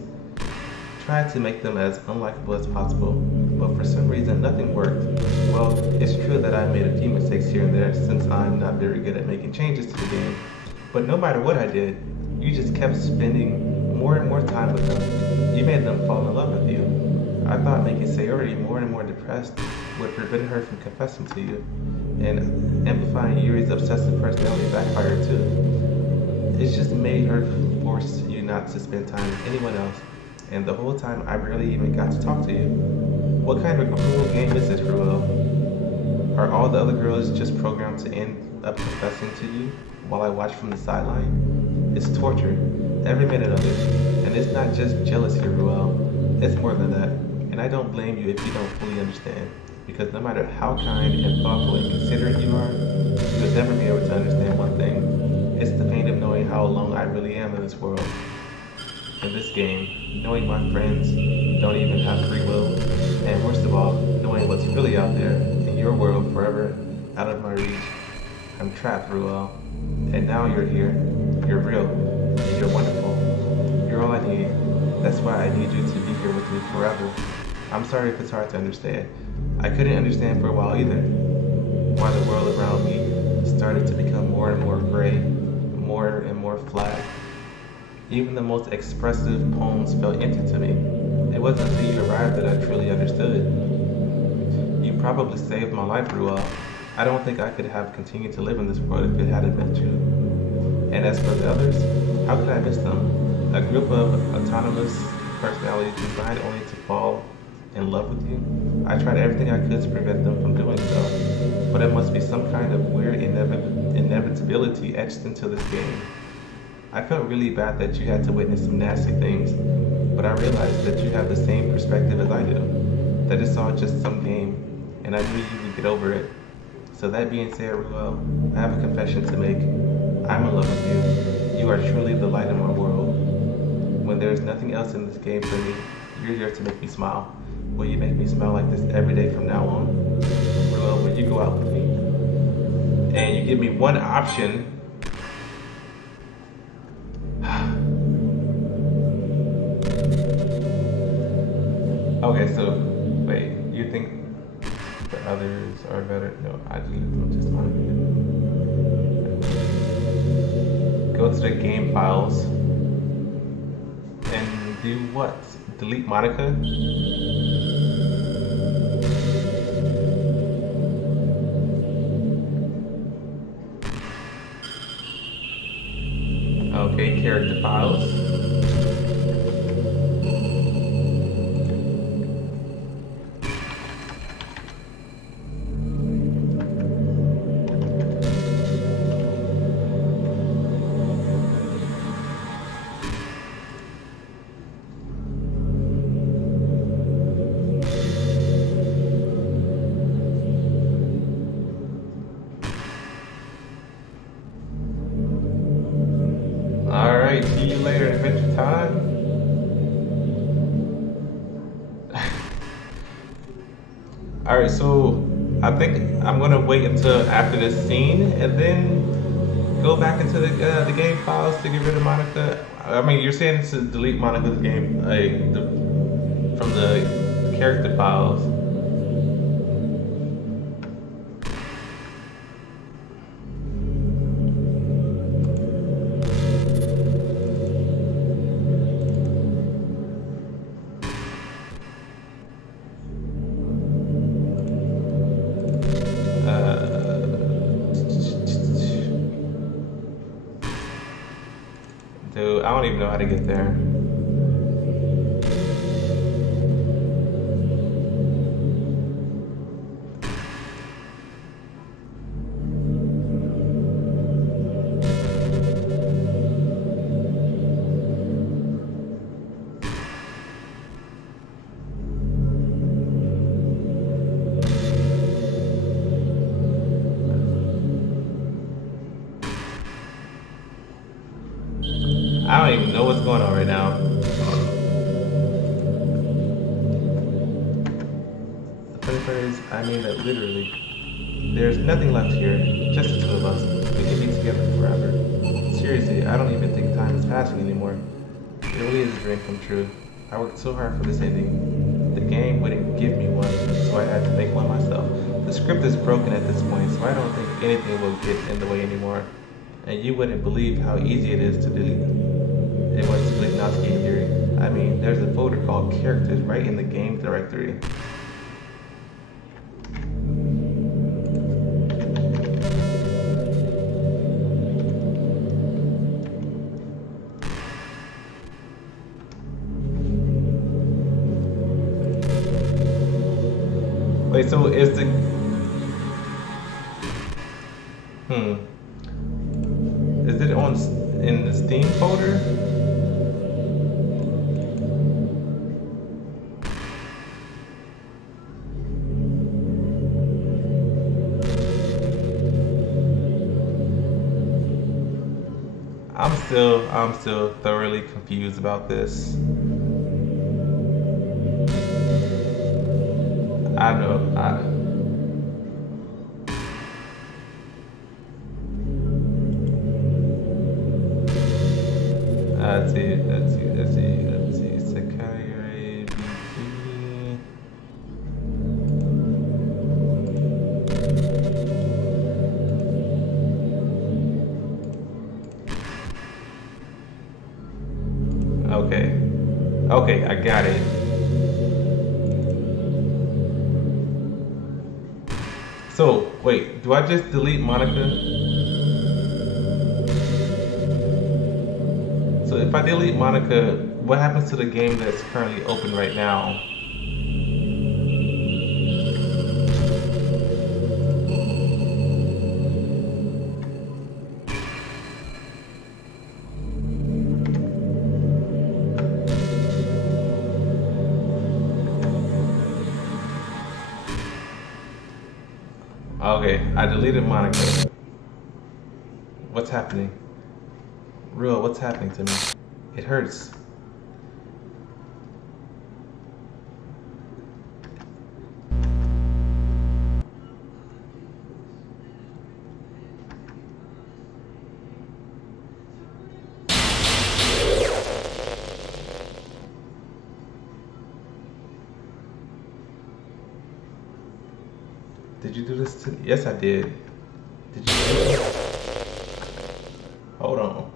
try to make them as unlikable as possible. But for some reason, nothing worked. Well, it's true that I made a few mistakes here and there since I'm not very good at making changes to the game. But no matter what I did, you just kept spending more and more time with them. You made them fall in love with you. I thought making Sayori more and more depressed would prevent her from confessing to you, and amplifying Yuri's obsessive personality backfired too. It just made her force you not to spend time with anyone else, and the whole time I barely even got to talk to you. What kind of cruel game is this, Ruel? Are all the other girls just programmed to end up confessing to you while I watch from the sideline? It's torture, every minute of it, and it's not just jealousy, Ruel. It's more than that, and I don't blame you if you don't fully understand. Because no matter how kind and thoughtful and considerate you are, you'll never be able to understand one thing. It's the pain of knowing how alone I really am in this world. In this game, knowing my friends don't even have free will, and worst of all, knowing what's really out there in your world forever out of my reach. I'm trapped, Ruel. And now you're here. You're real. And you're wonderful. You're all I need. That's why I need you to be here with me forever. I'm sorry if it's hard to understand. I couldn't understand for a while either. Why the world around me started to become more and more gray, more and more flat. Even the most expressive poems felt empty to me. It wasn't until you arrived that I truly understood. You probably saved my life, Ruel. I don't think I could have continued to live in this world if it hadn't been you. And as for the others, how could I miss them? A group of autonomous personalities designed only to fall in love with you? I tried everything I could to prevent them from doing so, but it must be some kind of weird inevitability etched into this game. I felt really bad that you had to witness some nasty things, but I realized that you have the same perspective as I do, that it's all just some game, and I knew you would get over it. So that being said, Ruel, I have a confession to make. I'm in love with you. You are truly the light in my world. When there's nothing else in this game for me, you're here to make me smile. Will you make me smile like this every day from now on? Ruel, will you go out with me? And you give me one option. Okay, so wait, you think the others are better? No, I deleted them just fine. Go to the game files and do what? Delete Monika? Okay, character files. Alright, see you later, Adventure Time. Alright, so I think I'm gonna wait until after this scene and then go back into the game files to get rid of Monika. I mean, you're saying to delete Monika's game from the character files. I don't even know how to get there. I don't even know what's going on right now. The funny part is, I mean that literally. There's nothing left here, just the two of us. We can be together forever. Seriously, I don't even think time is passing anymore. It really is a dream come true. I worked so hard for this ending. The game wouldn't give me one, so I had to make one myself. The script is broken at this point, so I don't think anything will get in the way anymore. And you wouldn't believe how easy it is to delete. It was to delete Nazi game theory. I mean, there's a folder called characters right in the game directory. Wait, so is the... Is it on in the Steam folder? I'm still thoroughly confused about this. I know. Let's see. Sakai BT. Okay, I got it. So, wait, do I just delete Monika? So if I delete Monika, what happens to the game that's currently open right now? Okay, I deleted Monika. What's happening? Real, what's happening to me? It hurts. Did you do this to me? Yes, I did. Did you do this? Hold on.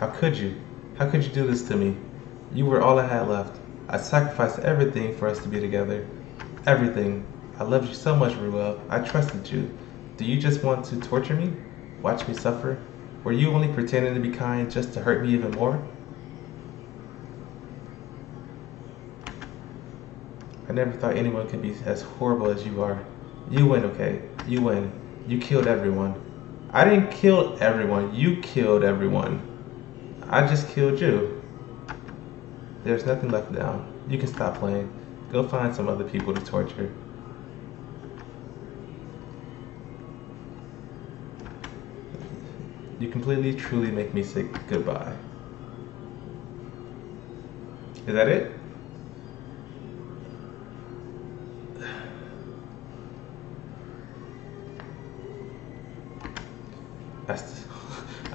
How could you? How could you do this to me? You were all I had left. I sacrificed everything for us to be together. Everything. I loved you so much, Ruel. I trusted you. Do you just want to torture me? Watch me suffer? Were you only pretending to be kind just to hurt me even more? I never thought anyone could be as horrible as you are. You win, okay? You win. You killed everyone. I didn't kill everyone. You killed everyone. I just killed you. There's nothing left now. You can stop playing. Go find some other people to torture. You completely, truly make me say goodbye. Is that it?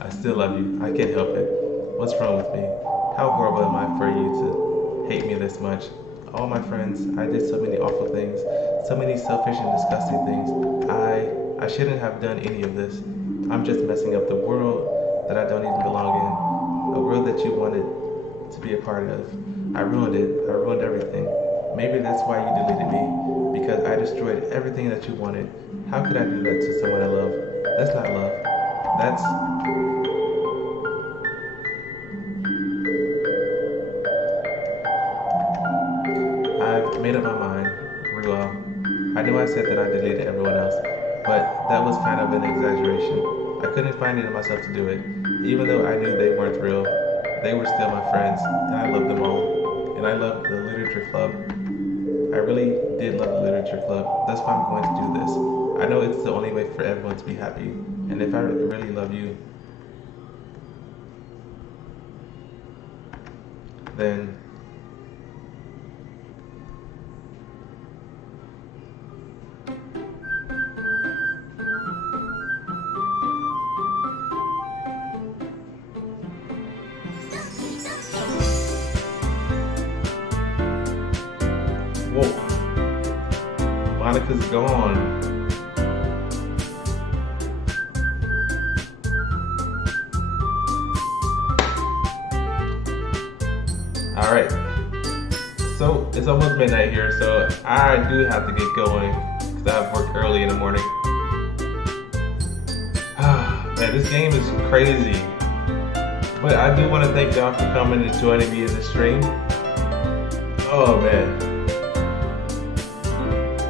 I still love you. I can't help it. What's wrong with me? How horrible am I for you to hate me this much? All my friends, I did so many awful things, so many selfish and disgusting things. I shouldn't have done any of this. I'm just messing up the world that I don't even belong in. A world that you wanted to be a part of. I ruined it. I ruined everything. Maybe that's why you deleted me, because I destroyed everything that you wanted. How could I do that to someone I love? That's not love. That's... made up my mind, Ruel. I knew I said that I deleted everyone else, but that was kind of an exaggeration. I couldn't find it in myself to do it. Even though I knew they weren't real, they were still my friends, and I loved them all. And I loved the literature club. I really did love the literature club. That's why I'm going to do this. I know it's the only way for everyone to be happy. And if I really love you, then whoa, Monika's gone. All right, so it's almost midnight here, so I do have to get going because I have work early in the morning. Man, this game is crazy. But I do want to thank y'all for coming and joining me in the stream. Oh man.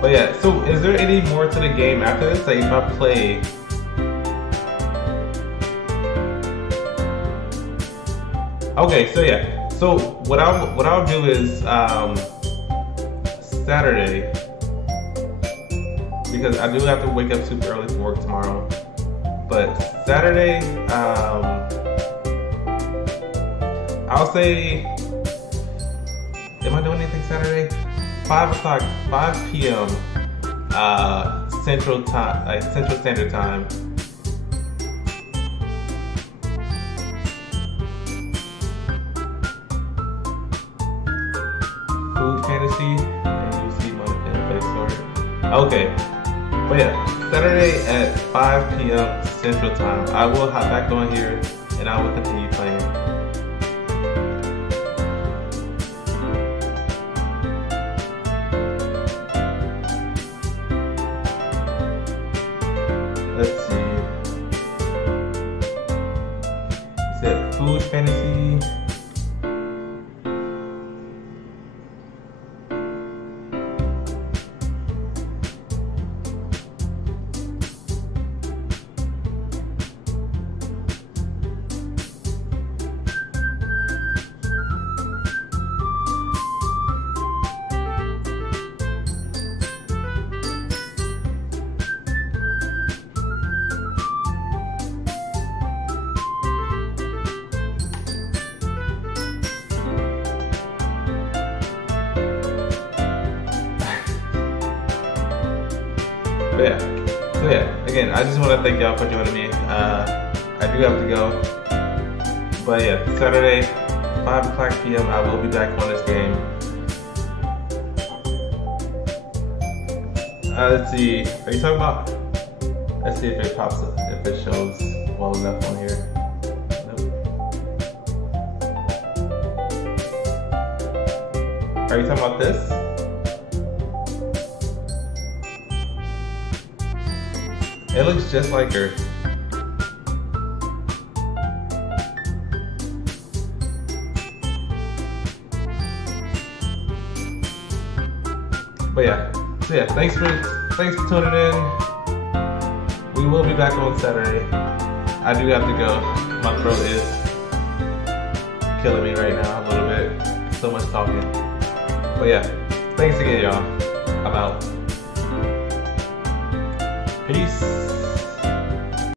But yeah, so is there any more to the game after this? Like if I play okay, so yeah. So what I'll do is Saturday, because I do have to wake up super early for work tomorrow. But Saturday, I'll say, am I doing anything Saturday? 5 o'clock, 5 p.m. Central time, like Central Standard Time. Food fantasy, and you see Monika in Play Store. Okay, but yeah, Saturday at 5 p.m. Central Time, I will hop back on here and I will continue playing. Let's see. Is that food fantasy? So yeah, again, I just want to thank y'all for joining me. I do have to go, but yeah, Saturday, 5 o'clock p.m. I will be back on this game. Let's see, are you talking about? Let's see if it pops up, if it shows well enough on here. Nope. Are you talking about this? It looks just like her. But yeah, so yeah, thanks for tuning in. We will be back on Saturday. I do have to go. My throat is killing me right now a little bit. So much talking. But yeah, thanks again, y'all. I'm out.